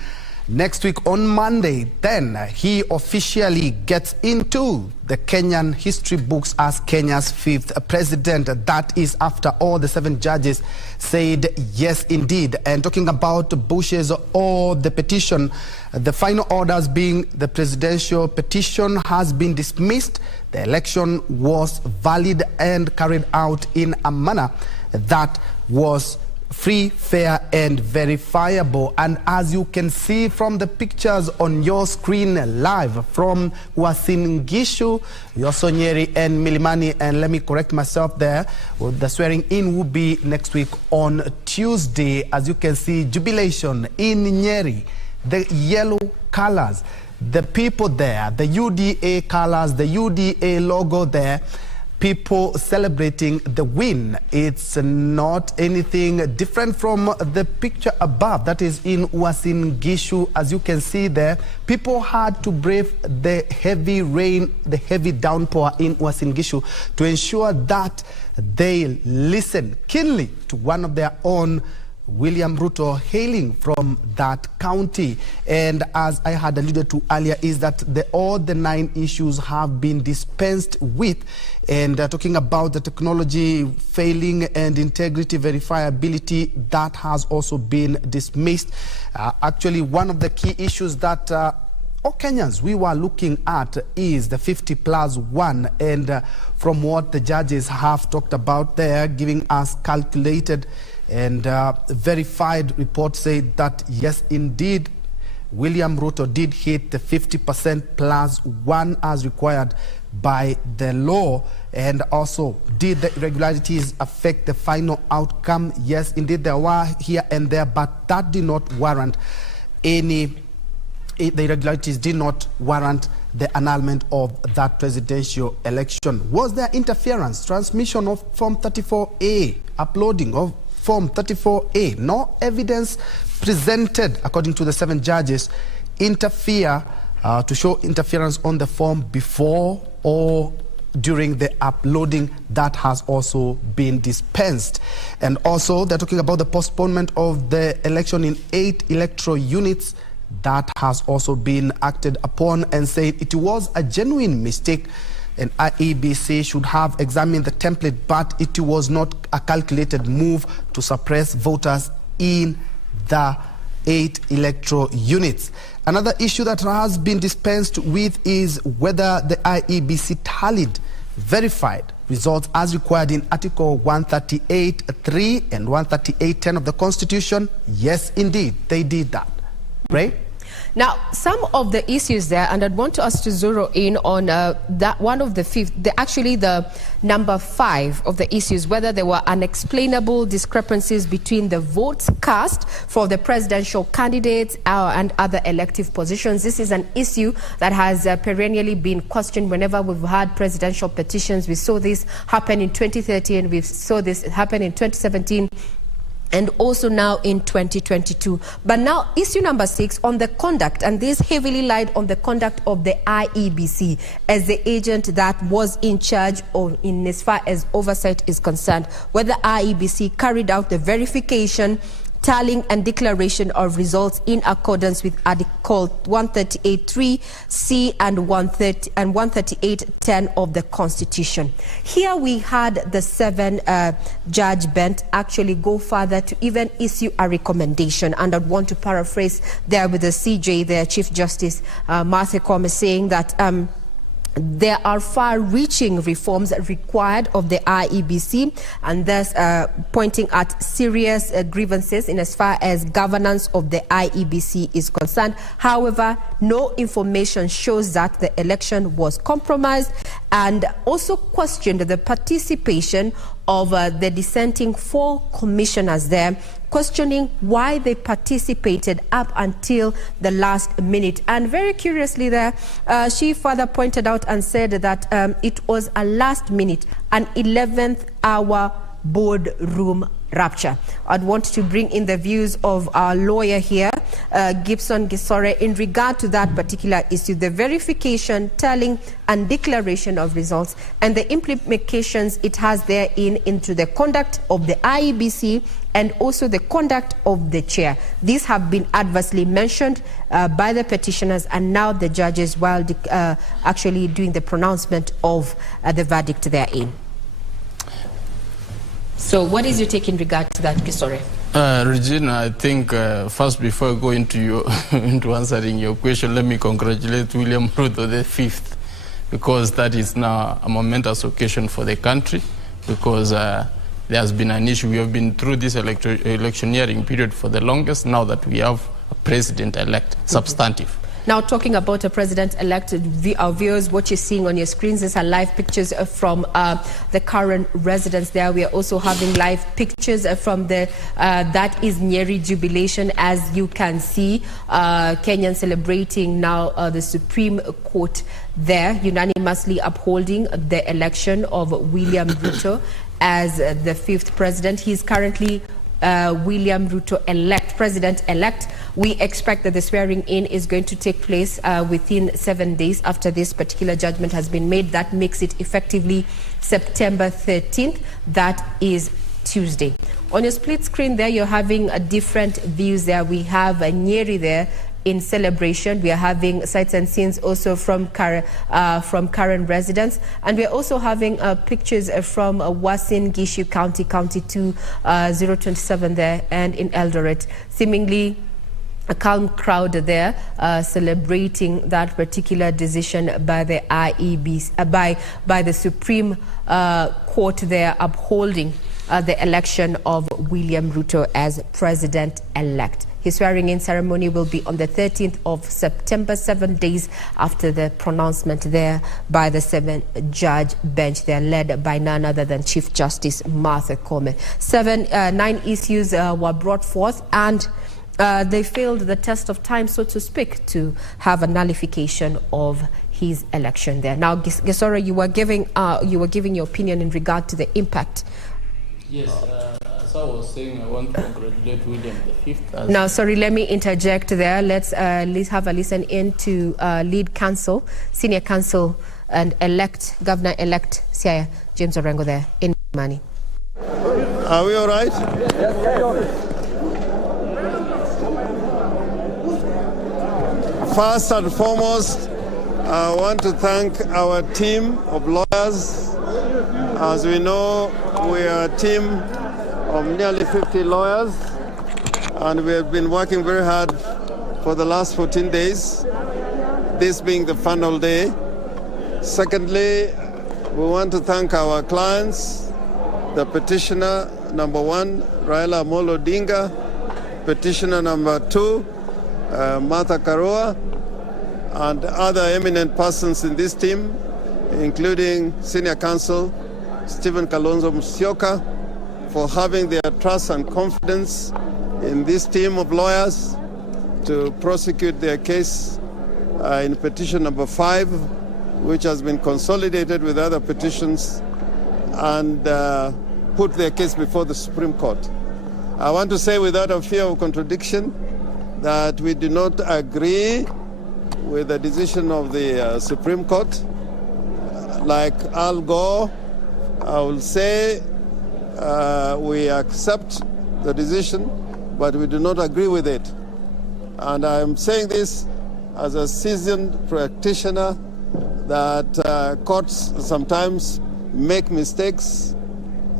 next week on Monday, then he officially gets into the Kenyan history books as Kenya's 5th president. That is after all the 7 judges said yes indeed. And talking about bushes or the petition, the final orders being the presidential petition has been dismissed. The election was valid and carried out in a manner that was free, fair, and verifiable. And as you can see from the pictures on your screen live from Uasin Gishu, Yoso Nyeri, and Milimani, and let me correct myself there, well, the swearing in will be next week on Tuesday. As you can see, jubilation in Nyeri, the yellow colors, the people there, the UDA colors, the UDA logo there, people celebrating the win. It's not anything different from the picture above that is in Uasin Gishu. As you can see there, people had to brave the heavy rain, the heavy downpour in Uasin Gishu to ensure that they listen keenly to one of their own, William Ruto, hailing from that county. And as I had alluded to earlier, is that all the 9 issues have been dispensed with. And talking about the technology failing and integrity verifiability, that has also been dismissed. Actually, one of the key issues that all Kenyans we were looking at is the 50+1, and from what the judges have talked about there, giving us calculated and verified reports, say that yes indeed William Ruto did hit the 50%+1 as required by the law. And also, did the irregularities affect the final outcome? Yes indeed, there were here and there, but that did not warrant any, the irregularities did not warrant the annulment of that presidential election. Was there interference, transmission of Form 34A, uploading of Form 34A? No evidence presented, according to the 7 judges, to show interference on the form before or during the uploading. That has also been dispensed. And also, they're talking about the postponement of the election in 8 electoral units. That has also been acted upon, and said it was a genuine mistake, and IEBC should have examined the template, but it was not a calculated move to suppress voters in the 8 electoral units. Another issue that has been dispensed with is whether the IEBC tallied verified results as required in Article 138(3) and 138(10) of the Constitution. Yes, indeed, they did that. Right? Now, some of the issues there, and I'd want us to zero in on that one of the 5th, actually the number 5 of the issues, whether there were unexplainable discrepancies between the votes cast for the presidential candidates and other elective positions. This is an issue that has perennially been questioned whenever we've had presidential petitions. We saw this happen in 2013, we saw this happen in 2017, and also now in 2022. But now issue number 6 on the conduct, and this heavily lied on the conduct of the IEBC as the agent that was in charge of, in as far as oversight is concerned, whether IEBC carried out the verification, tallying and declaration of results in accordance with Article 138(3)(c) and 138(10) of the Constitution. Here we had the 7-judge bench actually go further to even issue a recommendation, and I'd want to paraphrase there with the CJ, the Chief Justice Martha Koome, saying that there are far-reaching reforms required of the IEBC, and thus pointing at serious grievances in as far as governance of the IEBC is concerned. However, no information shows that the election was compromised, and also questioned the participation of the dissenting 4 commissioners there, questioning why they participated up until the last minute. And very curiously there, she further pointed out and said that it was a last minute, an 11th hour boardroom rapture. I'd want to bring in the views of our lawyer here, Gibson Gisore, in regard to that particular issue, the verification, tallying and declaration of results, and the implications it has therein into the conduct of the IEBC and also the conduct of the chair. These have been adversely mentioned by the petitioners, and now the judges, while actually doing the pronouncement of the verdict therein. So what is your take in regard to that, Gisore? Regina, I think first, before I go into into answering your question, let me congratulate William Ruto the 5th, because that is now a momentous occasion for the country, because there has been an issue. We have been through this electioneering period for the longest, now that we have a president-elect, substantive. Now, talking about a president-elect, our viewers, what you're seeing on your screens is live pictures from the current residence there. We are also having live pictures from the, that is Nyeri jubilation, as you can see. Kenyans celebrating now the Supreme Court there, unanimously upholding the election of William Ruto as the 5th president. He's currently William Ruto president-elect. We expect that the swearing in is going to take place within 7 days after this particular judgment has been made. That makes it effectively September 13th. That is Tuesday. On your split screen there, you're having different views there. We have Nyeri there in celebration. We are having sights and scenes also from current residents, and we are also having pictures from Uasin Gishu County, County 2, 027 there, and in Eldoret. Seemingly a calm crowd there celebrating that particular decision by the IEBC, by the Supreme Court there, upholding the election of William Ruto as president-elect. His swearing-in ceremony will be on the 13th of September, 7 days after the pronouncement there by the 7-judge bench there, led by none other than Chief Justice Martha Koome. 9 issues were brought forth, and they failed the test of time, so to speak, to have a nullification of his election there. Now, Gisore, you were giving your opinion in regard to the impact. Yes, as I was saying, I want to congratulate William the 5th. Now, sorry, let me interject there. Let's have a listen in to lead counsel, senior counsel, and Governor-elect Siaya James Orengo there in Mani. Are we all right? First and foremost, I want to thank our team of lawyers. As we know, we are a team of nearly 50 lawyers, and we have been working very hard for the last 14 days, this being the final day. Secondly, we want to thank our clients, the petitioner number 1, Raila Amolo Odinga, petitioner number 2, Martha Karua, and other eminent persons in this team, including Senior Counsel Stephen Kalonzo Musyoka, for having their trust and confidence in this team of lawyers to prosecute their case in petition number 5, which has been consolidated with other petitions, and put their case before the Supreme Court. I want to say without a fear of contradiction that we do not agree with the decision of the Supreme Court. Like Al Gore, I will say we accept the decision, but we do not agree with it. And I'm saying this as a seasoned practitioner that courts sometimes make mistakes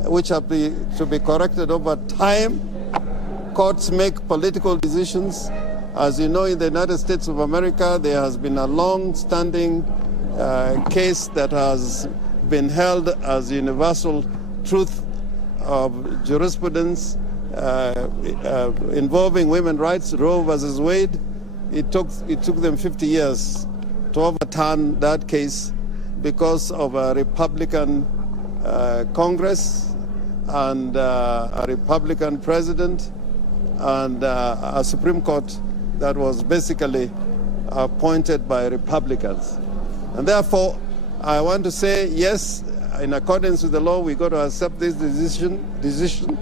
which have to be corrected over time. Courts make political decisions. As you know, in the United States of America, there has been a long-standing case that has been held as universal truth of jurisprudence involving women's rights, Roe versus Wade. It took them 50 years to overturn that case because of a Republican Congress and a Republican president and a Supreme Court that was basically appointed by Republicans. And therefore, I want to say, yes, in accordance with the law, we got to accept this decision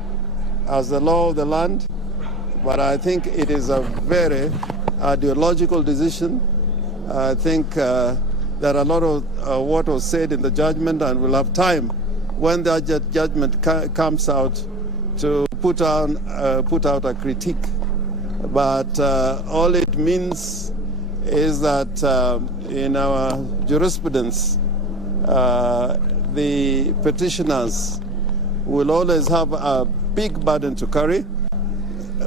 as the law of the land. But I think it is a very ideological decision. I think there are a lot of what was said in the judgment, and we'll have time when that judgment comes out to put out a critique. But all it means is that in our jurisprudence, the petitioners will always have a big burden to carry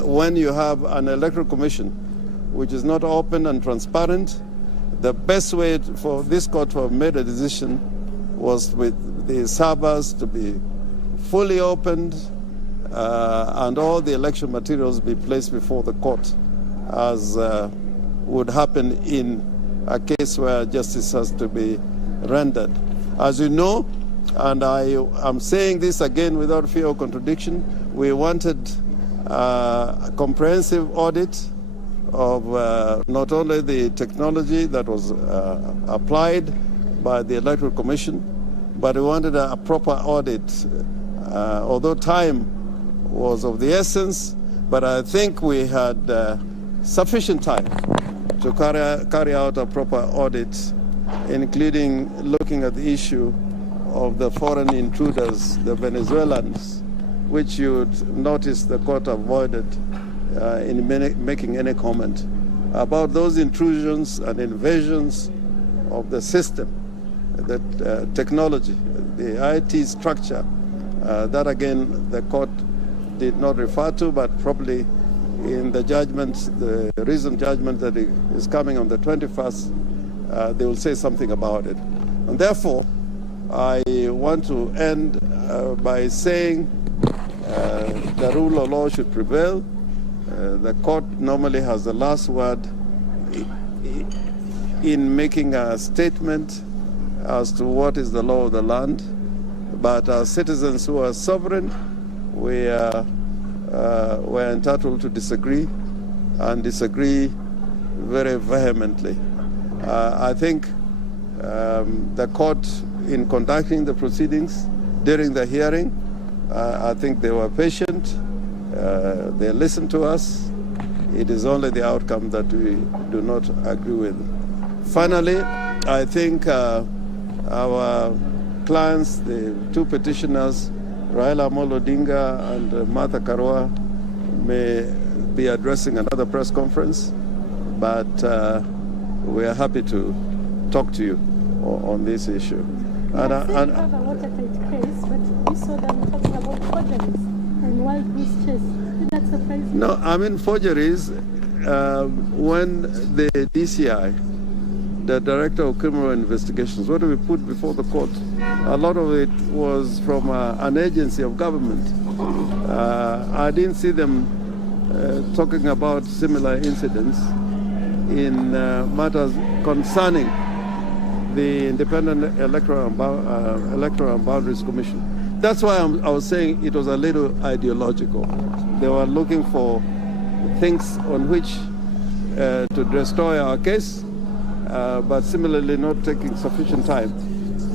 when you have an electoral commission which is not open and transparent. The best way for this court to have made a decision was with the servers to be fully opened and all the election materials be placed before the court, as would happen in a case where justice has to be rendered. As you know, and I am saying this again without fear of contradiction, we wanted a comprehensive audit of not only the technology that was applied by the Electoral Commission, but we wanted a proper audit. Although time was of the essence, but I think we had sufficient time to carry out a proper audit, including looking at the issue of the foreign intruders, the Venezuelans, which you'd notice the court avoided in making any comment about those intrusions and invasions of the system, the technology, the IT structure. That again, the court did not refer to, but probably in the judgment, the recent judgment that is coming on the 21st, they will say something about it. And therefore, I want to end by saying the rule of law should prevail. The court normally has the last word in making a statement as to what is the law of the land. But as citizens who are sovereign, we're entitled to disagree, and disagree very vehemently. I think the court, in conducting the proceedings during the hearing, I think they were patient. They listened to us. It is only the outcome that we do not agree with. Finally, I think our clients, the two petitioners, Raila Amolo Odinga and Martha Karua, may be addressing another press conference, but we are happy to talk to you on this issue. And have a watertight case, but we saw them talking about forgeries and wild goose chase. Did that surprise you? No, I mean forgeries. When the DCI, the Director of Criminal Investigations, what do we put before the court? A lot of it was from an agency of government. I didn't see them talking about similar incidents in matters concerning the Independent Electoral and Boundaries Commission. That's why I was saying it was a little ideological. They were looking for things on which to destroy our case, but similarly not taking sufficient time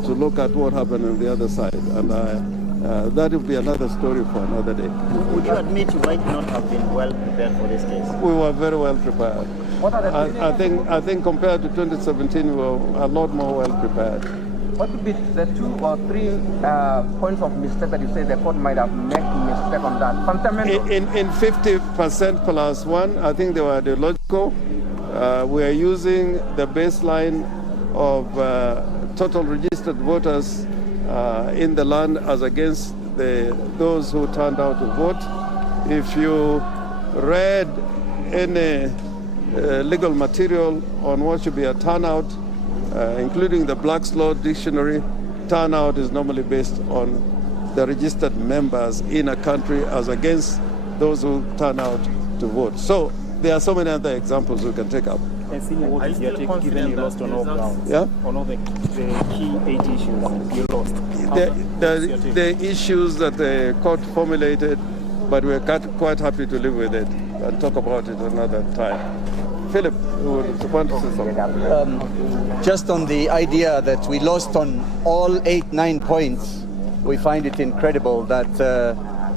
to look at what happened on the other side. And that will be another story for another day. Would you admit you might not have been well prepared for this case? We were very well prepared. I think compared to 2017, we were a lot more well prepared. What would be the 2 or 3 points of mistake that you say the court might have made mistake on that? Fundamental. In 50% plus 1, I think they were ideological. We are using the baseline of total registered voters in the land as against those who turned out to vote. If you read any legal material on what should be a turnout, including the Black's Law Dictionary, turnout is normally based on the registered members in a country as against those who turn out to vote. So there are so many other examples we can take up. Are you still confident you lost on all grounds? Yeah? On all the key 8 issues you lost? The issues that the court formulated, but we're quite happy to live with it and talk about it another time. Philip, who would want to say something? Just on the idea that we lost on all 8-9 points, we find it incredible that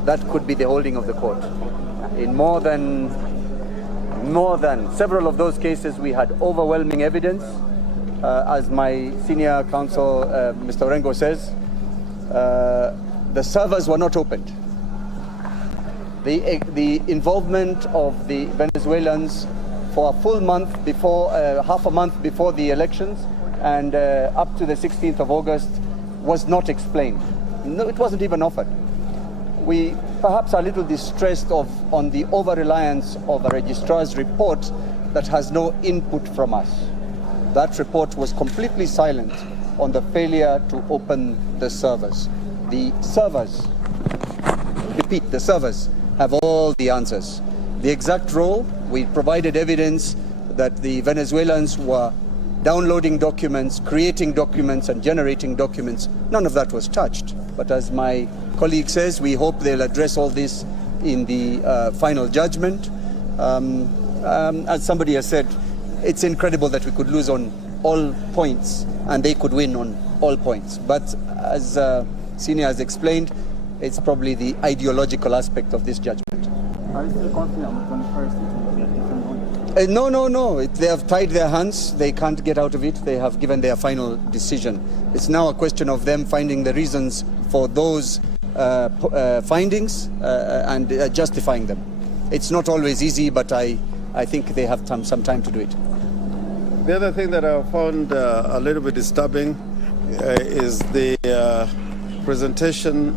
that could be the holding of the court. In more than several of those cases, we had overwhelming evidence. As my senior counsel, Mr. Orengo, says, the servers were not opened. The involvement of the Venezuelans for a full month before, half a month before the elections and up to the 16th of August was not explained. No, it wasn't even offered. We perhaps are a little distressed on the over-reliance of a registrar's report that has no input from us. That report was completely silent on the failure to open the servers. The servers, repeat, the servers have all the answers. The exact role, we provided evidence that the Venezuelans were downloading documents, creating documents, and generating documents. None of that was touched. But as my colleague says, we hope they'll address all this in the final judgment. As somebody has said, it's incredible that we could lose on all points and they could win on all points. But as Senior has explained, it's probably the ideological aspect of this judgment. Are you still confident on the 21st it will be a different one? No. They have tied their hands. They can't get out of it. They have given their final decision. It's now a question of them finding the reasons for those findings and justifying them. It's not always easy, but I think they have some time to do it. The other thing that I found a little bit disturbing is the presentation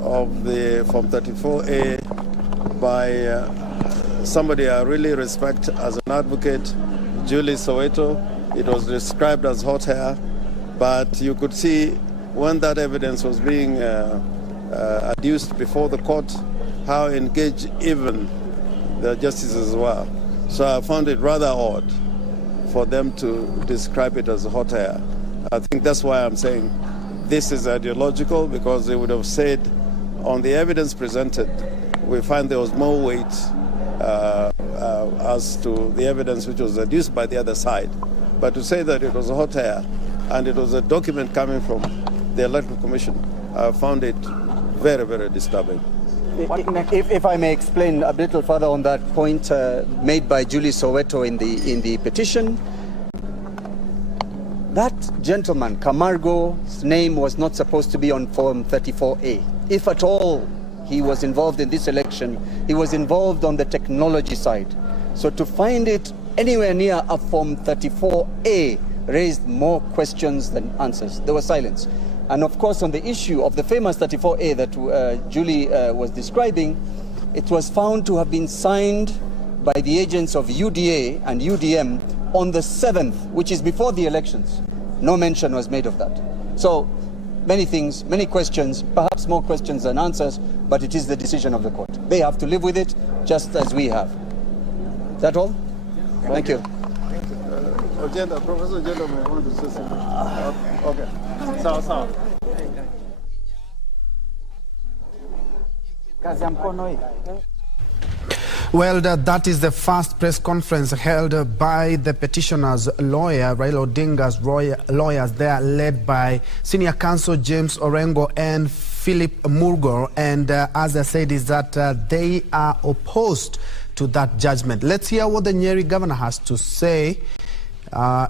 of the Form 34A by somebody I really respect as an advocate, Julie Soweto. It was described as hot hair, but you could see when that evidence was being adduced before the court, how engaged even the justices were. So I found it rather odd for them to describe it as hot air. I think that's why I'm saying this is ideological, because they would have said on the evidence presented, we find there was more weight as to the evidence which was adduced by the other side. But to say that it was hot air and it was a document coming from the Electoral Commission, I found it very, very disturbing. If I may explain a little further on that point made by Julie Soweto in the petition, that gentleman, Camargo's name was not supposed to be on Form 34A. If at all he was involved in this election, he was involved on the technology side. So to find it anywhere near a Form 34A raised more questions than answers. There was silence. And of course, on the issue of the famous 34A that Julie was describing, it was found to have been signed by the agents of UDA and UDM on the 7th, which is before the elections. No mention was made of that. So many things, many questions, perhaps more questions than answers, but it is the decision of the court. They have to live with it just as we have. Is that all? Thank you. Professor Ogenda may want to say something. Okay. Sawa. Well, that is the first press conference held by the petitioner's lawyer, Raila Odinga's lawyers. They are led by Senior Counsel James Orengo and Philip Murgor. And as I said, is that they are opposed to that judgment. Let's hear what the Nyeri governor has to say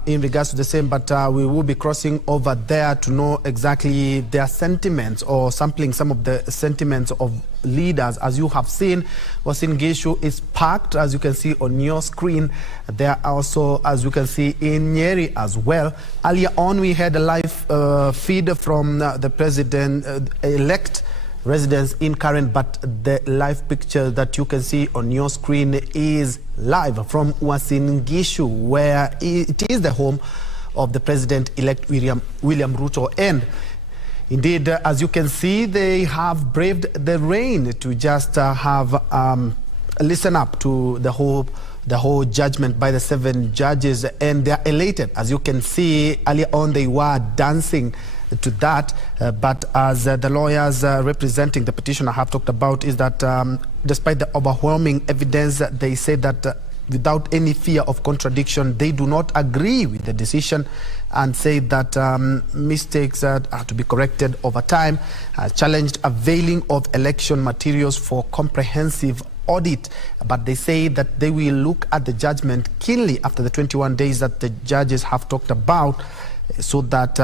in regards to the same, but we will be crossing over there to know exactly their sentiments or sampling some of the sentiments of leaders. As you have seen, Uasin Gishu is packed, as you can see on your screen. There also, as you can see, in Nyeri as well. Earlier on, we had a live feed from the president-elect residents in Karen, but the live picture that you can see on your screen is live from Uasin Gishu, where it is the home of the president-elect William Ruto. And indeed, as you can see, they have braved the rain to just listen up to the whole judgment by the 7 judges, and they are elated. As you can see, earlier on they were dancing to that, but as the lawyers representing the petitioner have talked about, is that despite the overwhelming evidence, they say that without any fear of contradiction, they do not agree with the decision and say that mistakes are to be corrected over time, challenged availing of election materials for comprehensive audit, but they say that they will look at the judgment keenly after the 21 days that the judges have talked about, so that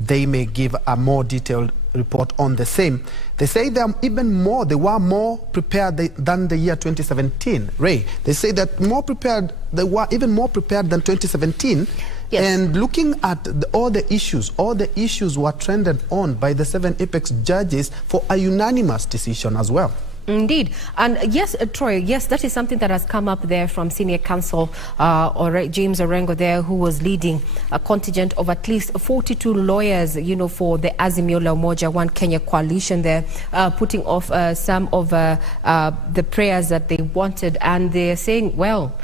they may give a more detailed report on the same. They say they were more prepared than the year 2017. Ray, they say that they were even more prepared than 2017. Yes. And looking at all the issues were trended on by the 7 apex judges for a unanimous decision as well. Indeed. And yes, Troy, yes, that is something that has come up there from senior counsel James Orengo there, who was leading a contingent of at least 42 lawyers, for the Azimio la Umoja One Kenya coalition there, putting off some of the prayers that they wanted. And they're saying, well,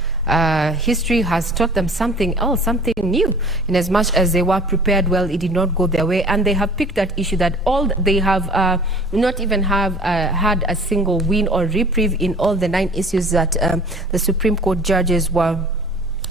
history has taught them something else, something new. In as much as they were prepared, well, it did not go their way, and they have picked that issue that they have not even had a single win or reprieve in all the 9 issues that the Supreme Court judges were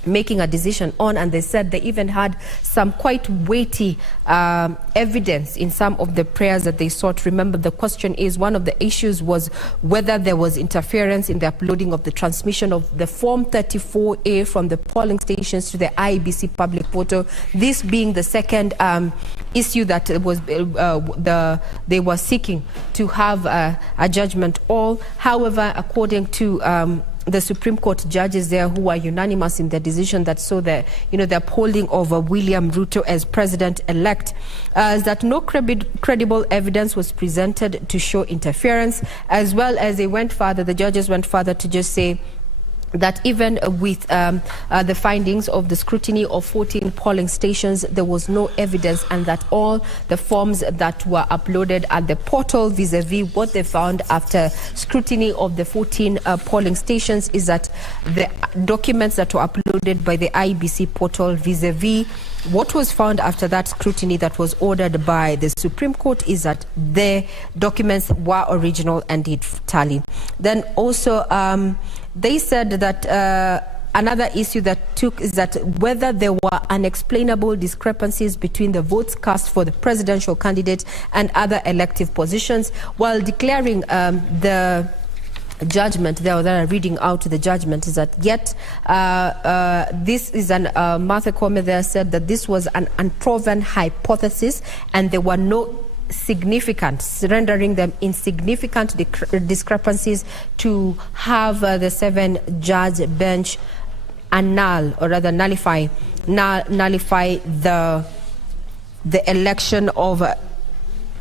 making a decision on, and they said they even had some quite weighty evidence in some of the prayers that they sought. Remember, the question is, one of the issues was whether there was interference in the uploading of the transmission of the Form 34A from the polling stations to the IEBC public portal, this being the second issue that was they were seeking to have a judgment all. However, according to the Supreme Court judges there, who are unanimous in their decision that saw the upholding of William Ruto as president-elect, is that no credible evidence was presented to show interference, as well as the judges went further to just say that even with the findings of the scrutiny of 14 polling stations, there was no evidence, and that all the forms that were uploaded at the portal vis-a-vis what they found after scrutiny of the 14 polling stations is that the documents that were uploaded by the IEBC portal vis-a-vis what was found after that scrutiny that was ordered by the Supreme Court is that the documents were original and did tally. Then also they said that another issue that took is that whether there were unexplainable discrepancies between the votes cast for the presidential candidate and other elective positions, while declaring the judgment there, that are reading out the judgment, is that yet this is Martha Koome there said that this was an unproven hypothesis and there were no rendering them insignificant discrepancies to have the 7-judge bench annul, or rather nullify the election of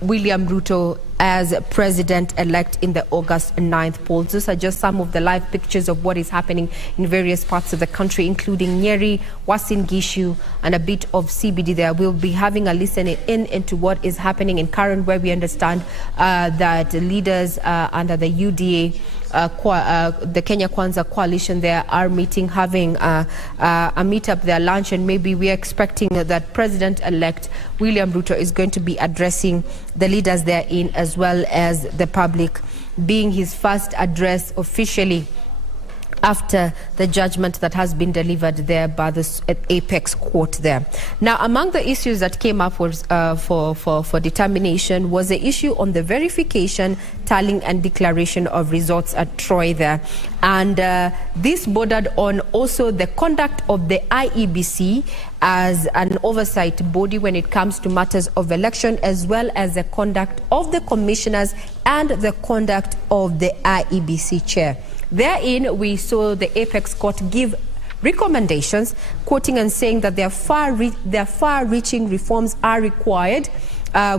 William Ruto as president-elect in the August 9th polls. Those are just some of the live pictures of what is happening in various parts of the country, including Nyeri, Uasin Gishu, and a bit of CBD there. We'll be having a listen into what is happening in Karen, where we understand that leaders under the UDA, the Kenya Kwanza coalition there, are meeting, having a meetup there, lunch, and maybe we are expecting that President-elect William Ruto is going to be addressing the leaders therein, as well as the public, being his first address officially after the judgment that has been delivered there by the Apex Court there. Now, among the issues that came up was, for determination was the issue on the verification, tallying and declaration of results at Troy there. And this bordered on also the conduct of the IEBC as an oversight body when it comes to matters of election, as well as the conduct of the commissioners and the conduct of the IEBC chair. Therein, we saw the Apex Court give recommendations, quoting and saying that their far-reaching reforms are required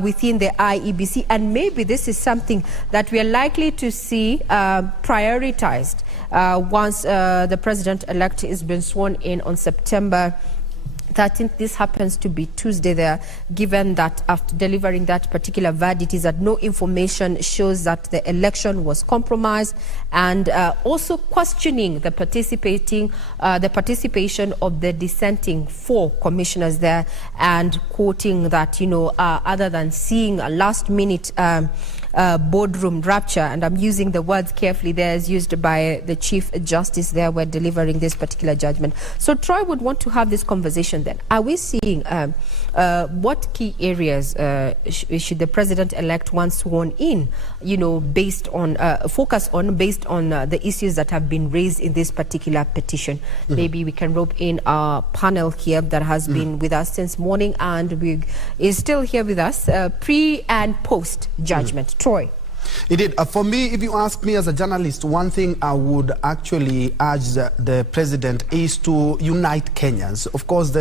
within the IEBC, and maybe this is something that we are likely to see prioritized once the president-elect has been sworn in on September 13th. This happens to be Tuesday there, given that after delivering that particular verdict is that no information shows that the election was compromised, and also questioning the participation of the dissenting 4 commissioners there, and quoting that, other than seeing a last-minute boardroom rapture, and I'm using the words carefully there as used by the Chief Justice there when delivering this particular judgment. So Troy would want to have this conversation then. Are we seeing what key areas should the president-elect once sworn in, based on, focus on, based on the issues that have been raised in this particular petition? Maybe we can rope in our panel here that has been with us since morning and is still here with us, pre and post judgment. Troy. Indeed. For me, if you ask me as a journalist, one thing I would actually urge the president is to unite Kenyans. Of course,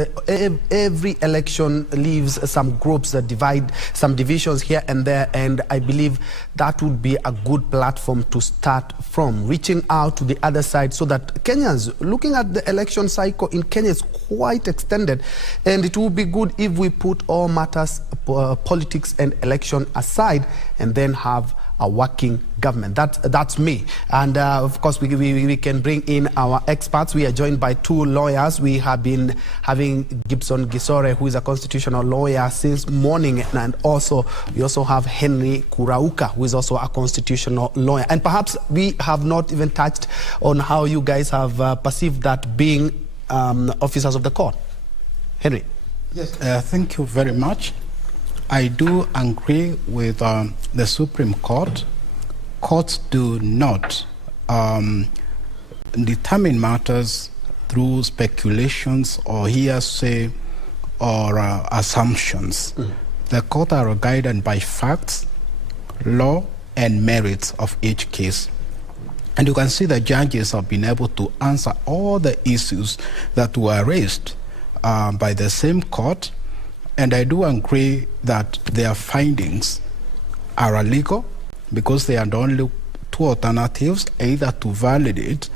every election leaves some groups that divide, some divisions here and there, and I believe that would be a good platform to start from, reaching out to the other side so that Kenyans, looking at the election cycle in Kenya is quite extended, and it would be good if we put all matters, politics and election aside, and then have a working government. That's me. And of course, we can bring in our experts. We are joined by 2 lawyers. We have been having Gibson Gisore, who is a constitutional lawyer since morning, and also we also have Henry Kurauka, who is also a constitutional lawyer. And perhaps we have not even touched on how you guys have perceived that being officers of the court. Henry. Yes, thank you very much. I do agree with the Supreme Court. Courts do not determine matters through speculations or hearsay or assumptions. The court are guided by facts, law, and merits of each case. And you can see the judges have been able to answer all the issues that were raised by the same court. And I do agree that their findings are illegal because they are the only 2 alternatives, either to validate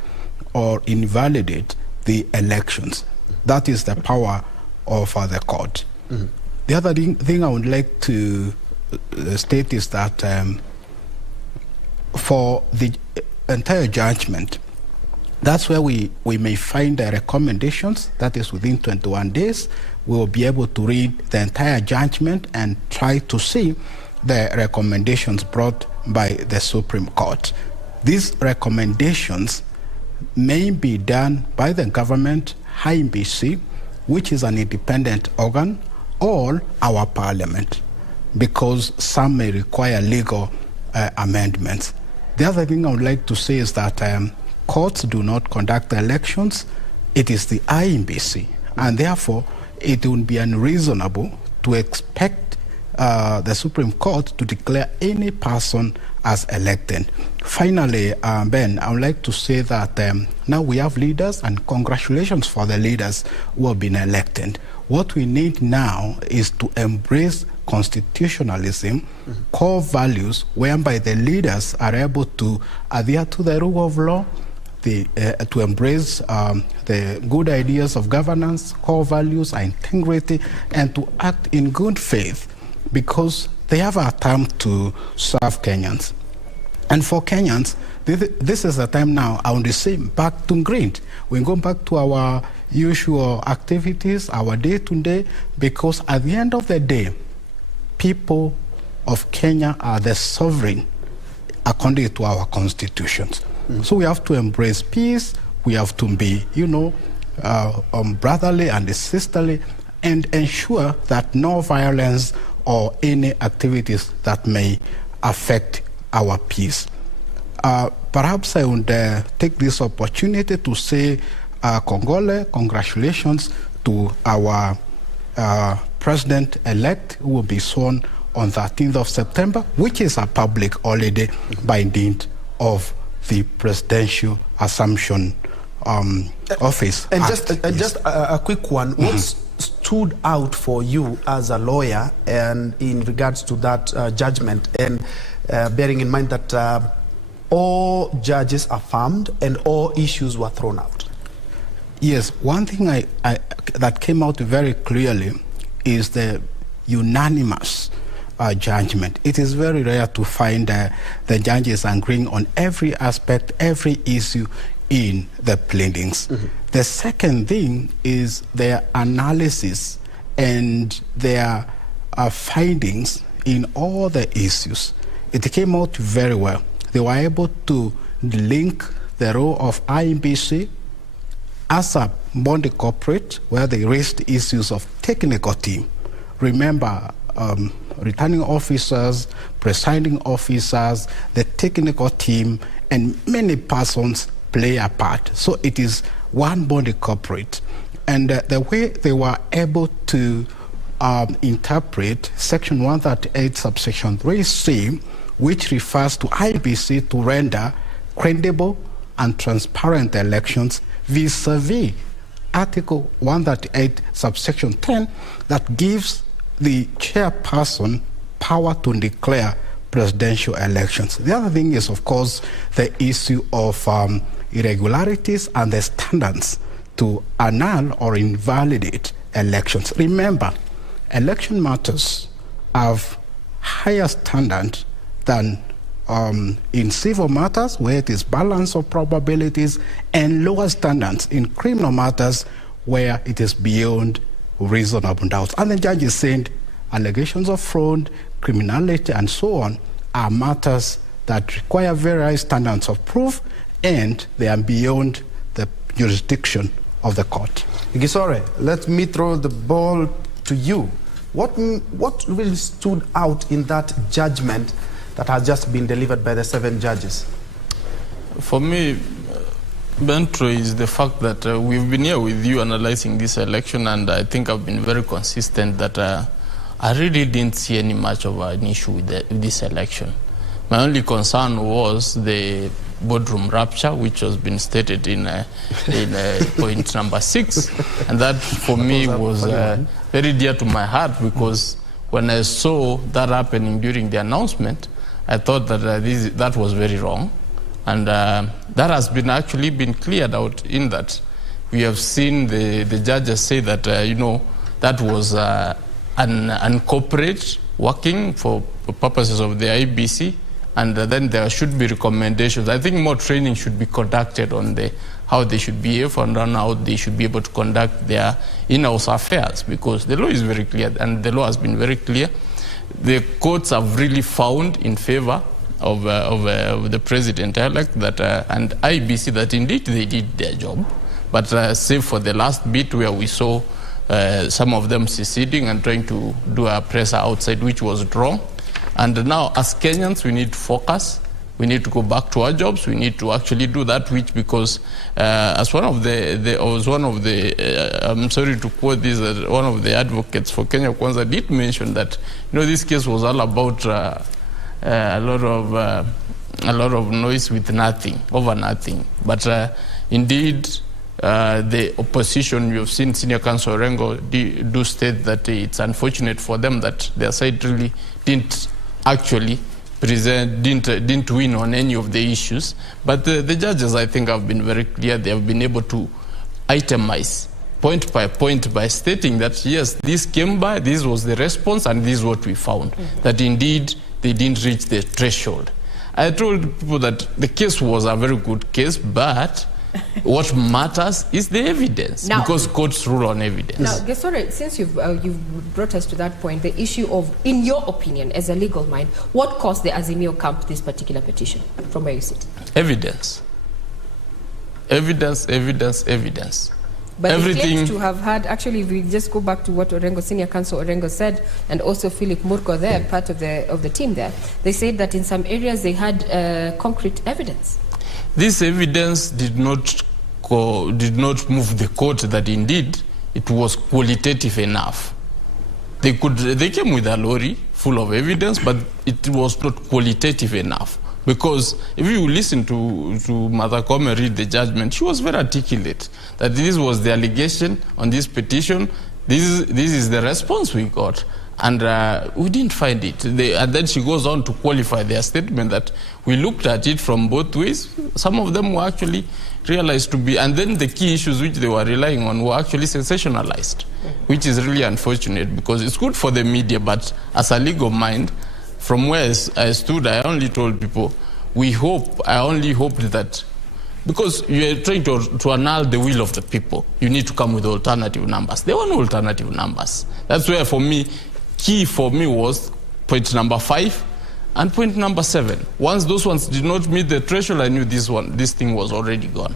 or invalidate the elections. That is the power of the court. The other thing I would like to state is that for the entire judgment, that's where we may find the recommendations. That is within 21 days. We will be able to read the entire judgment and try to see the recommendations brought by the Supreme Court. These recommendations may be done by the government, IEBC, which is an independent organ, or our parliament, because some may require legal amendments. The other thing I would like to say is that courts do not conduct the elections. It is the IEBC, and therefore it would be unreasonable to expect the Supreme Court to declare any person as elected. Finally, Ben, I would like to say that now we have leaders, and congratulations for the leaders who have been elected. What we need now is to embrace constitutionalism, core values, whereby the leaders are able to adhere to the rule of law, to embrace the good ideas of governance, core values, integrity, and to act in good faith, because they have a time to serve Kenyans. And for Kenyans, this is the time now, I want to say, back to green. We go back to our usual activities, our day-to-day, because at the end of the day, people of Kenya are the sovereign according to our constitutions. So we have to embrace peace, we have to be, brotherly and sisterly, and ensure that no violence or any activities that may affect our peace. Perhaps I would take this opportunity to say congratulations to our President-elect, who will be sworn on 13th of September, which is a public holiday by dint of the presidential assumption office. And just a quick one. What stood out for you as a lawyer and in regards to that judgment, and bearing in mind that all judges affirmed and all issues were thrown out? Yes, one thing that came out very clearly is the unanimous judgment. It is very rare to find the judges agreeing on every aspect, every issue in the pleadings. The second thing is their analysis and their findings in all the issues. It came out very well. They were able to link the role of IEBC as a body corporate, where they raised issues of technical team. Remember, returning officers, presiding officers, the technical team, and many persons play a part. So it is one body corporate. And the way they were able to interpret Section 138, subsection 3C, which refers to IEBC to render credible and transparent elections, vis-a-vis Article 138, subsection 10, that gives the chairperson power to declare presidential elections. The other thing is, of course, the issue of irregularities and the standards to annul or invalidate elections. Remember, election matters have higher standards than in civil matters, where it is balance of probabilities, and lower standards in criminal matters, where it is beyond reasonable doubt. And the judge is saying allegations of fraud, criminality, and so on are matters that require very high standards of proof, and they are beyond the jurisdiction of the court. Gisore, let me throw the ball to you. What really stood out in that judgment that has just been delivered by the 7 judges? For me, Bentro, is the fact that we've been here with you analyzing this election, and I think I've been very consistent that I really didn't see any much of an issue with this election. My only concern was the boardroom rapture, which has been stated in point number 6, and that for me was very dear to my heart, because when I saw that happening during the announcement, I thought that that was very wrong, and that has been actually been cleared out in that we have seen the judges say that that was an corporate working for purposes of the IEBC, and then there should be recommendations. I think more training should be conducted on how they should behave and on how they should be able to conduct their in-house affairs, because the law is very clear, and the law has been very clear. The courts have really found in favor of the president-elect that and IEBC that indeed they did their job, but save for the last bit where we saw some of them seceding and trying to do a presser outside, which was wrong. And now, as Kenyans, we need to focus. We need to go back to our jobs. We need to actually do that, which, because as one of I'm sorry to quote this, one of the advocates for Kenya Kwanza did mention that, this case was all about a lot of noise with nothing, over nothing. But indeed, the opposition, you've seen Senior Counsel Orengo do state that it's unfortunate for them that their side really didn't actually didn't win on any of the issues. But the judges, I think, have been very clear. They have been able to itemize point by point by stating that, yes, this came by, this was the response, and this is what we found, that indeed they didn't reach the threshold. I told people that the case was a very good case, but what matters is the evidence, because courts rule on evidence. Now, Gisore, since you've brought us to that point, the issue of, in your opinion, as a legal mind, what caused the Azimio camp this particular petition, from where you sit? Evidence. Evidence, evidence, evidence. But Everything. they claim to have had, actually, if we just go back to what Orengo, Senior Counsel Orengo said, and also Philip Murko there, part of the team there, they said that in some areas they had concrete evidence. This evidence did not move the court that indeed it was qualitative enough. They came with a lorry full of evidence, but it was not qualitative enough. Because if you listen to Martha Koome read the judgment, she was very articulate that this was the allegation on this petition. This is the response we got, and we didn't find it. And then she goes on to qualify their statement that we looked at it from both ways. Some of them were actually realized to be, and then the key issues which they were relying on were actually sensationalized, which is really unfortunate because it's good for the media, but as a legal mind, from where I stood, I only told people, I only hoped that, because you are trying to annul the will of the people, you need to come with alternative numbers. There were no alternative numbers. That's where, for me, key for me was point number 5 and point number 7. Once those ones did not meet the threshold, I knew this thing was already gone.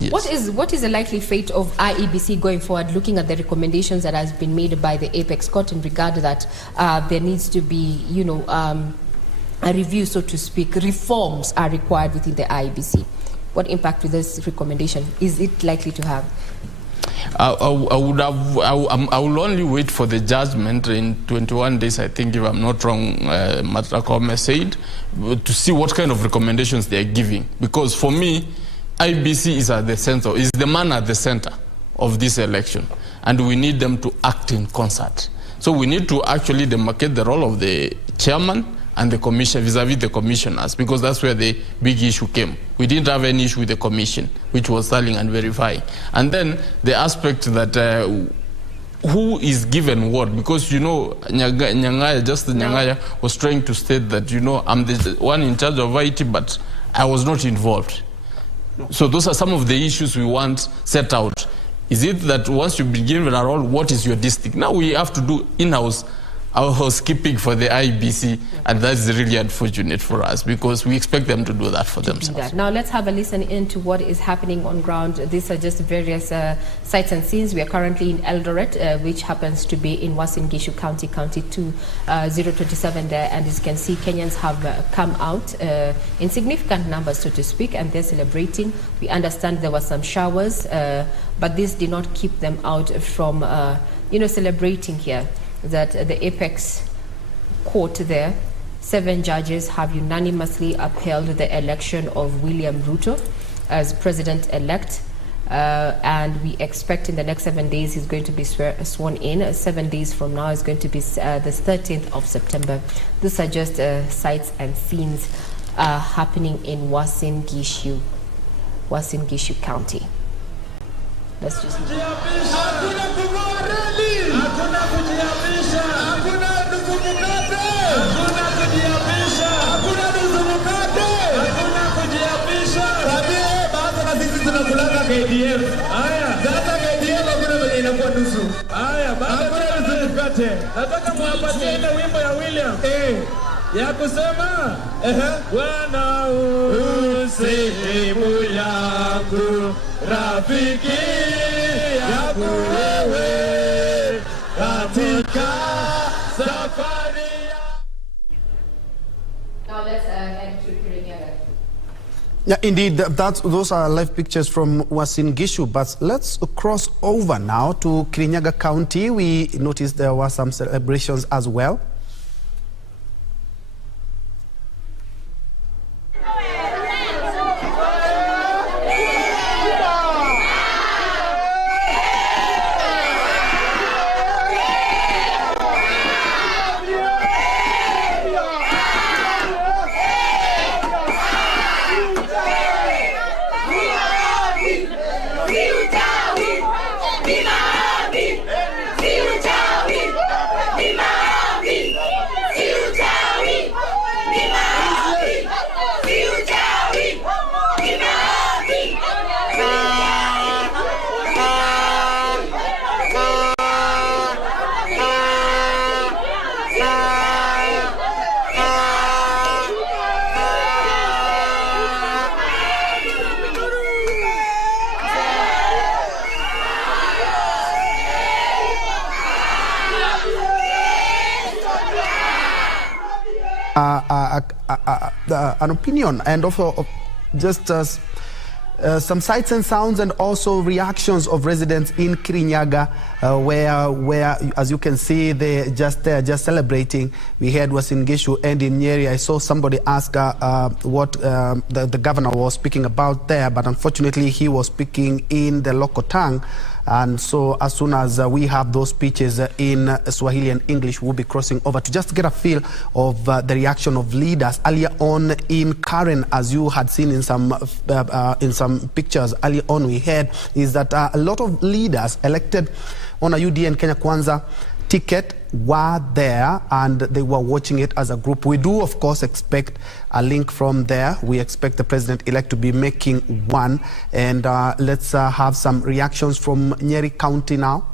Yes. What is the likely fate of IEBC going forward, looking at the recommendations that has been made by the Apex Court in regard to that there needs to be, a review, so to speak, reforms are required within the IEBC? What impact will this recommendation, is it likely to have? I will only wait for the judgment in 21 days, I think, if I'm not wrong, Martha Koome said, to see what kind of recommendations they are giving. Because for me, IBC is at the center, is the man at the center of this election. And we need them to act in concert. So we need to actually demarcate the role of the chairman and the commission vis-a-vis the commissioners, because that's where the big issue came. We didn't have any issue with the commission, which was selling and verifying. And then the aspect that who is given what, because Nyang'aya was trying to state that, I'm the one in charge of IT, but I was not involved. So those are some of the issues we want set out. Is it that once you've been given a role, what is your district? Now we have to do in-house our housekeeping for the IBC, and that's really unfortunate for us because we expect them to do that for themselves. Now let's have a listen into what is happening on ground. These are just various sights and scenes. We are currently in Eldoret, which happens to be in Uasin Gishu County, County 2027 there, and as you can see, Kenyans have come out in significant numbers, so to speak, and they're celebrating. We understand there were some showers, but this did not keep them out from, celebrating here. That the Apex Court there, 7 judges have unanimously upheld the election of William Ruto as president-elect, and we expect in the next 7 days he's going to be sworn in. 7 days from now is going to be the 13th of September. These are just sights and scenes happening in Uasin Gishu County. Let's just... Nataka muwapatie ile wimbo ya William ya kusema Bwana usehemu yangu, rafiki yangu wewe katika safari. Now let's head to Kirinyaga. Yeah, indeed, those are live pictures from Uasin Gishu, but let's cross over now to Kirinyaga County. We noticed there were some celebrations as well. an opinion and also just some sights and sounds and also reactions of residents in Kirinyaga, where as you can see, they're just celebrating. We heard Uasin Gishu and in Nyeri. I saw somebody ask what the governor was speaking about there, but unfortunately he was speaking in the local tongue. And so as soon as we have those speeches in Swahili and English, we'll be crossing over to just get a feel of the reaction of leaders. Earlier on in Karen, as you had seen in some pictures earlier on, we heard is that a lot of leaders elected on a UDA and Kenya Kwanza ticket were there and they were watching it as a group. We do, of course, expect a link from there. We expect the president-elect to be making one. And let's have some reactions from Nyeri County now.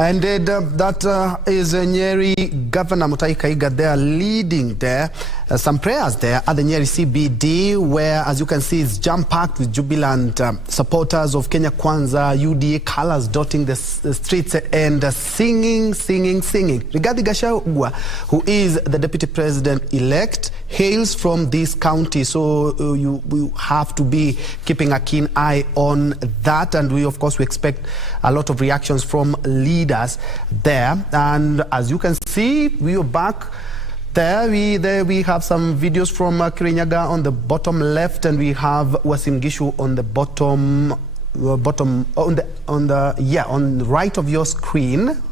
And that is Nyeri Governor Mutahi Kahiga there leading there. Some prayers there at the Nyeri CBD, where, as you can see, it's jam-packed with jubilant supporters of Kenya Kwanza, UDA colors dotting the streets and singing. Rigathi Gachagua, who is the deputy president-elect, hails from this county, so you have to be keeping a keen eye on that. And we, of course, we expect a lot of reactions from leaders there. And as you can see, we are back. There we have some videos from Kirinyaga on the bottom left, and we have Uasin Gishu on the on the right of your screen.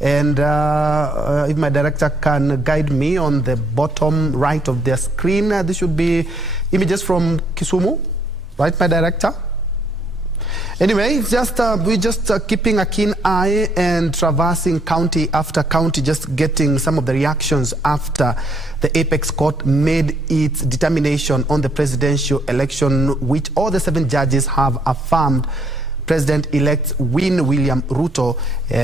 And if my director can guide me on the bottom right of the screen, this should be images from Kisumu, right, my director? Anyway, it's just we're just keeping a keen eye and traversing county after county, just getting some of the reactions after the Apex Court made its determination on the presidential election, which all the 7 judges have affirmed President-elect William Ruto,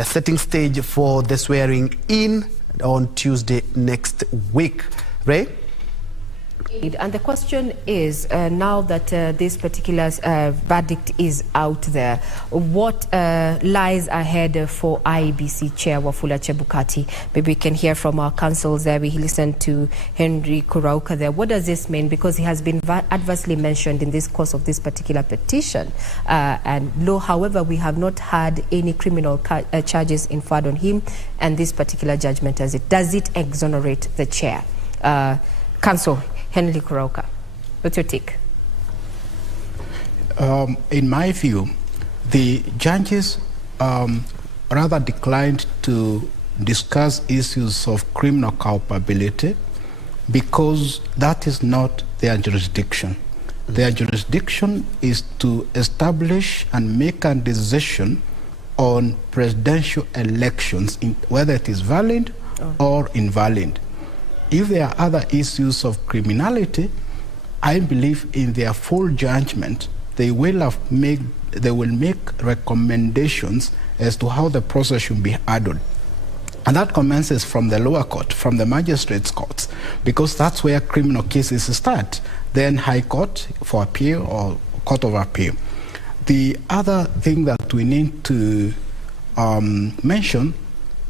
setting stage for the swearing in on Tuesday next week. Ray? And the question is, now that this particular verdict is out there, what lies ahead for IEBC Chair Wafula Chebukati? Maybe we can hear from our counsels there. We listened to Henry Kurauka there. What does this mean? Because he has been adversely mentioned in this course of this particular petition. However, we have not had any criminal charges inferred on him, and this particular judgment, does it exonerate the chair? Counsel Henry Kurauka, what's your take? In my view, the judges rather declined to discuss issues of criminal culpability because that is not their jurisdiction. Their jurisdiction is to establish and make a decision on presidential elections, whether it is valid or invalid. If there are other issues of criminality, I believe in their full judgment, they will make recommendations as to how the process should be handled. And that commences from the lower court, from the magistrates' courts, because that's where criminal cases start. Then High Court for appeal or Court of Appeal. The other thing that we need to mention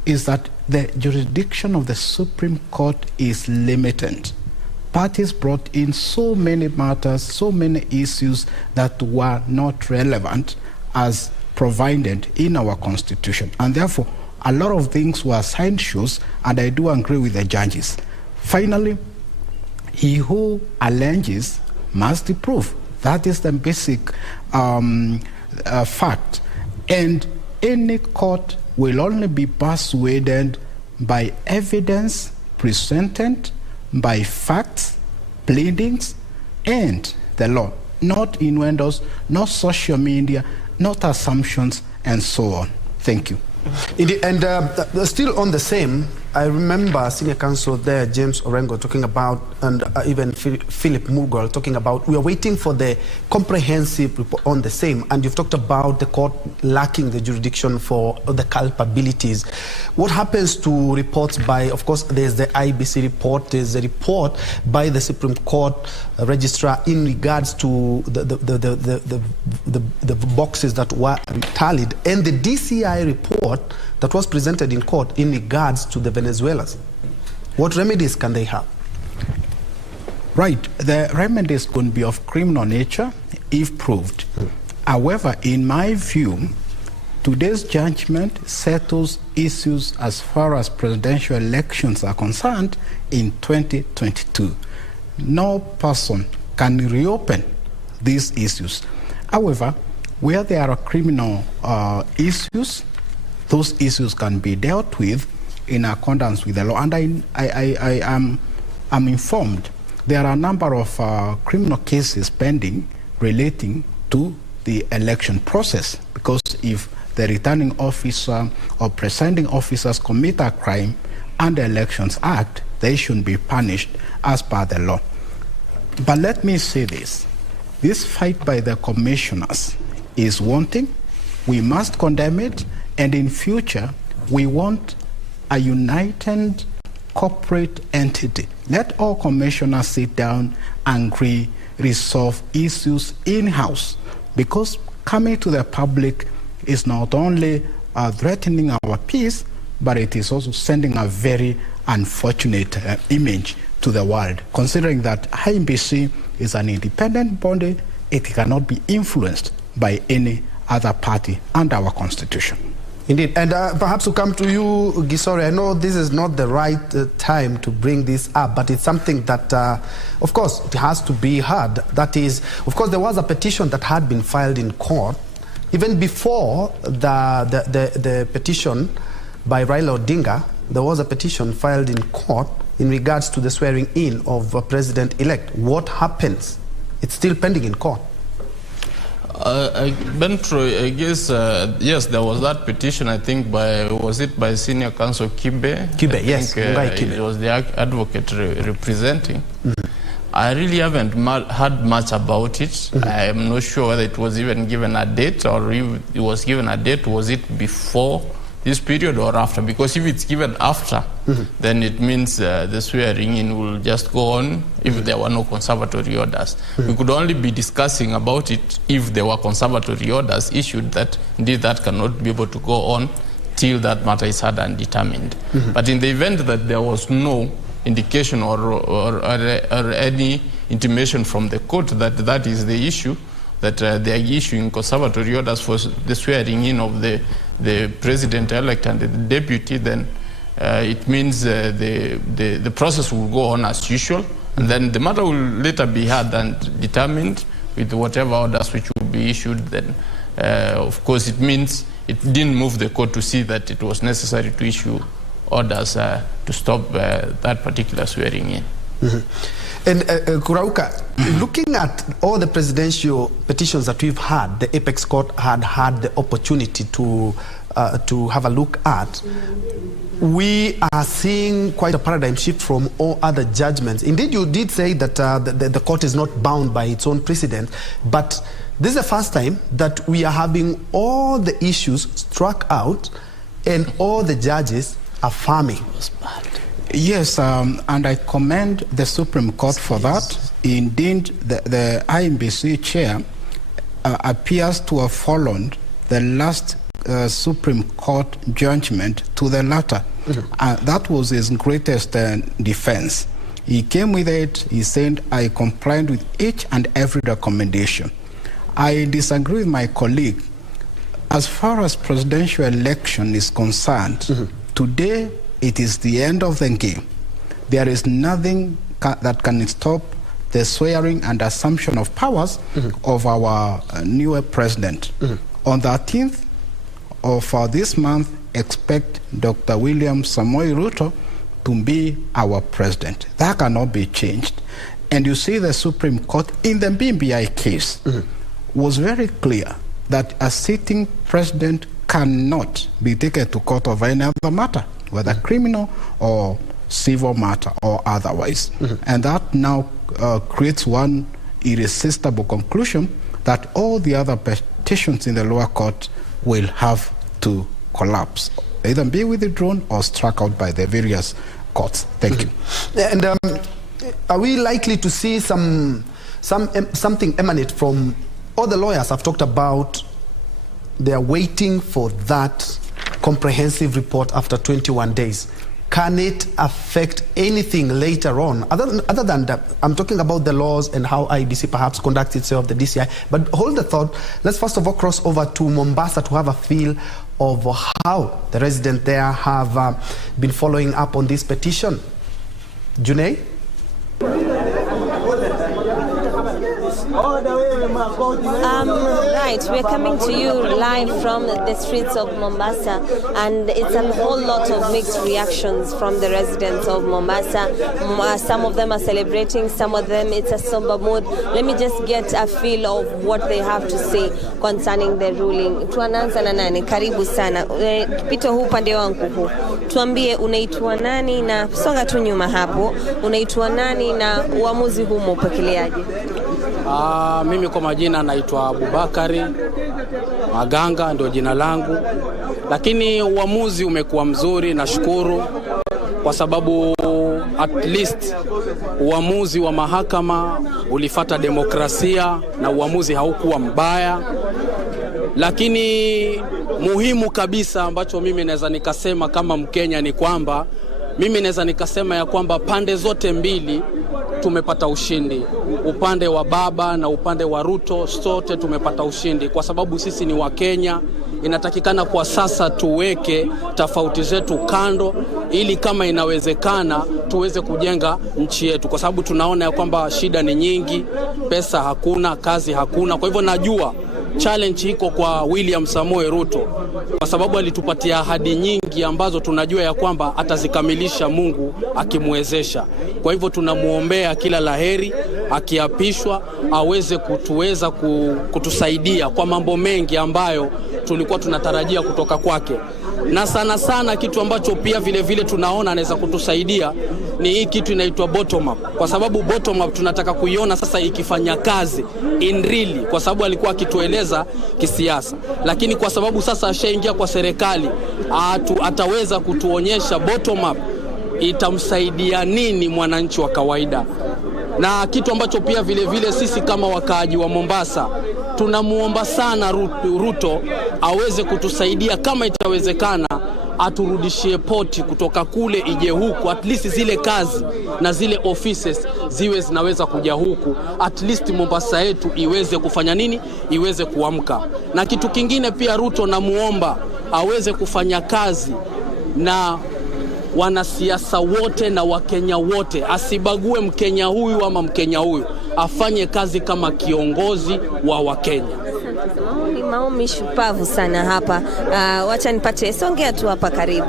is that the jurisdiction of the Supreme Court is limited. Parties brought in so many matters, so many issues that were not relevant as provided in our Constitution. And therefore, a lot of things were sideshows, and I do agree with the judges. Finally, he who alleges must prove. That is the basic fact. And any court will only be persuaded by evidence presented, by facts, pleadings, and the law. Not innuendos, not social media, not assumptions, and so on. Thank you. Indeed, and still on the same, I remember Senior Counsel there, James Orengo, talking about, and even Philip Mugol talking about, we are waiting for the comprehensive report on the same, and you've talked about the court lacking the jurisdiction for the culpabilities. What happens to reports by, of course, there's the IBC report, there's a report by the Supreme Court registrar in regards to the boxes that were tallied, and the DCI report that was presented in court in regards to the Venezuelans. What remedies can they have? Right, the remedies can be of criminal nature if proved. However, in my view, today's judgment settles issues as far as presidential elections are concerned in 2022. No person can reopen these issues. However, where there are criminal issues, those issues can be dealt with in accordance with the law. And I am informed there are a number of criminal cases pending relating to the election process, because if the returning officer or presiding officers commit a crime under Elections Act, they should be punished as per the law. But let me say this fight by the commissioners is wanting. We must condemn it, and in future we want a united corporate entity. Let all commissioners sit down and resolve issues in-house, because coming to the public is not only threatening our peace, but it is also sending a very unfortunate image to the world, considering that IBC is an independent body. It cannot be influenced by any other party under our Constitution. Indeed, and perhaps to come to you, Gisore, I know this is not the right time to bring this up, but it's something that, of course, it has to be heard. That is, of course, there was a petition that had been filed in court, even before the petition by Raila Odinga. There was a petition filed in court in regards to the swearing in of President-elect. What happens? It's still pending in court. Bentro, I guess, yes, there was that petition, I think, was it by Senior Counsel Kibe? Kibe, yes. It was the advocate representing. Mm-hmm. I really haven't heard much about it. Mm-hmm. I am not sure whether it was even given a date, or if it was given a date, was it before this period or after? Because if it's given after, mm-hmm. then it means the swearing in will just go on if there were no conservatory orders. Mm-hmm. We could only be discussing about it if there were conservatory orders issued, that indeed that cannot be able to go on till that matter is heard and determined. Mm-hmm. But in the event that there was no indication or any intimation from the court that that is the issue, that they are issuing conservatory orders for the swearing in of the president-elect and the deputy, then it means the process will go on as usual, and then the matter will later be heard and determined with whatever orders which will be issued. Then, of course, it means it didn't move the court to see that it was necessary to issue orders to stop that particular swearing in. Mm-hmm. And Kurauka, looking at all the presidential petitions that we've had, the Apex Court had the opportunity to have a look at. We are seeing quite a paradigm shift from all other judgments. Indeed, you did say that the court is not bound by its own precedent, but this is the first time that we are having all the issues struck out and all the judges affirming. Yes, and I commend the Supreme Court for that. Indeed, the IMBC chair appears to have followed the last Supreme Court judgment to the latter. That was his greatest defense. He came with it, he said, I complied with each and every recommendation. I disagree with my colleague. As far as presidential election is concerned, today it is the end of the game. There is nothing that can stop the swearing and assumption of powers of our new president. On the 13th of this month, expect Dr. William Samoei Ruto to be our president. That cannot be changed. And you see the Supreme Court in the BBI case was very clear that a sitting president cannot be taken to court of any other matter, whether criminal or civil matter or otherwise. And that now creates one irresistible conclusion that all the other petitions in the lower court will have to collapse, either be withdrawn or struck out by the various courts. Thank you. And are we likely to see something emanate from all the lawyers have talked about? They are waiting for that comprehensive report after 21 days. Can it affect anything later on? Other than that, I'm talking about the laws and how IBC perhaps conducts itself, the DCI. But hold the thought. Let's first of all cross over to Mombasa to have a feel of how the residents there have been following up on this petition. Junei? Right, we're coming to you live from the streets of Mombasa, and it's a whole lot of mixed reactions from the residents of Mombasa. Some of them are celebrating, some of them it's a somber mood. Let me just get a feel of what they have to say concerning the ruling. Tuananza na nani? Karibu sana. Pito huu pande wangu huu. Tuambie unaitwa nani na songa tu nyuma hapo. Unaitwa nani na uamuzi huu mpokeleaje? Mimi kwa majina naitwa Abubakari Maganga, ndio jina langu. Lakini uamuzi umekuwa mzuri, nashukuru kwa sababu at least uamuzi wa mahakama ulifuata demokrasia na uamuzi haukuwa mbaya. Lakini muhimu kabisa ambacho mimi naweza nikasema kama Mkenya ni kwamba mimi naweza nikasema ya kwamba pande zote mbili tumepata ushindi. Upande wa baba na upande wa Ruto sote tumepata ushindi kwa sababu sisi ni wa Kenya. Inatakikana kwa sasa tuweke tofauti zetu kando ili kama inawezekana tuweze kujenga nchi yetu, kwa sababu tunaona ya kwamba shida ni nyingi, pesa hakuna, kazi hakuna. Kwa hivyo najua challenge iko kwa William Samoei Ruto kwa sababu alitupatia ahadi nyingi ambazo tunajua ya kwamba atazikamilisha Mungu akimwezesha. Kwa hivyo tunamuombea kila laheri, akiapishwa aweze kutusaidia kwa mambo mengi ambayo tulikuwa tunatarajia kutoka kwake. Na sana sana kitu ambacho pia vile vile tunaona anaweza kutusaidia ni hii kitu inaitwa bottom up, kwa sababu bottom up tunataka kuiona sasa ikifanya kazi in really, kwa sababu alikuwa akitueleza kisiasa, lakini kwa sababu sasa ashaingia kwa serikali ataweza kutuonyesha bottom up itamsaidia nini mwananchi wa kawaida. Na kitu ambacho pia vile vile sisi kama wakaaji wa Mombasa tunamuomba sana Ruto aweze kutusaidia kama itawezekana, aturudishie poti kutoka kule ije huku, at least zile kazi na zile offices ziwe zinaweza kuja huku, at least Mombasa yetu iweze kufanya nini, iweze kuamka. Na kitu kingine pia Ruto namuomba aweze kufanya kazi na wanasiasa wote na Wakenya wote, asibague Mkenya huyu ama Mkenya huyu, afanye kazi kama kiongozi wa Wakenya. Maoni shupavu sana hapa. Wacha nipate, songea tu hapa karibu.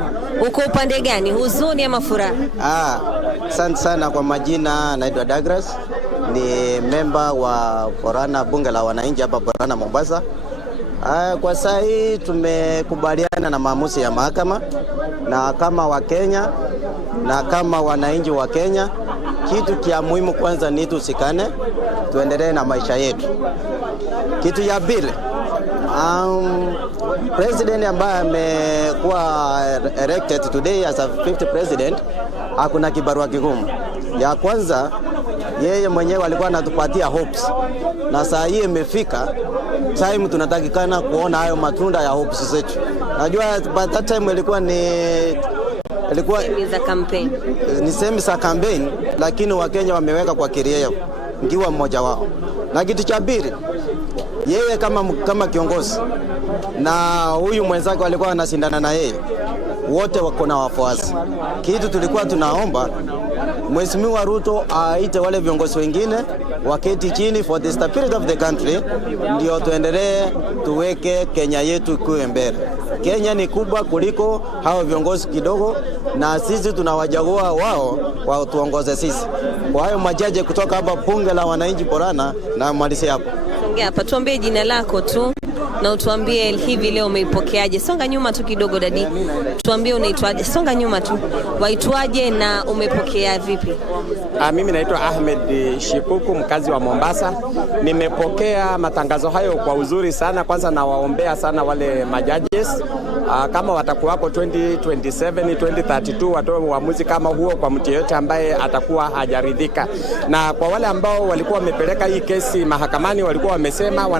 Uko upande gani, huzuni ama furaha? Asante sana kwa majina, naitwa Douglas, ni memba wa Borana, bunge la wananchi hapa Borana Mombasa. Kwa saa hii tumekubaliana na maamuzi ya mahakama, na kama Wakenya na kama wananchi wa Kenya, kitu kia muhimu kwanza ni tusikane, tuendelee na maisha yetu. Kitu ya pili, president ambaye amekuwa elected today as a 50th president, hakuna kibarua kigumu. Ya kwanza, yeye mwenyewe alikuwa anatupatia hopes, na saa hii imefika time tunatakikana kuona hayo matunda ya hopes zetu. Najua by that time ilikuwa za campaign. Ni semi za campaign, lakini Wakenya wameweka kwa kiria ngiwa mmoja wao. Na kitu cha pili, yeye kama kiongozi na huyu mwenzake walikuwa wanashindana na yeye, wote wako na wafuasi. Kitu tulikuwa tunaomba Mheshimiwa Ruto aite wale viongozi wengine waketi chini for the stability of the country, ndio tuendelee tuweke Kenya yetu kuwe mbele. Kenya ni kubwa kuliko hao viongozi kidogo, na sisi tunawachagua wao kwa tuongoze sisi. Kwa hayo majaji kutoka hapa bunge la wananchi Borana, na malizie hapo. Songea hapa, tuambie jina lako tu na utuambie hivi leo umeipokeaje. Songa nyuma tu kidogo dadi. Tuambie unaitwaje. Songa nyuma tu. Waitwaje na umepokea vipi? Mimi naitwa Ahmed Shipuku, mkazi wa Mombasa. Nimepokea matangazo hayo kwa uzuri sana. Kwanza nawaombea sana wale majudges, kama watakuwa hapo 2027, 2032 watoe uamuzi kama huo kwa mtu yeyote ambaye atakuwa hajaridhika. Na kwa wale ambao walikuwa wamepeleka hii kesi mahakamani, walikuwa wamesema